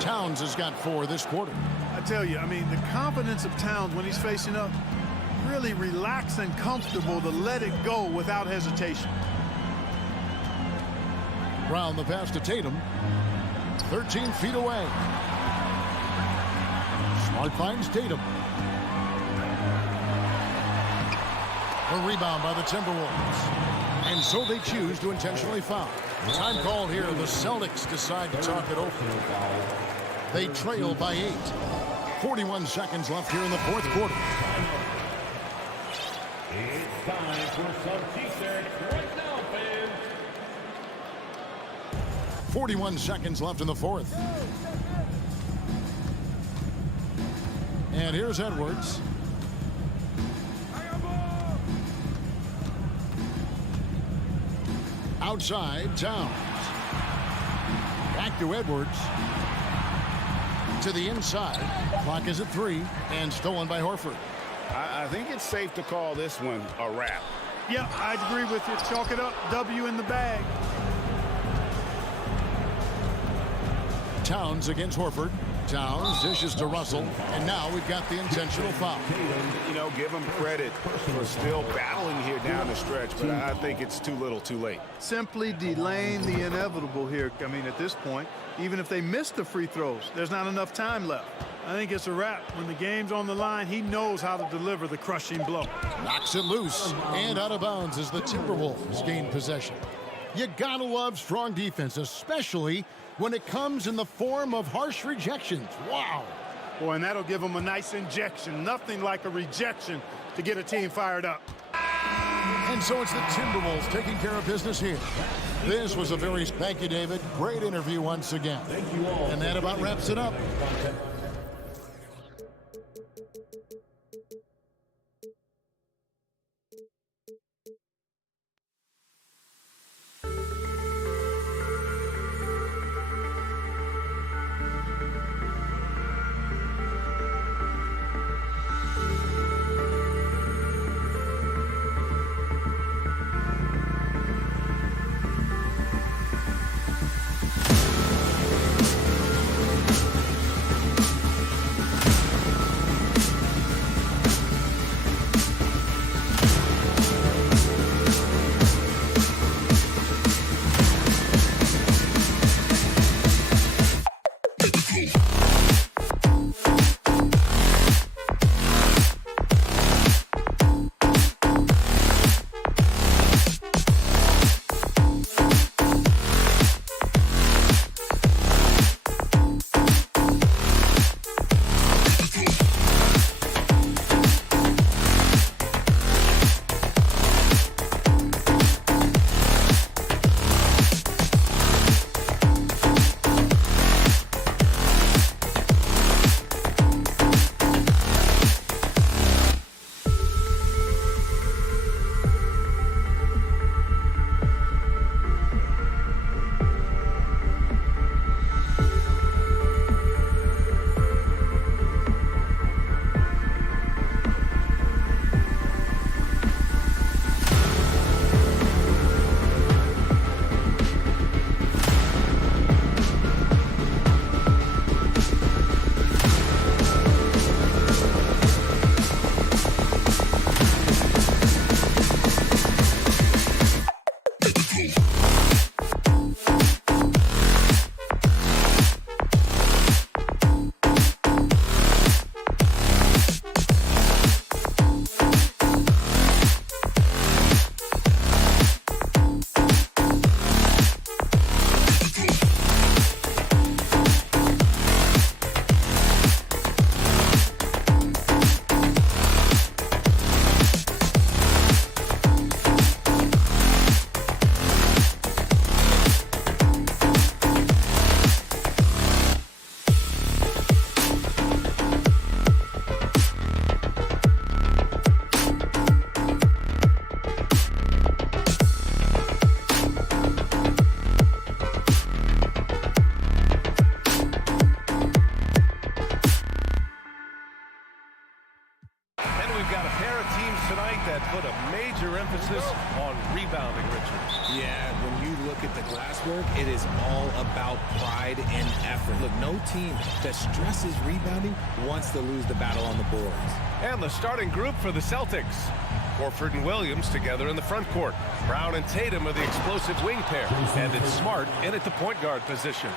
Towns has got 4 this quarter. I tell you, I mean, the confidence of Towns when he's facing up, really relaxed and comfortable to let it go without hesitation. Brown the pass to Tatum. 13 feet away. Smart finds Tatum. A rebound by the Timberwolves. And so they choose to intentionally foul. Time called here. The Celtics decide to talk it over. They trail by 8. 41 seconds left here in the fourth quarter. It's time for some T-shirts right now, fans. 41 seconds left in the fourth. And here's Edwards. Outside, Towns. Back to Edwards. To the inside. Clock is at 3 and stolen by Horford. I think it's safe to call this one a wrap. Yeah, I'd agree with you. Chalk it up. W in the bag. Towns against Horford. Towns dishes to Russell, and now we've got the intentional foul. You know, give him credit for still battling here down the stretch, but I think it's too little too late. Simply delaying the inevitable here. I mean, at this point, even if they miss the free throws, there's not enough time left. I think it's a wrap. When the game's on the line, he knows how to deliver the crushing blow. Knocks it loose, and out of bounds as the Timberwolves gain possession. You gotta love strong defense, especially when it comes in the form of harsh rejections. Wow. Boy, and that'll give them a nice injection. Nothing like a rejection to get a team fired up. And so it's the Timberwolves taking care of business here. This was a very, thank you, David. Great interview once again. Thank you all. And that about wraps it up. put a major emphasis on rebounding, Richard. Yeah, when you look at the glasswork, it is all about pride and effort. Look, no team that stresses rebounding wants to lose the battle on the boards. And the starting group for the Celtics. Horford and Williams together in the front court. Brown and Tatum are the explosive wing pair. And it's Smart in at the point guard position.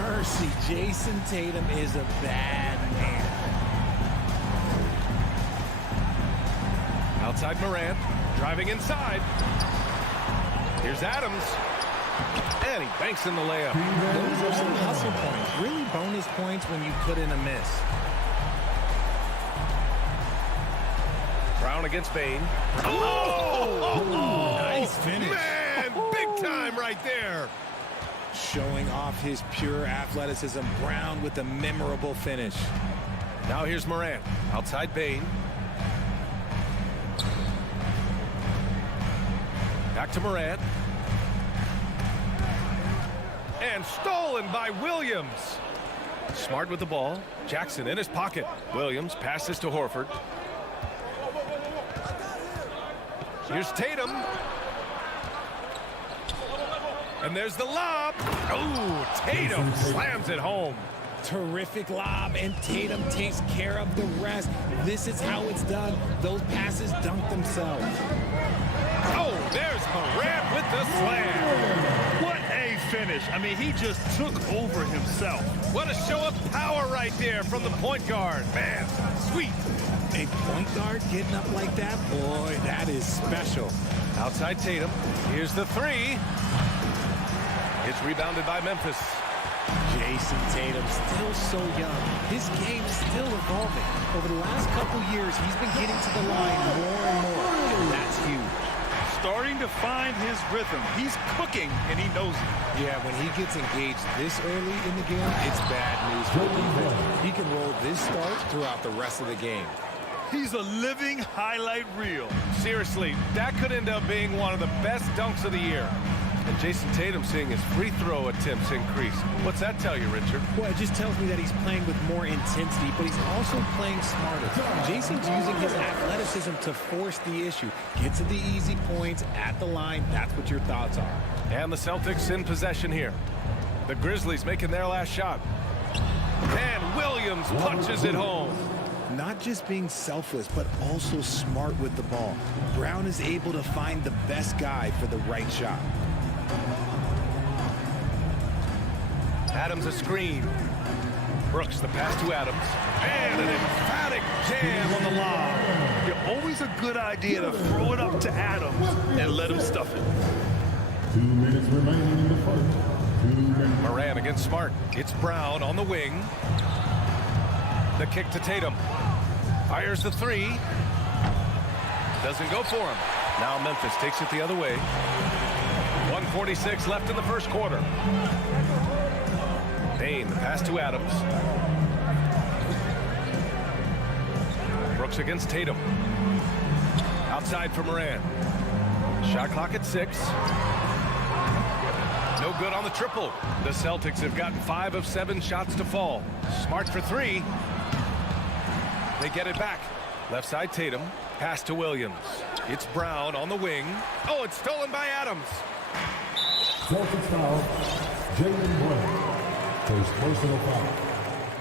mercy. Jason Tatum is a bad man. Outside Morant, driving inside. Here's Adams. And he banks in the layup. Those are some hustle points. Really bonus points when you put in a miss. Brown against Bane. Nice finish. Man, big time right there. Showing off his pure athleticism. Brown with a memorable finish. Now here's Morant. Outside Bane. Back to Morant. And stolen by Williams. Smart with the ball. Jackson in his pocket. Williams passes to Horford. Here's Tatum. And there's the lob. Oh, Tatum slams it home. Terrific lob, and Tatum takes care of the rest. This is how it's done. Those passes dunk themselves. Oh, there's Morant with the slam. What a finish. I mean, he just took over himself. What a show of power right there from the point guard. Man, sweet. A point guard getting up like that? Boy, that is special. Outside Tatum. Here's the three. It's rebounded by Memphis. Jason Tatum, still so young. His game's still evolving. Over the last couple years, he's been getting to the line more and more, and that's huge. Starting to find his rhythm. He's cooking, and he knows it. Yeah, when he gets engaged this early in the game, it's bad news for the defense. He can roll this start throughout the rest of the game. He's a living highlight reel. Seriously, that could end up being one of the best dunks of the year. And Jason Tatum seeing his free throw attempts increase. What's that tell you, Richard? Well, it just tells me that he's playing with more intensity, but he's also playing smarter. Jason's using his athleticism to force the issue. Get to the easy points at the line. That's what your thoughts are. And the Celtics in possession here. The Grizzlies making their last shot. And Williams punches it home. Not just being selfless, but also smart with the ball. Brown is able to find the best guy for the right shot. Adams a screen. Brooks the pass to Adams. And an emphatic jam on the lob. You're always a good idea to throw it up to Adams and let him stuff it. 2 minutes remaining in the first. 2 minutes. Moran against Smart. It's Brown on the wing. The kick to Tatum. Fires the three. Doesn't go for him. Now Memphis takes it the other way. 1:46 left in the first quarter. Bane, the pass to Adams. Brooks against Tatum. Outside for Moran. Shot clock at 6. No good on the triple. The Celtics have gotten 5 of 7 shots to fall. Smart for 3. They get it back. Left side Tatum. Pass to Williams. It's Brown on the wing. Oh, it's stolen by Adams. Celtics foul. Jaylen Brown. First personal foul.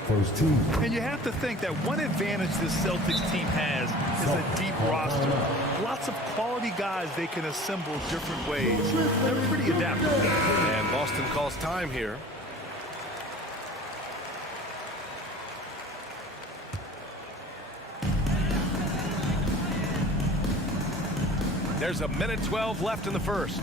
First team. And you have to think that one advantage this Celtics team has is a deep roster. Lots of quality guys they can assemble different ways. They're pretty adaptable. And Boston calls time here. There's 1:12 left in the first.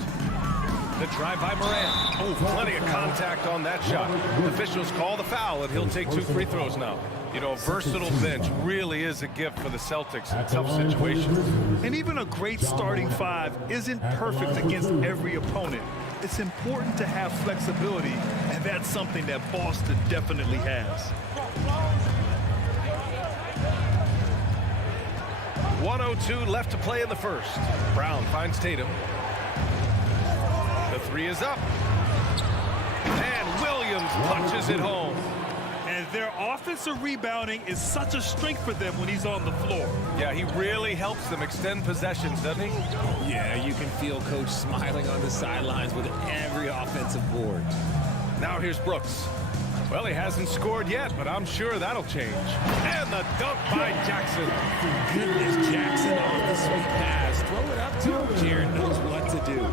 The drive by Morant. Oh, plenty of contact on that shot. Officials call the foul, and he'll take 2 free throws now. You know, a versatile bench really is a gift for the Celtics in tough situations. And even a great starting 5 isn't perfect against every opponent. It's important to have flexibility, and that's something that Boston definitely has. 1:02 left to play in the first. Brown finds Tatum. The 3 is up. And Williams punches it home. And their offensive rebounding is such a strength for them when he's on the floor. Yeah, he really helps them extend possessions, doesn't he? Yeah, you can feel Coach smiling on the sidelines with every offensive board. Now here's Brooks. Well, he hasn't scored yet, but I'm sure that'll change. And the dunk by Jackson. For goodness, Jackson off the sweet pass. Throw it up to him. Jared knows what to do.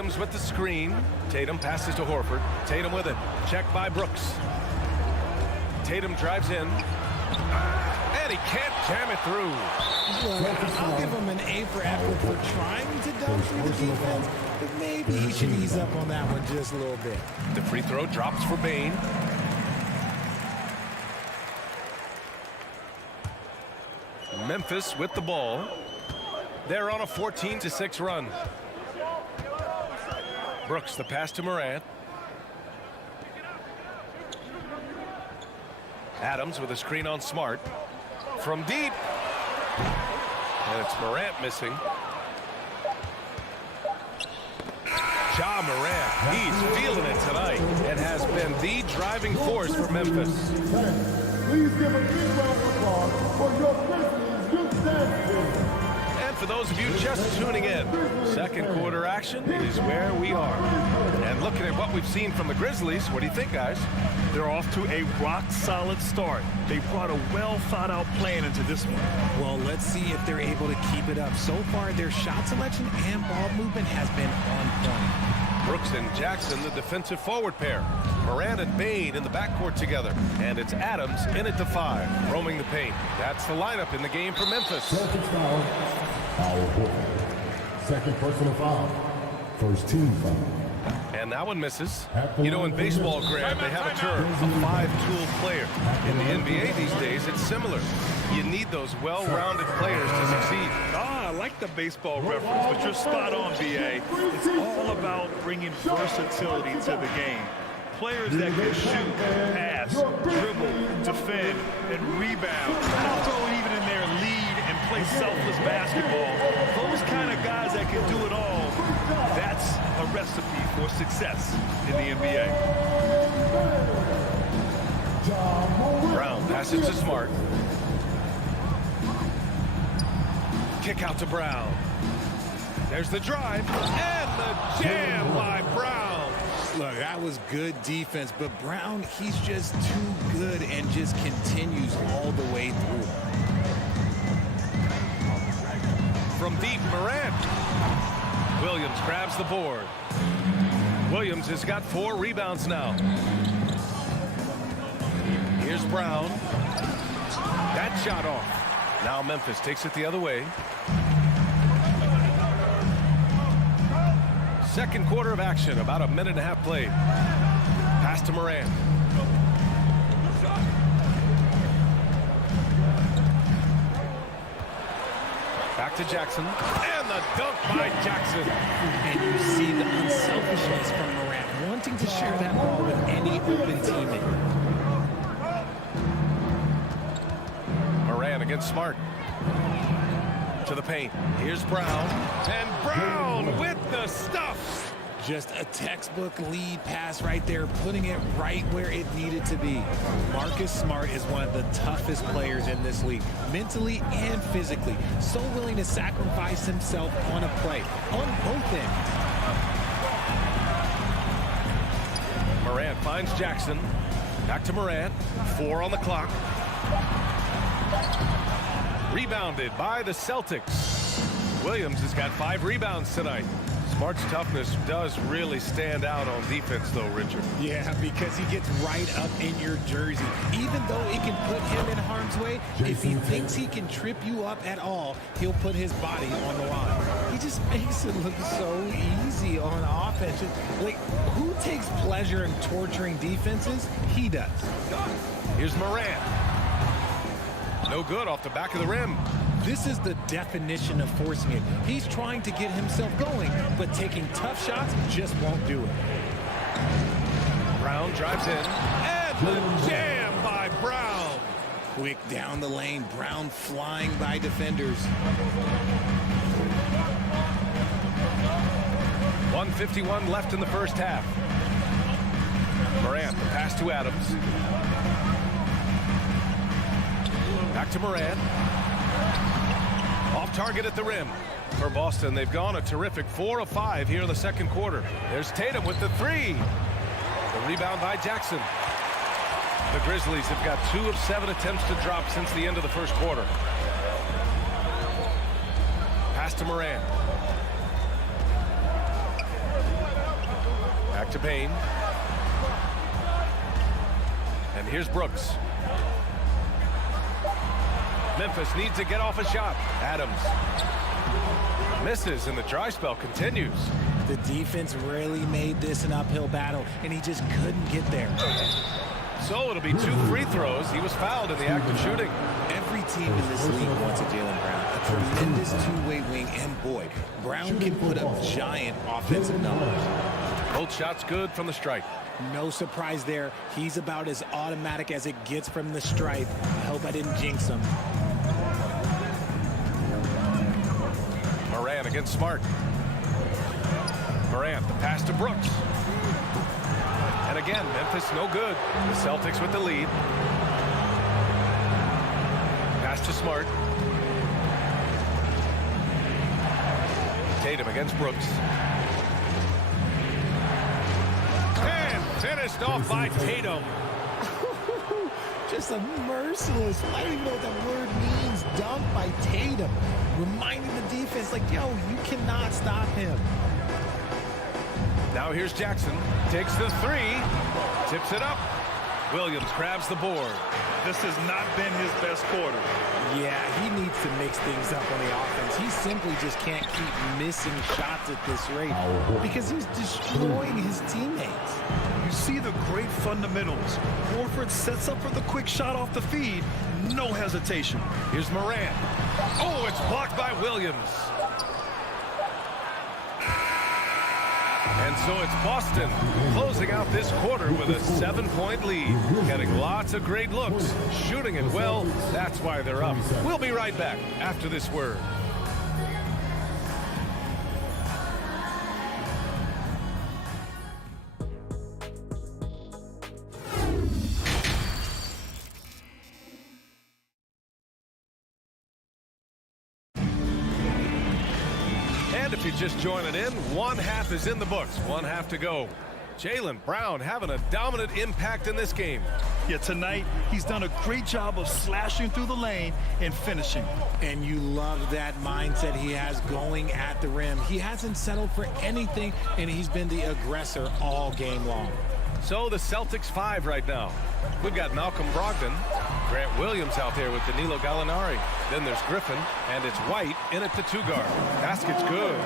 Williams with the screen. Tatum passes to Horford. Tatum with it. Checked by Brooks. Tatum drives in. And he can't jam it through. Look, I'll give him an A for effort for trying to dump through the defense, but maybe he should ease up on that one just a little bit. The free throw drops for Bane. Memphis with the ball. They're on a 14-6 run. Brooks, the pass to Morant. Adams with a screen on Smart. From deep. And it's Morant missing. Ja Morant, he's feeling it tonight and has been the driving force for Memphis. Please give a big round of applause for your Grizzlies youth dance team. And for those of you just tuning in, second quarter action is where we are. And looking at what we've seen from the Grizzlies, what do you think, guys? They're off to a rock-solid start. They brought a well-thought-out plan into this one. Well, let's see if they're able to keep it up. So far, their shot selection and ball movement has been on point. Brooks and Jackson, the defensive forward pair. Morant and Bane in the backcourt together. And it's Adams in at the 5, roaming the paint. That's the lineup in the game for Memphis. Celtics foul. Foul Horford. Second personal foul. First team foul. And that one misses. You know, in baseball, Graham, they have a term, a five-tool player. In the NBA these days, it's similar. You need those well-rounded players to succeed. I like the baseball reference, but you're spot on, BA. It's all about bringing versatility to the game. Players that can shoot, pass, dribble, defend, and rebound. And I'll throw it even in there, lead and play selfless basketball. Those kind of guys that can do it all, that's a recipe for success in the NBA. Brown passes to Smart. Kick out to Brown. There's the drive and the jam by Brown. Look, that was good defense, but Brown, he's just too good and just continues all the way through. From deep, Morant. Williams grabs the board. Williams has got 4 rebounds now. Here's Brown. That shot off. Now Memphis takes it the other way. Second quarter of action, about a minute and a half played. Pass to Morant. Back to Jackson. And the dunk by Jackson. And you see the unselfishness from Morant, wanting to share that ball with any open teammate. Morant against Smart. To the paint. Here's Brown. And Brown with the stuff. Just a textbook lead pass right there, putting it right where it needed to be. Marcus Smart is one of the toughest players in this league, mentally and physically. So willing to sacrifice himself on a play, on both ends. Morant finds Jackson. Back to Morant. 4 on the clock. Rebounded by the Celtics. Williams has got 5 rebounds tonight. Smart's toughness does really stand out on defense, though, Richard. Yeah, because he gets right up in your jersey. Even though it can put him in harm's way, if he thinks he can trip you up at all, he'll put his body on the line. He just makes it look so easy on offense. Like, who takes pleasure in torturing defenses? He does. Here's Morant. No good off the back of the rim. This is the definition of forcing it. He's trying to get himself going, but taking tough shots just won't do it. Brown drives in. And the jam by Brown. Quick down the lane. Brown flying by defenders. 1:51 left in the first half. Morant, the pass to Adams. Back to Morant. Off target at the rim. For Boston, they've gone a terrific 4 of 5 here in the second quarter. There's Tatum with the 3. The rebound by Jackson. The Grizzlies have got 2 of 7 attempts to drop since the end of the first quarter. Pass to Morant. Back to Payne. And here's Brooks. Memphis needs to get off a shot. Adams misses, and the dry spell continues. The defense really made this an uphill battle, and he just couldn't get there. So it'll be 2 free throws. He was fouled in the act of shooting. Every team in this league wants a Jaylen Brown, a tremendous two-way wing, and boy, Brown can put up giant offensive numbers. Both shots good from the stripe. No surprise there. He's about as automatic as it gets from the stripe. I hope I didn't jinx him. Morant against Smart. Morant, the pass to Brooks. And again, Memphis no good. The Celtics with the lead. Pass to Smart. Tatum against Brooks. And finished off by Tatum. Just a merciless, I don't even know what that word means, dunk by Tatum. Reminding the defense, like, yo, you cannot stop him. Now here's Jackson. Takes the 3. Tips it up. Williams grabs the board. This has not been his best quarter. Yeah, he needs to mix things up on the offense. He simply just can't keep missing shots at this rate because he's destroying his teammates. You see the great fundamentals. Horford sets up for the quick shot off the feed. No hesitation. Here's Morant. Oh, it's blocked by Williams. And so it's Boston closing out this quarter with a 7-point lead. Getting lots of great looks, shooting it well. That's why they're up. We'll be right back after this word. If you're just joining in, 1/2 is in the books, 1/2 to go. Jaylen Brown having a dominant impact in this game. Yeah, tonight he's done a great job of slashing through the lane and finishing. And you love that mindset he has going at the rim. He hasn't settled for anything, and he's been the aggressor all game long. So the Celtics 5 right now. We've got Malcolm Brogdon, Grant Williams out there with Danilo Gallinari. Then there's Griffin, and it's White in at the 2-guard. Basket's good.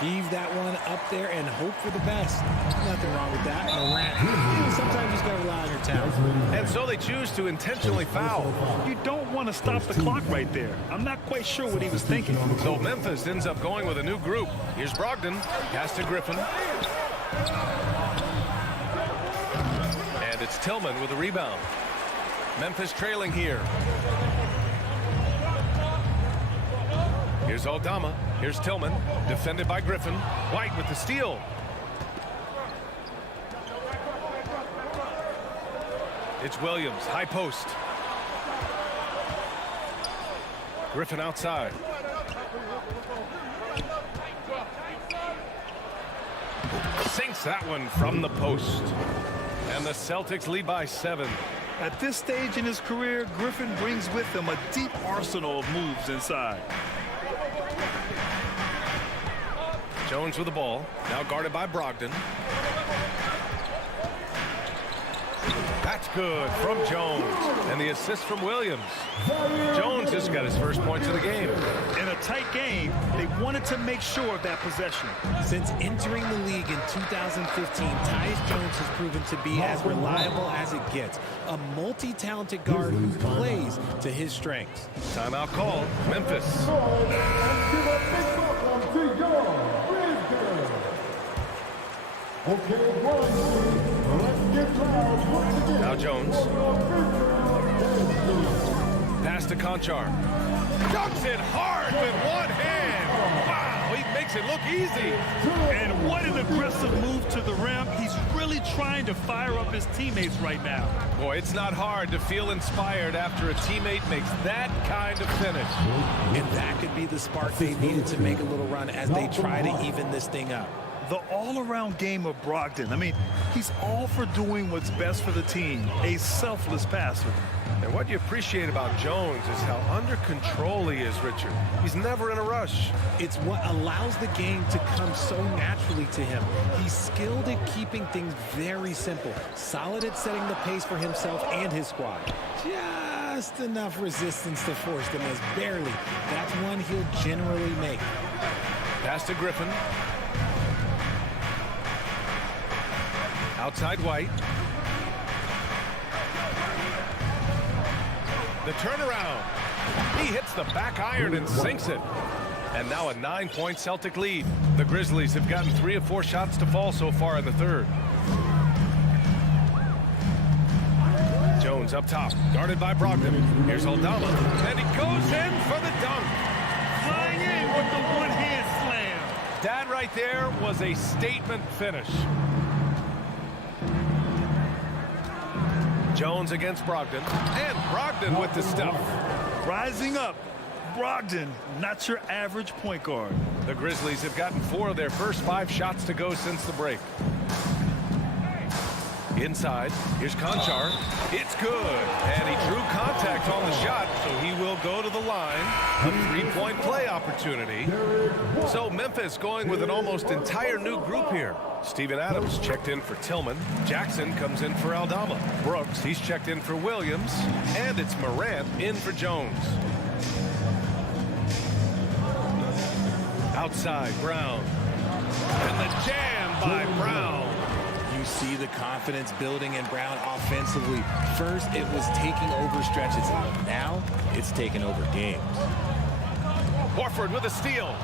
Heave that one up there and hope for the best. Nothing wrong with that. Morant, sometimes you just got to rely on your talent. And so they choose to intentionally foul. You don't want to stop the clock right there. I'm not quite sure what he was thinking. So Memphis ends up going with a new group. Here's Brogdon, pass to Griffin. And it's Tillman with a rebound. Memphis trailing here. Here's Aldama. Here's Tillman. Defended by Griffin. White with the steal. It's Williams. High post. Griffin outside. Sinks that one from the post. And the Celtics lead by 7. At this stage in his career, Griffin brings with him a deep arsenal of moves inside. Jones with the ball. Now guarded by Brogdon. That's good from Jones. And the assist from Williams. Jones just got his first points of the game. In a tight game, they wanted to make sure of that possession. Since entering the league in 2015, Tyus Jones has proven to be as reliable as it gets. A multi-talented guard who plays to his strengths. Timeout called. Memphis. Now Jones. Pass to Conchar. Dunks it hard with one hand. Wow, he makes it look easy. And what an aggressive move to the rim. He's really trying to fire up his teammates right now. Boy, it's not hard to feel inspired after a teammate makes that kind of finish. And that could be the spark they needed to make a little run as they try to even this thing up. The all-around game of Brogdon. I mean, he's all for doing what's best for the team. A selfless passer. And what you appreciate about Jones is how under control he is, Richard. He's never in a rush. It's what allows the game to come so naturally to him. He's skilled at keeping things very simple. Solid at setting the pace for himself and his squad. Just enough resistance to force the miss. Barely. That's one he'll generally make. Pass to Griffin. Outside White. The turnaround. He hits the back iron and sinks it. And now a 9-point Celtic lead. The Grizzlies have gotten 3 of 4 shots to fall so far in the third. Jones up top, guarded by Brogdon. Here's Aldama, and he goes in for the dunk. Flying in with the one-hand slam. That right there was a statement finish. Jones against Brogdon, and Brogdon with the stuff. Rising up, Brogdon, not your average point guard. The Grizzlies have gotten 4 of their first 5 shots to go since the break. Inside, here's Conchar. It's good, and he drew contact on the shot, so he will go to the line. A 3-point play opportunity. So Memphis going with an almost entire new group here. Steven Adams checked in for Tillman. Jackson comes in for Aldama. Brooks, he's checked in for Williams. And it's Morant in for Jones. Outside, Brown. And the jam by Brown. You see the confidence building in Brown offensively. First, it was taking over stretches. Now, it's taking over games. Horford with a steal.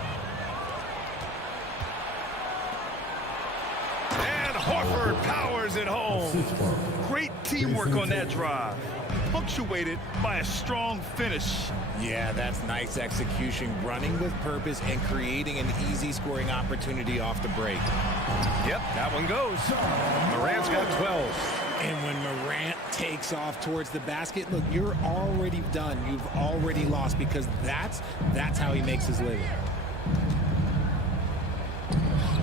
And Horford powers it home. Great teamwork on that drive. Punctuated by a strong finish. Yeah, that's nice execution, running with purpose and creating an easy scoring opportunity off the break. Yep, that one goes. Morant's got 12. And when Morant takes off towards the basket, look, you're already done. You've already lost, because that's how he makes his living.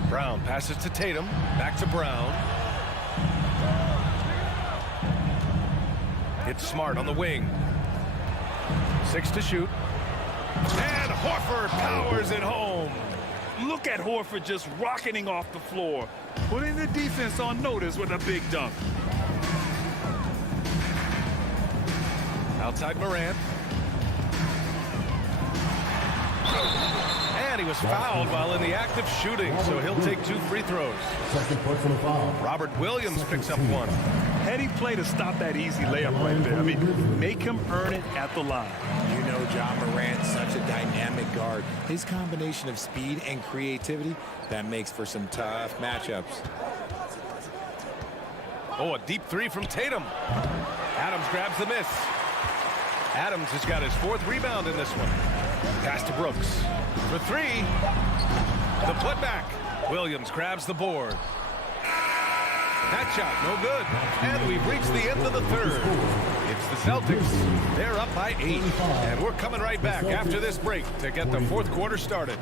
Brown passes to Tatum. Back to Brown. It's Smart on the wing. 6 to shoot. And Horford powers it home. Look at Horford just rocketing off the floor, putting the defense on notice with a big dunk. Outside Morant. And he was fouled while in the act of shooting, so he'll take 2 free throws. Second personal foul. Robert Williams picks up 1. Heady play to stop that easy layup right there. I mean, make him earn it at the line. You know, John Morant, such a dynamic guard. His combination of speed and creativity, that makes for some tough matchups. Oh, a deep 3 from Tatum. Adams grabs the miss. Adams has got his 4th rebound in this one. Pass to Brooks. For 3. The putback. Williams grabs the board. That shot, no good. And we've reached the end of the third. It's the Celtics. They're up by 8. And we're coming right back after this break to get the 4th quarter started.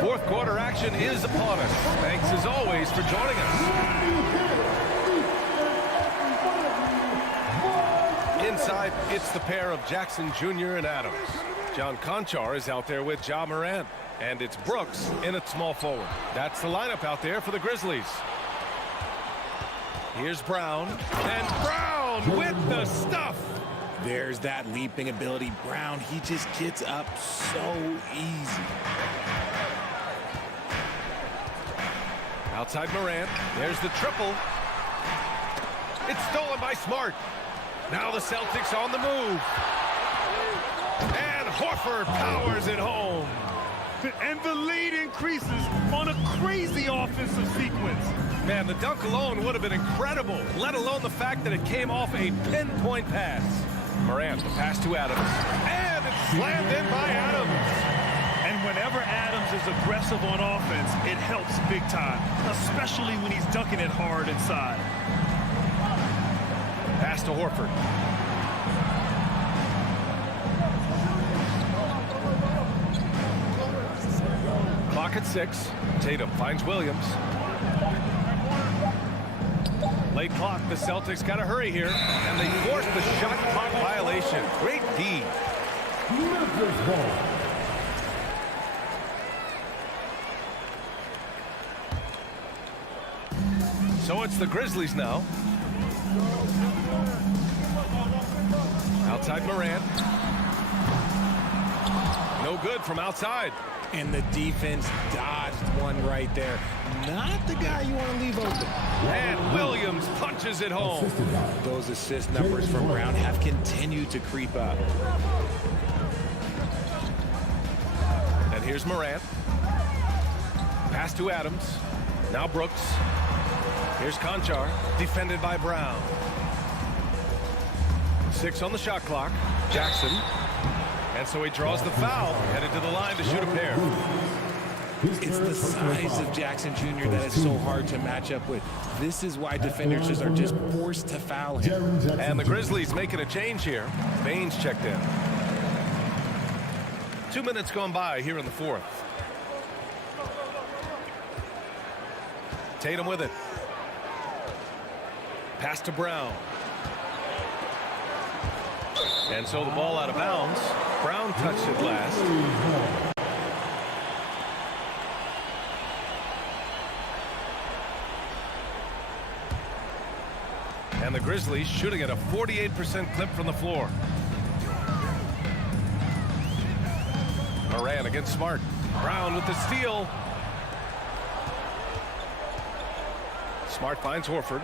Fourth quarter action is upon us. Thanks as always for joining us. Inside, it's the pair of Jackson Jr. and Adams. John Conchar is out there with Ja Morant. And it's Brooks in at small forward. That's the lineup out there for the Grizzlies. Here's Brown. And Brown with the stuff. There's that leaping ability. Brown, he just gets up so easy. Outside Morant. There's the triple. It's stolen by Smart. Now the Celtics on the move. And Horford powers it home. And the lead increases on a crazy offensive sequence. Man, the dunk alone would have been incredible, let alone the fact that it came off a pinpoint pass. Morant, the pass to Adams. And it's slammed in by Adams. And whenever Adams is aggressive on offense, it helps big time, especially when he's dunking it hard inside. Pass to Horford. clock at 6. Tatum finds Williams. Late clock. The Celtics got to hurry here. And they force the shot clock violation. Great D. Memphis ball. So it's the Grizzlies now. Outside Morant. No good from outside. And the defense dodged one right there. Not the guy you want to leave open. And Williams punches it home. Those assist numbers from Brown have continued to creep up. And here's Morant. Pass to Adams. Now Brooks. Here's Conchar, defended by Brown. 6 on the shot clock. Jackson. And so he draws the foul, headed to the line to shoot a pair. It's the size of Jackson Jr. that is so hard to match up with. This is why defenders just are just forced to foul him. And the Grizzlies making a change here. Baines checked in. 2 minutes gone by here in the 4th. Tatum with it. Pass to Brown. And so the ball out of bounds. Brown touched it last. And the Grizzlies shooting at a 48% clip from the floor. Moran against Smart. Brown with the steal. Smart finds Horford.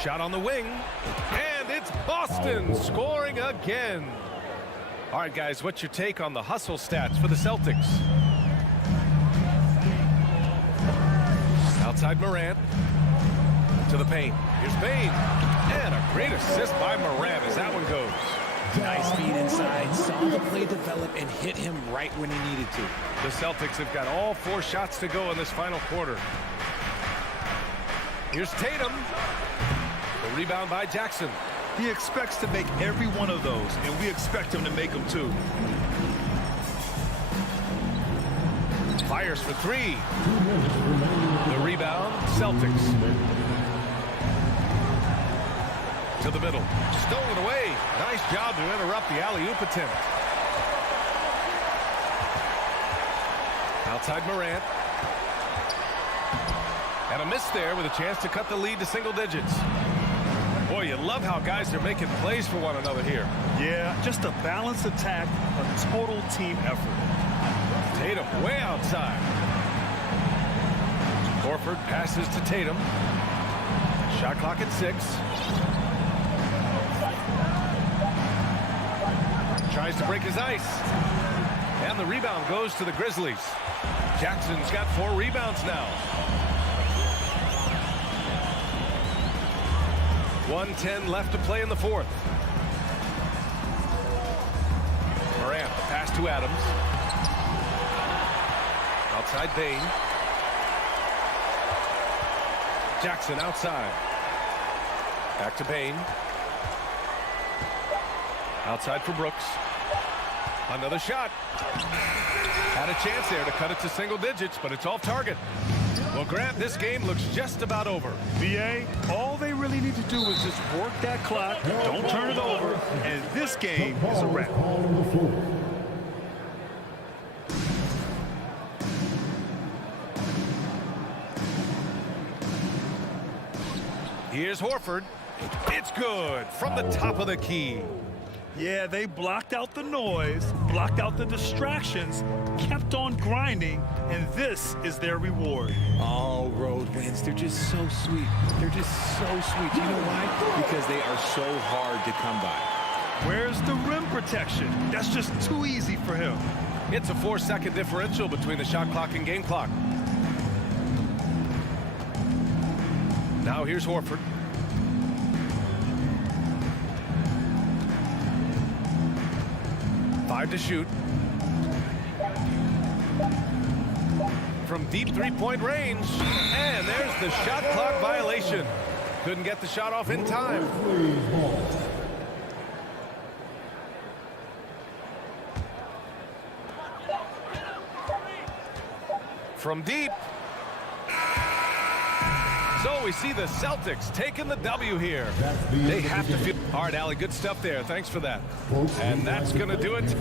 Shot on the wing. And it's Boston scoring again. All right, guys, what's your take on the hustle stats for the Celtics? Outside Morant. To the paint. Here's Bain. And a great assist by Morant as that one goes. Nice feed inside. Saw the play develop and hit him right when he needed to. The Celtics have got all 4 shots to go in this final quarter. Here's Tatum. The rebound by Jackson. He expects to make every one of those, and we expect him to make them too. Fires for 3. The rebound, Celtics. To the middle. Stolen away. Nice job to interrupt the alley-oop attempt. Outside Morant. And a miss there with a chance to cut the lead to single digits. Boy, you love how guys are making plays for one another here. Yeah, just a balanced attack, a total team effort. Tatum way outside. Horford passes to Tatum. Shot clock at 6. Tries to break his ice. And the rebound goes to the Grizzlies. Jackson's got 4 rebounds now. 1:10 left to play in the 4th. Morant, pass to Adams. Outside Bain. Jackson outside. Back to Bain. Outside for Brooks. Another shot. Had a chance there to cut it to single digits, but it's off target. Well, Grant, this game looks just about over. BA, all they really need to do is just work that clock, don't turn it over, and this game is a wrap. Here's Horford. It's good from the top of the key. Yeah, they blocked out the noise, blocked out the distractions, kept on grinding, and this is their reward. All road wins. They're just so sweet. They're just so sweet. You know why? Because they are so hard to come by. Where's the rim protection? That's just too easy for him. It's a 4-second differential between the shot clock and game clock. Now here's Horford. Five to shoot. From deep three-point range. And there's the shot clock violation. Couldn't get the shot off in time. from deep. So we see the Celtics taking the W here. They have to feel. All right, Allie, good stuff there. Thanks for that. And that's going to do it.